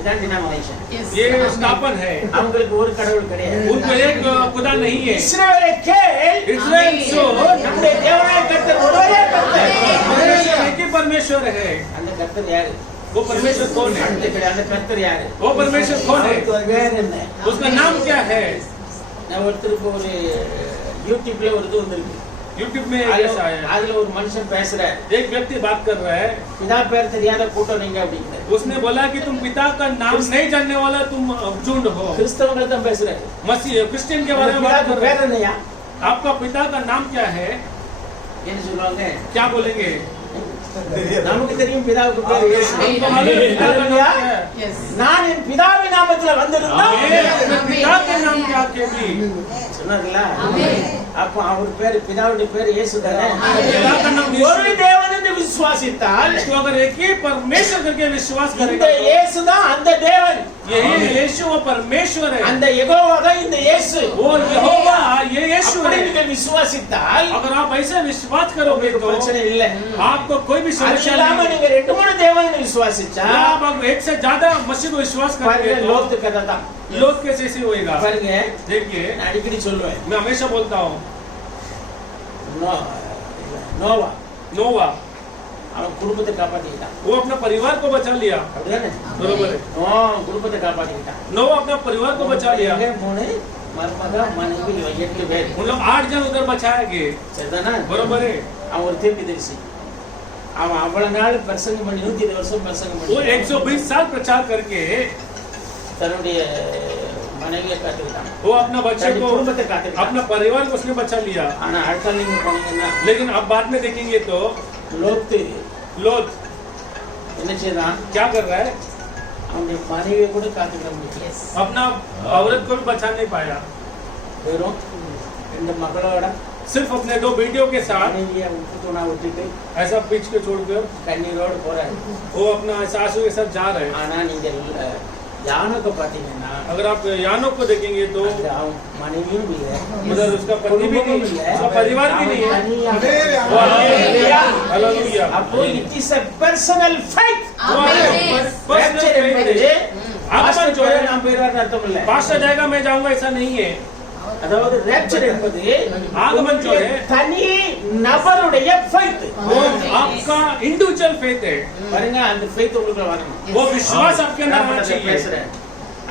இதான் டினாமினேஷன், ये स्थापन है, அவங்களுக்கு ஒரு கடவுள் கிடையாது। उनको एक खुदा नहीं है। இஸ்ரவேலே கேள், इस्राएल सो நம்முடைய தேவனாய கர்த்தர் ஒருவரே கர்த்தர்। परमेश्वर एक ही परमेश्वर है। அந்த கர்த்தர் யாரு? वो परमेश्वर कौन है? அந்த கர்த்தர் யாரு? वो परमेश्वर कौन है? அவருக்கு ஒரு பேர் என்ன? उसका नाम क्या है? நான் ஒருத்தருக்கு ஒரு யூடியூப்ல ஒரு இது வந்திருக்கு, यूट्यूब में ऐसा है, அதுல ஒரு மனுஷன் பேசுறாரு, एक व्यक्ति बात कर रहा है, பிதா பேர் தெரியாத கூட்டம் நீங்க அப்படிங்கிறாரு। उसने बोला कि तुम पिता का नाम नहीं जानने वाला तुम झुंड हो। கிறிஸ்தவங்க தான் பேசுறாரு, मसीह क्रिश्चियन के बारे में बात பிதாக்கு कर रहे பேர் हैं। என்னையா? आपका पिता का नाम क्या है? என்ன சொல்லுவாங்க? क्या बोलेंगे? நமக்கு தெரியும் பிதாவுக்கு பேர் இயேசு। हमको मालूम है पिता का नाम क्या है। Yes. நான் என் பிதாவின் நாமத்துல வந்திருந்தா ये अपने पिता के नाम क्या के भी சொன்னார்ல, அப்ப அவர் பேரு பிதாவுடைய பேரு இயேசு தானே। पिता का नाम ஒரு यीशु। தேவன் என்று விசுவாசித்தால் तो अगर एक ही परमेश्वर करके विश्वास இந்த करेगा तो இயேசு தான் அந்த தேவன், यही यीशु वो परमेश्वर है, அந்த யெகோவா தான் இந்த இயேசு। वो यहोवा ये यीशु அப்படி है। நீங்க விசுவாசித்தால் अगर आप ऐसे विश्वास करोगे உங்களுக்கு तो பிரச்சனை இல்ல। आपको कोई भी அது समस्या இல்லாம नहीं है। நீங்க 2-3 தேவனை விசுவாசிச்சா या आप अगर एक से ज्यादा मसीह को विश्वास பாருங்க करेंगे तो லோத்து கதை தான்। लोग कैसे ऐसे होएगा। பாருங்க देखिए நான் அடிக்கடி சொல்லுவேன், मैं हमेशा बोलता हूँ, நோவா नोवा அவன் குடும்பத்தை காப்பாத்திக்கிட்டான், वो अपना परिवार को बचा लिया, அப்படிதானே? बरोबर है। குடும்பத்தை காப்பாத்திக்கிட்டான்। नोवा अपना परिवार को बचा लिया। 3 மருமக மனைவி 8 பேர், उन लोग 8 जन उधर बचाए गए, சரிதானா? बरोबर है। அவன் ஒரு தீர்க்கதரிசி, அவன் அவ்வளவு நாள் பிரசங்கம் பண்ணி 120 வருஷம் பிரசங்கம் वो பண்ணி 120 साल प्रचार करके தன்னுடைய மனைவியை காத்துக்கிட்டான், वो अपना बच्चे தன்னுடைய को குடும்பத்தை காத்துக்கிட்டான்। अपना परिवार को उसने बचा लिया। ஆனா அடுத்த நாள் நீங்க போனீங்கன்னா लेकिन अब बाद में देखेंगे तो லோத்து लोथ என்ன செய்தான்? क्या कर रहा है? அவனுடைய மனைவியை கூட காத்துக்கிற முடியல, Yes. अपना औरत को भी बचा नहीं पाया, வெறும் 2 மகளோட सिर्फ अपने 2 बेटियों के साथ மனைவியை உப்பு தூணா விட்டுட்டு ऐसा पीछ के छोड़कर கண்ணீரோடு போறாரு। वो अपना सासू के साथ जा रहे हैं। ஆனா நீங்க யானுக்கு பாத்தீங்கன்னா अगर आप यानों को देखेंगे तो அந்த அவன் மனைவியும் இல்ல, उधर उसका पति भी नहीं, उसका परिवार भी नहीं है। हालेलुया। हालेलुया। அப்போ it is a personal fight. वो Amen. है Rapture என்பது आगमन जो है நாம் போயிடுவார்னு அர்த்தம் இல்ல. पास्टर जाएगा मैं जाऊंगा ऐसा नहीं है। அதாவது rapture என்பது आगमन जो है தனி நபருடைய faith. वो आपका इंडिविजुअल फेथ है। பாருங்க அந்த faith உங்களுக்கு வரணும். वो विश्वास आपके अंदर होना चाहिए। பேசுறேன்.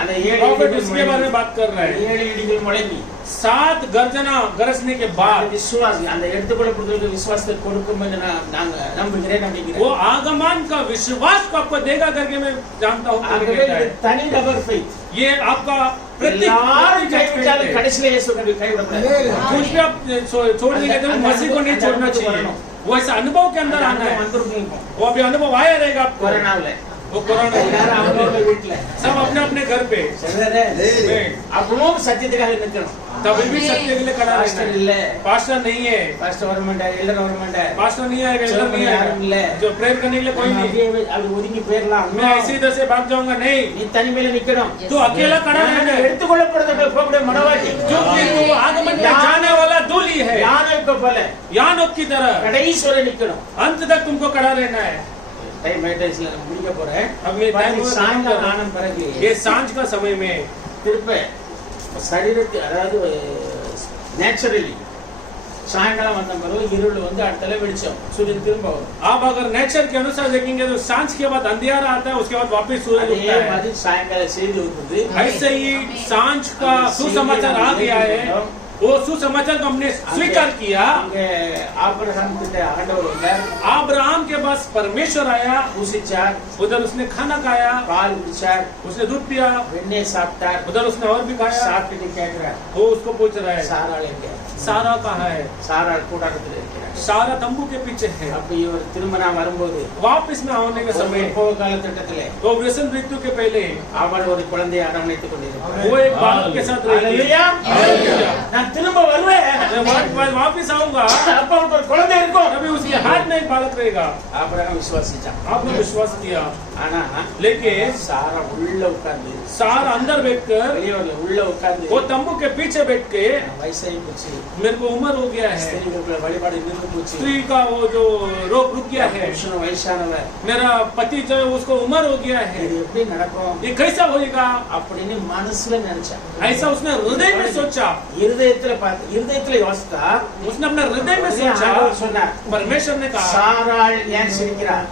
அந்த प्रॉफिट उसके बारे में बात कर रहा है। 7 இடிகள் முழங்கி 7 गर्जना गरजने के அந்த बाद விசுவாசி அந்த எடுத்துக்கொள்ளப்படுவதற்கு விசுவாசத்தை கொடுக்கும் என்று நாங்க நம்புகிறேன் அப்படிங்கிறேன். वो आगमन का विश्वास को आपको देगा करके मैं जानता हूँ। ஆகவே இது தனி நபர் faith. ये आपका எல்லாரும் கைவிட்டாலும் கடைசியில இயேசு கைவிடக்கூடாது. कुछ भी आप छोड़ने के तो मसीह को नहीं छोड़ना चाहिए। वो ऐसा अनुभव के अंदर आना है। वो अभी अनुभव आया रहेगा आपको। கொரோனாவுல वो कोरोना எல்லாரும் அவங்கவங்க வீட்டுல सब अपने अपने घर पे அப்பவும் சத்தியத்துக்காக நிற்கணும். तभी भी सत्य के लिए खड़ा பாஸ்டர் रहना இல்ல, है। पास्टर नहीं है, பாஸ்டர் வர மாட்டார், எல்லர் வர மாட்டார், पास्टर नहीं आएगा, एल्डर नहीं யாரும் இல்ல. आएगा, जो प्रेयर करने के लिए कोई नहीं। அது ஒதுங்கி போயிடலாம். मैं ऐसे इधर से भाग जाऊंगा नहीं, நீ தனிமையில நிக்கணும். तू अकेला खड़ा रहना है। எடுத்துக்கொள்ளப்படுறதுக்கு போகக்கூடிய மனவாட்டி क्योंकि तू आगमन में जाने वाला दूली है, யானைக்கு போல यानोक की तरह கடைசி வரை நிக்கணும். अंत तक तुमको खड़ा रहना है। டைம் ஆயிடுச்சுல நான் முடிக்க போறேன். अब मैं टाइम சாயங்காலம் ஆனம் பிறகு ये सांझ का समय में திருப்ப சரீரத்தை அதாவது நேச்சுரலி சாயங்காலம் வந்த பிறகு இருள் வந்து அடுத்தல வெளிச்சம் சூரியன் திரும்ப வரும். आप अगर नेचर के अनुसार देखेंगे तो सांझ के बाद अंधेरा आता है, उसके बाद वापस सूरज அதே उगता है। மாதிரி சாயங்கால செய்தி வந்து ऐसे ही सांझ का सुसमाचार आ गया है। वो सुसमाचार को हमने स्वीकार किया। அங்க ஆபிரகாம் கிட்ட ஆண்டவர் வந்தார். अब्राहम के पास परमेश्वर आया, புசிச்சார், उधर उसने खाना खाया, பால் குடிச்சார், उसने दूध पिया, வெண்ணெய் சாப்பிட்டார். उधर उसने और भी खाया। சாப்பிட்டு கேட்கிறார், वो उसको पूछ रहा है சாராள் எங்க? सारा कहाँ है? சாராள் கூடாரத்தில் இருக்கிறார். सारा तंबू के पीछे है। அப்ப இவர் திரும்ப நான் வரும்போது वापस में आने के समय போக கால திட்டத்திலே तो वृषण ऋतु के पहले அவள் ஒரு குழந்தையை அரவணைத்துக் கொண்டிருக்கிறார். वो एक बालक के साथ रही। ஹalleluya. நான் திரும்ப வருவேன், मैं वापस आऊंगा, அப்ப அவனுக்கு ஒரு குழந்தை இருக்கும். तभी उसके हाथ में एक बालक रहेगा। ஆபிரகாம் விசுவாசிச்சான். आपने विश्वास किया, ஆனா लेकिन சாரா உள்ள உட்கார்ந்து सारा अंदर बैठकर வெளியே உள்ள உட்கார்ந்து वो तंबू के पीछे बैठ के வயசாகி போச்சு, मेरे को उम्र हो गया है, ஸ்திரீகளுக்குள்ள வழிபாடு நின்று போச்சு, स्त्री का वो जो रोग रुक गया है, புருஷனும் வயசானவர், मेरा पति जो है उसको उम्र हो गया है, இது எப்படி நடக்கும் ये कैसा होएगा? அப்படின்னு மனசுல நினைச்சான். ऐसा उसने हृदय में सोचा, இருதயத்துல பார்த்து இருதயத்துல யோசித்தா उसने अपने हृदय में सोचा। ஆண்டவர் சொன்னார், परमेश्वर ने कहा சாராள் ஏன் சிரிக்கிறார்?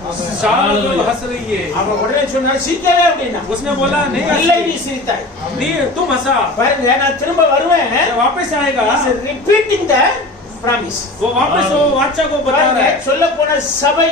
सारा तो हंस रही है। அவ உடனே சொன்னார், சிரிக்கவே அப்படின்னா. उसने बोला नहीं இல்லை, हंसी, நீ சிரித்தாய். नहीं तुम हंसा, பாருங்க, நான் திரும்ப வருவேன். ये वापस आएगा। ரிப்பீட்டிங் த ப்ராமிஸ். वो वापस वो वाचा को बता रहा है। சொல்ல போன சபை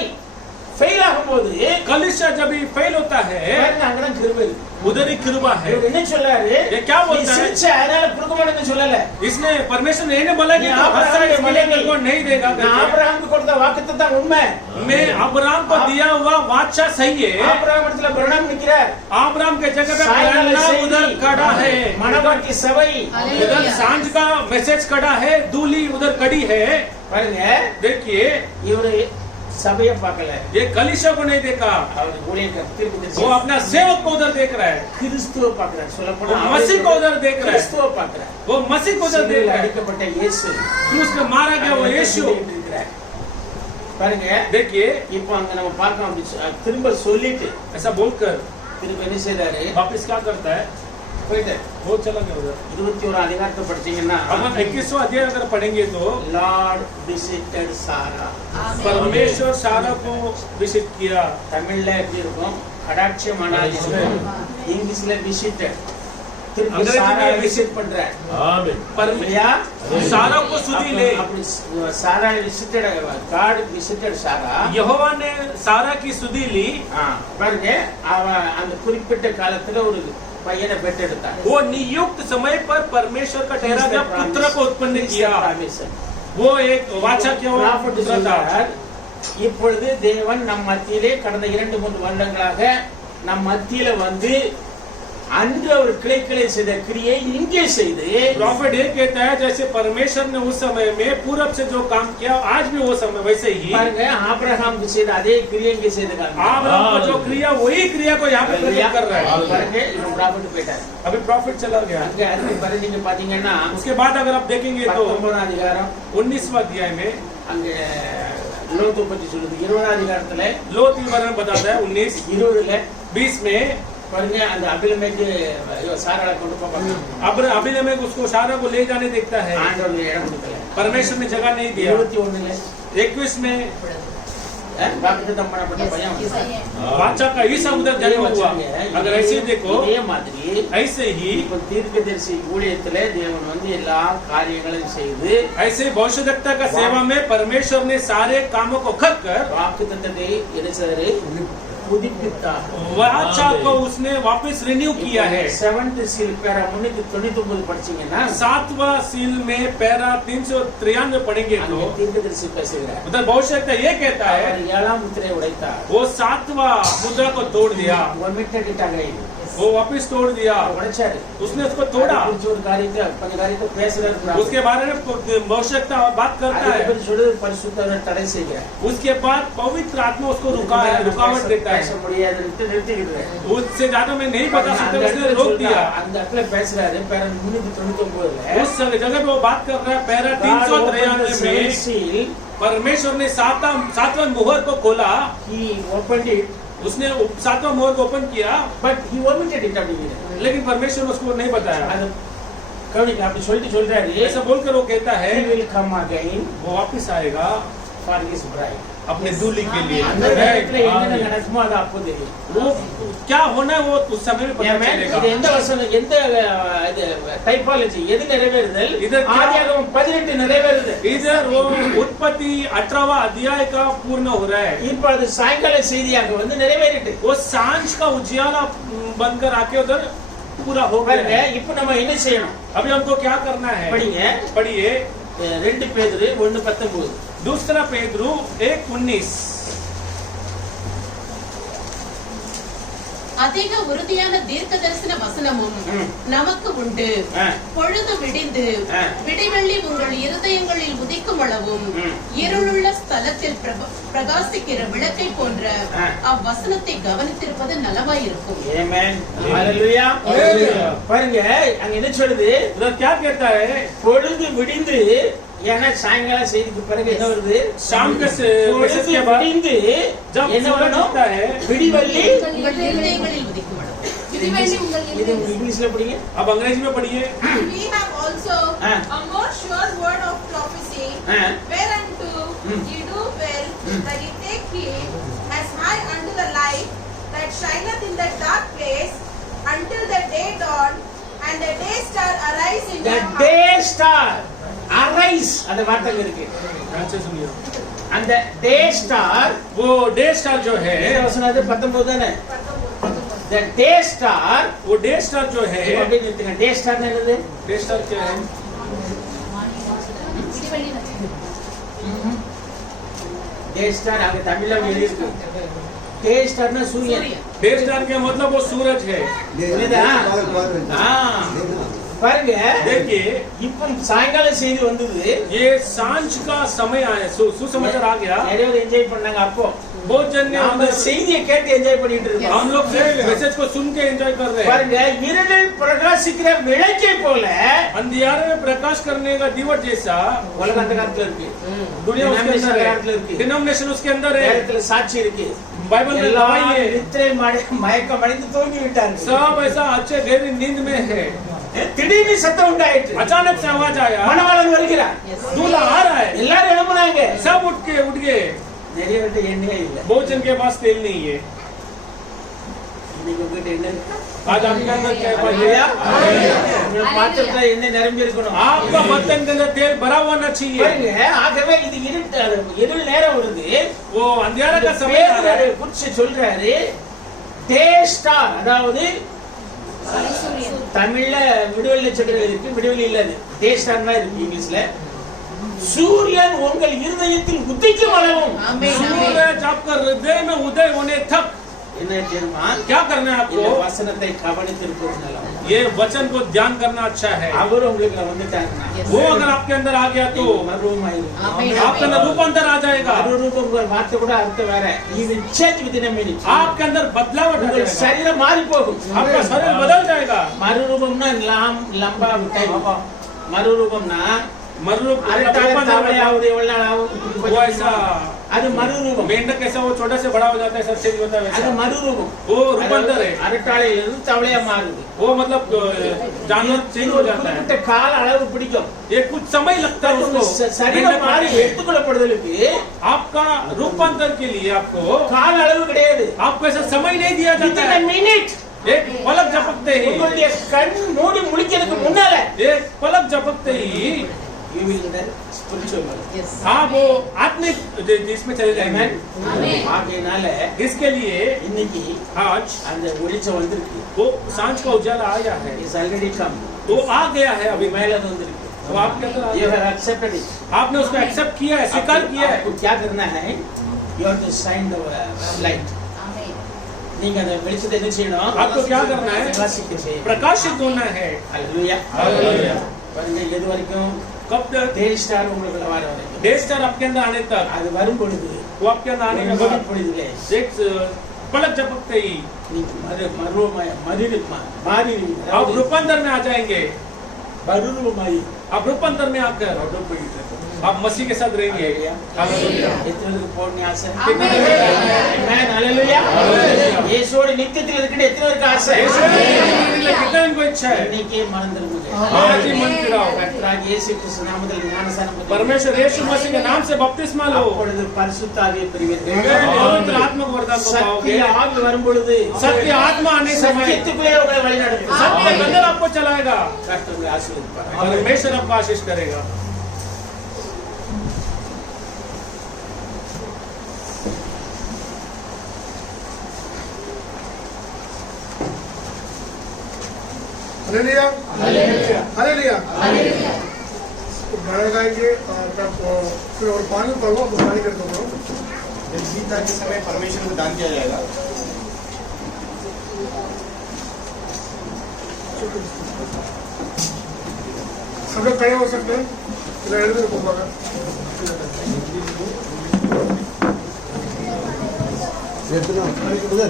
ஃபெயில் ஆகும்போது कलिशा जब भी फेल होता है பாருங்க, அங்கதான் கிருபை இருக்கு. उधर ही कृपा है। இவர் என்ன சொல்றாரு? ये क्या நீ बोलता है? சிரிச்ச அதனால கொடுக்க மாட்டேன்னு சொல்லல. इसने परमेश्वर ने नहीं बोला कि नहीं, तू हंसा अब्राहम इसके लिए मेरे को नहीं देगा நான் करके। ஆபிரகாமுக்கு கொடுத்த வாக்குத்தத்தம் உண்மை. मैं अब्राहम को दिया हुआ वाचा सही है। ஆபிரகாம் இடத்துல பிரணாம் நிக்கிறார். अब्राहम के जगह पे சாயங்கால प्रेरणा செய்தி, उधर खड़ा है, மணவாட்டி சபை उधर सांझ का मैसेज खड़ा है, दूली उधर खड़ी है। பாருங்க, देखिए இவரு சபையை பார்க்கல, ये कलिशा को नहीं देखा, அவர் ஊழியக்காரர் தீர்க்கதரிசி वो अपना सेवक को उधर देख रहा है, கிறிஸ்துவ பார்க்கிறார். சொல்ல वो போனா मसीह को उधर देख रहा है, கிறிஸ்துவ பார்க்கிறார். वो मसीह को उधर देख சிலுவையில் रहा है, அடிக்கப்பட்ட இயேசு क्रूस पे मारा गया वो यीशु। இருக்கிறார். பாருங்க, देखिए இப்போ அங்க நம்ம பார்க்கணும். அப்படி திரும்ப சொல்லிட்டு ऐसा बोलकर திரும்ப என்ன செய்றாரு? वापस क्या करता है? போயிட்டு वो चला गया उधर। 21 அதிகாரத்தை படிச்சீங்கன்னா अगर 21वां अध्याय अगर पढ़ेंगे तो லார்ட் விசிட்டட் சாரா. परमेश्वर सारा को विजिट किया। தமிழ்ல எப்படி இருக்கும்? கடாட்சியம் ஆனாலும் இங்கிலீஷ்ல விசிட்டட். திரும்ப अंग्रेजी में சாரா visit விசிட் பண்றார். परमेश्वर सारा को सुधी ले। அப்படி சாரா விசிட்டட், காட் விசிட்டட் சாரா. यहोवा ने सारा की सुधी ली। பாருங்க, அவ அந்த குறிப்பிட்ட காலத்துல ஒரு பையனை பெற்றெடுத்தார். वो नियुक्त समय पर परमेश्वर का ठहरा गया पुत्र को उत्पन्न किया। वो एक वाचा क्या हुआ पुत्र था। இப்பொழுது தேவன் நம் மத்தியிலே கடந்த 2-3 வருடங்களாக நம் மத்தியில வந்து அன்று அவர் கிளை செய்த கிரியை இங்கே செய்து प्रॉफिट ये कहता है जैसे परमेश्वर ने उस समय में पूरब से जो काम किया आज भी वो समय वैसे ही பாருங்க, ஆபிரகாம் செய்த அதே கிரியை இங்கே செய்திருக்காங்க. अब्राहम का जो क्रिया वही क्रिया को यहाँ पे प्रकट कर रहा है। பாருங்க, இவன் ப்ராஃபிட் போயிட்டார். अभी प्रॉफिट चला गया। அங்க அதுக்கு பிறகு நீங்க பாத்தீங்கன்னா उसके बाद अगर आप देखेंगे तो 19 அதிகாரம் 19वां अध्याय में அங்க லோத்து பத்தி சொல்லுது. 20 அதிகாரத்துல लोत के बारे में बताता है 19 20ல 20 में பாருங்க அந்த அபிலமேக்கு சாராளை கொண்டு போவாங்க. अबीमेलेक उसको सारा को ले जाने देखता है, ஆண்டவர் இடம் கொடுக்கல. परमेश्वर ने जगह नहीं दिया। 21 21 में வாக்குத்தத்தம் பண்ணப்பட்ட பையன் बादशाह का ईसा उधर जन्म हुआ। अगर ऐसे देखो, இதே மாதிரி ऐसे ही இப்ப தீர்க்கதரிசி ஊழியத்திலே தேவன் வந்து எல்லா காரியங்களையும் செய்து ऐसे भविष्यवक्ता का सेवा में परमेश्वर ने सारे कामों को कर कर வாக்குத்தத்தத்தை எடுத்தாரு, புதுப்பித்தார். वाचा को उसने वापस रिन्यू किया है। 7th seal பேரா 399 படிச்சீங்கன்னா 7वां सील में पैरा 393 पढ़ेंगे तो அங்க தீர்க்கதரிசி பேசுகிறார். उधर भविष्यवक्ता ये कहता है, அவர் 7ஆம் முத்திரையை உடைத்தார். वो 7वां मुद्रा को तोड़ दिया, ஒமிட்டடிட்டாங்க. वो वापस तोड़ दिया, உடைச்சாரு. उसने उसको तोड़ा। அதை குறிச்சு ஒரு காரியத்தை கொஞ்ச காரியத்தை பேசுறாரு. उसके बारे में भविष्यवक्ता बात करता है, அதுக்கு சொல்லு பரிசுத்தர் தடை செய்கிறார். उसके बाद पवित्र आत्मा उसको रुकावट देता है, பேச முடியாதுன்னு நிறுத்திக்கிட்டாரு. उससे ज्यादा मैं नहीं बता सकता, उसने रोक दिया। அந்த இடத்துல பேசுறாரு பேர 399ல उस जगह पे वो बात कर रहा है, पैरा 393 में परमेश्वर ने सातवां मुहर को खोला, he opened it उसने 7वां मुहर को ओपन किया, but he omitted it அப்படிங்கிறார். लेकिन परमेश्वर ने उसको नहीं बताया। அது கவனிக்க அப்படி சொல்லிட்டு சொல்றாரு, ऐसा बोलकर वो कहता है he will come again वो वापस आएगा for his bride. अपने दूल्हे के लिए। அந்த நேரத்துல என்ன நடக்குமோ அது அப்போ தெரியும். वो क्या होना है वो उस समय में पता இது चलेगा। எந்த வசனம் எந்த இது டைபாலஜி எது நிறைவேறுதல்? इधर क्या- ஆதியாகமம் 18 நிறைவேறுது. इधर वो उत्पत्ति 18वां अध्याय का पूर्ण हो रहा है। இப்போ அது சாயங்கால செய்தியாக வந்து நிறைவேறிட்டு. वो सांझ का उजियाला बनकर आके उधर पूरा हो गया பாருங்க है। இப்போ நம்ம என்ன செய்யணும்? अभी हमको क्या करना है? படிங்க पढ़िए 2 பேதுரு 1:19. दूसरा पेद्रू 1:19। அதிக உறுதியான தீர்க்க தரிசன வசனமும் நமக்கு உண்டு. ஆ. பொழுது விடிந்து ஆ. விடிவெள்ளி உங்கள் இருதயங்களில் உதிக்கும் அளவும் இருளுள்ள ஸ்தலத்தில் பிரகாசிக்கிற விளக்கை போன்ற ஆ. அவ்வசனத்தை கவனித்திருப்பது நலமாயிருக்கும். ஆமென். ஹalleluya. பாருங்க அங்க என்ன சொல்லுது? उधर क्या कहता है? பொழுது விடிந்து ஏன்னா சாயங்கால செய்திக்கு பிறகு என்ன வருது? शाम के பொழுது के बाद விடிந்து जब என்ன सूरज வரணும்? उगता है, விடிவெள்ளி உங்கள் இருதயங்களில் உதிக்கும் அளவும். விடிவெள்ளி உங்கள் இது இருதயம். இங்கிலீஷ்ல படிங்க. अब अंग्रेजी में पढ़िए। We have also Ah. a more sure word of prophecy, whereunto ye do well that ye take heed, as high unto the light that shineth in the dark place, until the day dawn, and the day star arise in The your heart. day star arise அந்த வார்த்தை இருக்கு. ध्यान से सुनिए। அந்த day star वो डे स्टार जो है, வசனம் அது 19 தானே? The day star वो डे स्टार जो है, அப்படியே நிறுத்துங்க. day star என்னது? डे स्टार क्या है? விடிவெள்ளி நட்சத்திரம். day star அங்க தமிழ்ல எழுதி இருக்கு. day starனா சூரியன். डे स्टार का मतलब वो सूरज है। புரியுதா? பாருங்க देखिए இப்போ சாயங்கால செய்தி வந்தது. ये सांझ का समय आया, सुसमाचार आ गया। நிறைய பேர் என்ஜாய் பண்ணாங்க. அப்போ बहुत जन ने நாம செய்தியை கேட்டு என்ஜாய் பண்ணிட்டு இருக்கோம். हम लोग से मैसेज को सुन के एंजॉय कर रहे हैं। பாருங்க இருளில் பிரகாசிக்கிற விளக்கை போல अंधियारे में प्रकाश करने का दीवट जैसा உலகம் அந்த காலத்துல இருக்கு. दुनिया उसके Denomination अंदर காலத்துல है, இருக்கு. डिनोमिनेशन उसके अंदर है, வேதத்துல சாட்சி இருக்கு. बाइबल में எல்லா गवाही है। நித்திரை மயக்கம் அடைந்து தூங்கி விட்டாங்க. सब ऐसा अच्छे गहरी नींद में है। திடீர்னு சத்தம் உண்டாயிற்று. अचानक से आवाज आया, மணவாளன் வருகிறார். दूल्हा आ रहा है। எல்லாரும் எழும்புனாங்க. सब उठ गए। நிறைய பேர்ட்ட எண்ணெயே இல்ல. बहुत जन के पास तेल नहीं है। இன்னைக்கு உங்ககிட்ட எண்ணெய் இருக்கா? आज आपके अंदर क्या है? அல்லேலூயா. உங்க பாத்திரத்துல எண்ணெய் நிரம்பி இருக்கணும். आपका बर्तन के अंदर तेल भरा होना चाहिए। பாருங்க ஆகவே இது இருள் நேரம் வருது. वो अंधियारा का समय आ रहा है। பேதுரு குறிச்சு சொல்றாரு டே ஸ்டார், அதாவது தமிழ்ல விடுவெளி நட்சத்திரம் இருக்கு, விடுவெளி இல்ல, அது டே ஸ்டார் தான் இருக்கு இங்கிலீஷ்ல. சூரியன் உங்கள் இருதயத்தில் உதிக்கும் அளவும். ஆமென், ஆமென். सूरज आपका हृदय में उदय होने तक என்ன தெரியுமா? क्या करना है இந்த आपको? வசனத்தை கவனித்திருப்பது நல்லது. ये वचन को ध्यान करना अच्छा है। அவர் உங்களுக்கு வந்துட்டாருன்னா वो अगर आपके अंदर आ गया तो மறுரூபமாயிரும். ஆமென், आपके अंदर रूपांतर आ जाएगा। மறுரூபம் வார்த்தை கூட அர்த்தம் வேற. You will change within a minute. आपके अंदर बदलाव आ உங்கள் जाएगा। சரீரம் மாறி போகும். आपका शरीर बदल जाएगा। மறுரூபம்னா லம்பா விட்டை. மறுரூபம்னா मरलूप அரட்டாய தவளையாவது எவ்வளவு நாள் ஆகும்? वो ऐसा அது மறுரூபம். मेंढक कैसा वो छोटा से बड़ा हो जाता है, सब चेंज होता है அது वैसा। மறுரூபம். वो रूपांतर है। அரட்டாளையிலிருந்து தவளையா மாறுது. वो मतलब जानवर चेंज हो जाता है। குறிப்பிட்ட கால அளவு பிடிக்கும். ये कुछ समय लगता है उसको। சரீரம் மாறி எடுத்துக்கொள்ளப்படுதலுக்கு आपका रूपांतर के लिए आपको கால அளவு கிடையாது. आपको ऐसा समय नहीं दिया जाता Within a है। minute एक पलक झपकते ही, உங்களுடைய கண் மூடி முழிக்கிறதுக்கு முன்னால एक पलक झपकते ही you will enter spiritual world. आप वो आत्मिक जिसमें चले जाएंगे। ஆகையினால इसके लिए இன்னைக்கு आज அந்த வெளிச்சம் வந்திருக்கு. वो सांझ का उजाला आया है, இஸ் ஆல்ரெடி கம். वो आ गया है अभी। மேல அது வந்திருக்கு. वो आपके अंदर आ You गया। have accepted it. आपने उसको एक्सेप्ट किया है, स्वीकार किया है। आपको क्या करना है? You have to shine the light. நீங்க அந்த வெளிச்சத்தை என்ன செய்யணும்? आपको क्या करना है? பிரகாசிக்க செய்யணும். प्रकाशित होना है। ஹalleluya. हालेलुया। பாருங்க எது வரைக்கும்? कब तक? டே ஸ்டார் உங்களுக்கு வர வரைக்கும். डे स्टार आपके अंदर आने तक, அது வரும் பொழுது वो आपके अंदर आने के बाद பொழுதுலே एक पलक झपकते ही நீங்க மாறிடுவீங்க. आप रूपांतर में आ जाएंगे। மறுரூபமாயி आप रूपांतर में आकर आप मसीह के साथ रहेंगे। हालेलुया। எத்தனை போறீங்க ஆசை? कितने लोग हैं? ஆமென். ஹalleluya. हालेलुया। இயேசுவோட நித்தியத்தில் இருக்கிற எத்தனை பேருக்கு ஆசை? कितने इनको इच्छा है? இன்னைக்கே மறந்துருங்க. आज ही मन फिराओ। கர்த்தராகிய இயேசு கிறிஸ்து நாமத்தில் ஞானஸ்நானம் பெற்று परमेश्वर यीशु मसीह के नाम से बपतिस्मा लो। அப்பொழுது பரிசுத்த ஆவியை பெறுவீர்கள். पवित्र आत्मा को वरदान को पाओगे। சத்திய ஆவி வரும் பொழுது सत्य आत्मा आने समय சத்தியத்துக்குள்ளே உங்களை வழிநடத்தும். सत्य के अंदर आपको चलाएगा। கர்த்தர் உங்களை ஆசீர்வதிப்பார். परमेश्वर आपको आशीष करेगा। Hallelujah hallelujah hallelujah. गाना गाएंगे तब फिर और पानी पढ़ो, पानी करते हो। गीता के समय परमेश्वर को दान किया जाएगा। सब लोग खड़े हो सकते हैं। उधर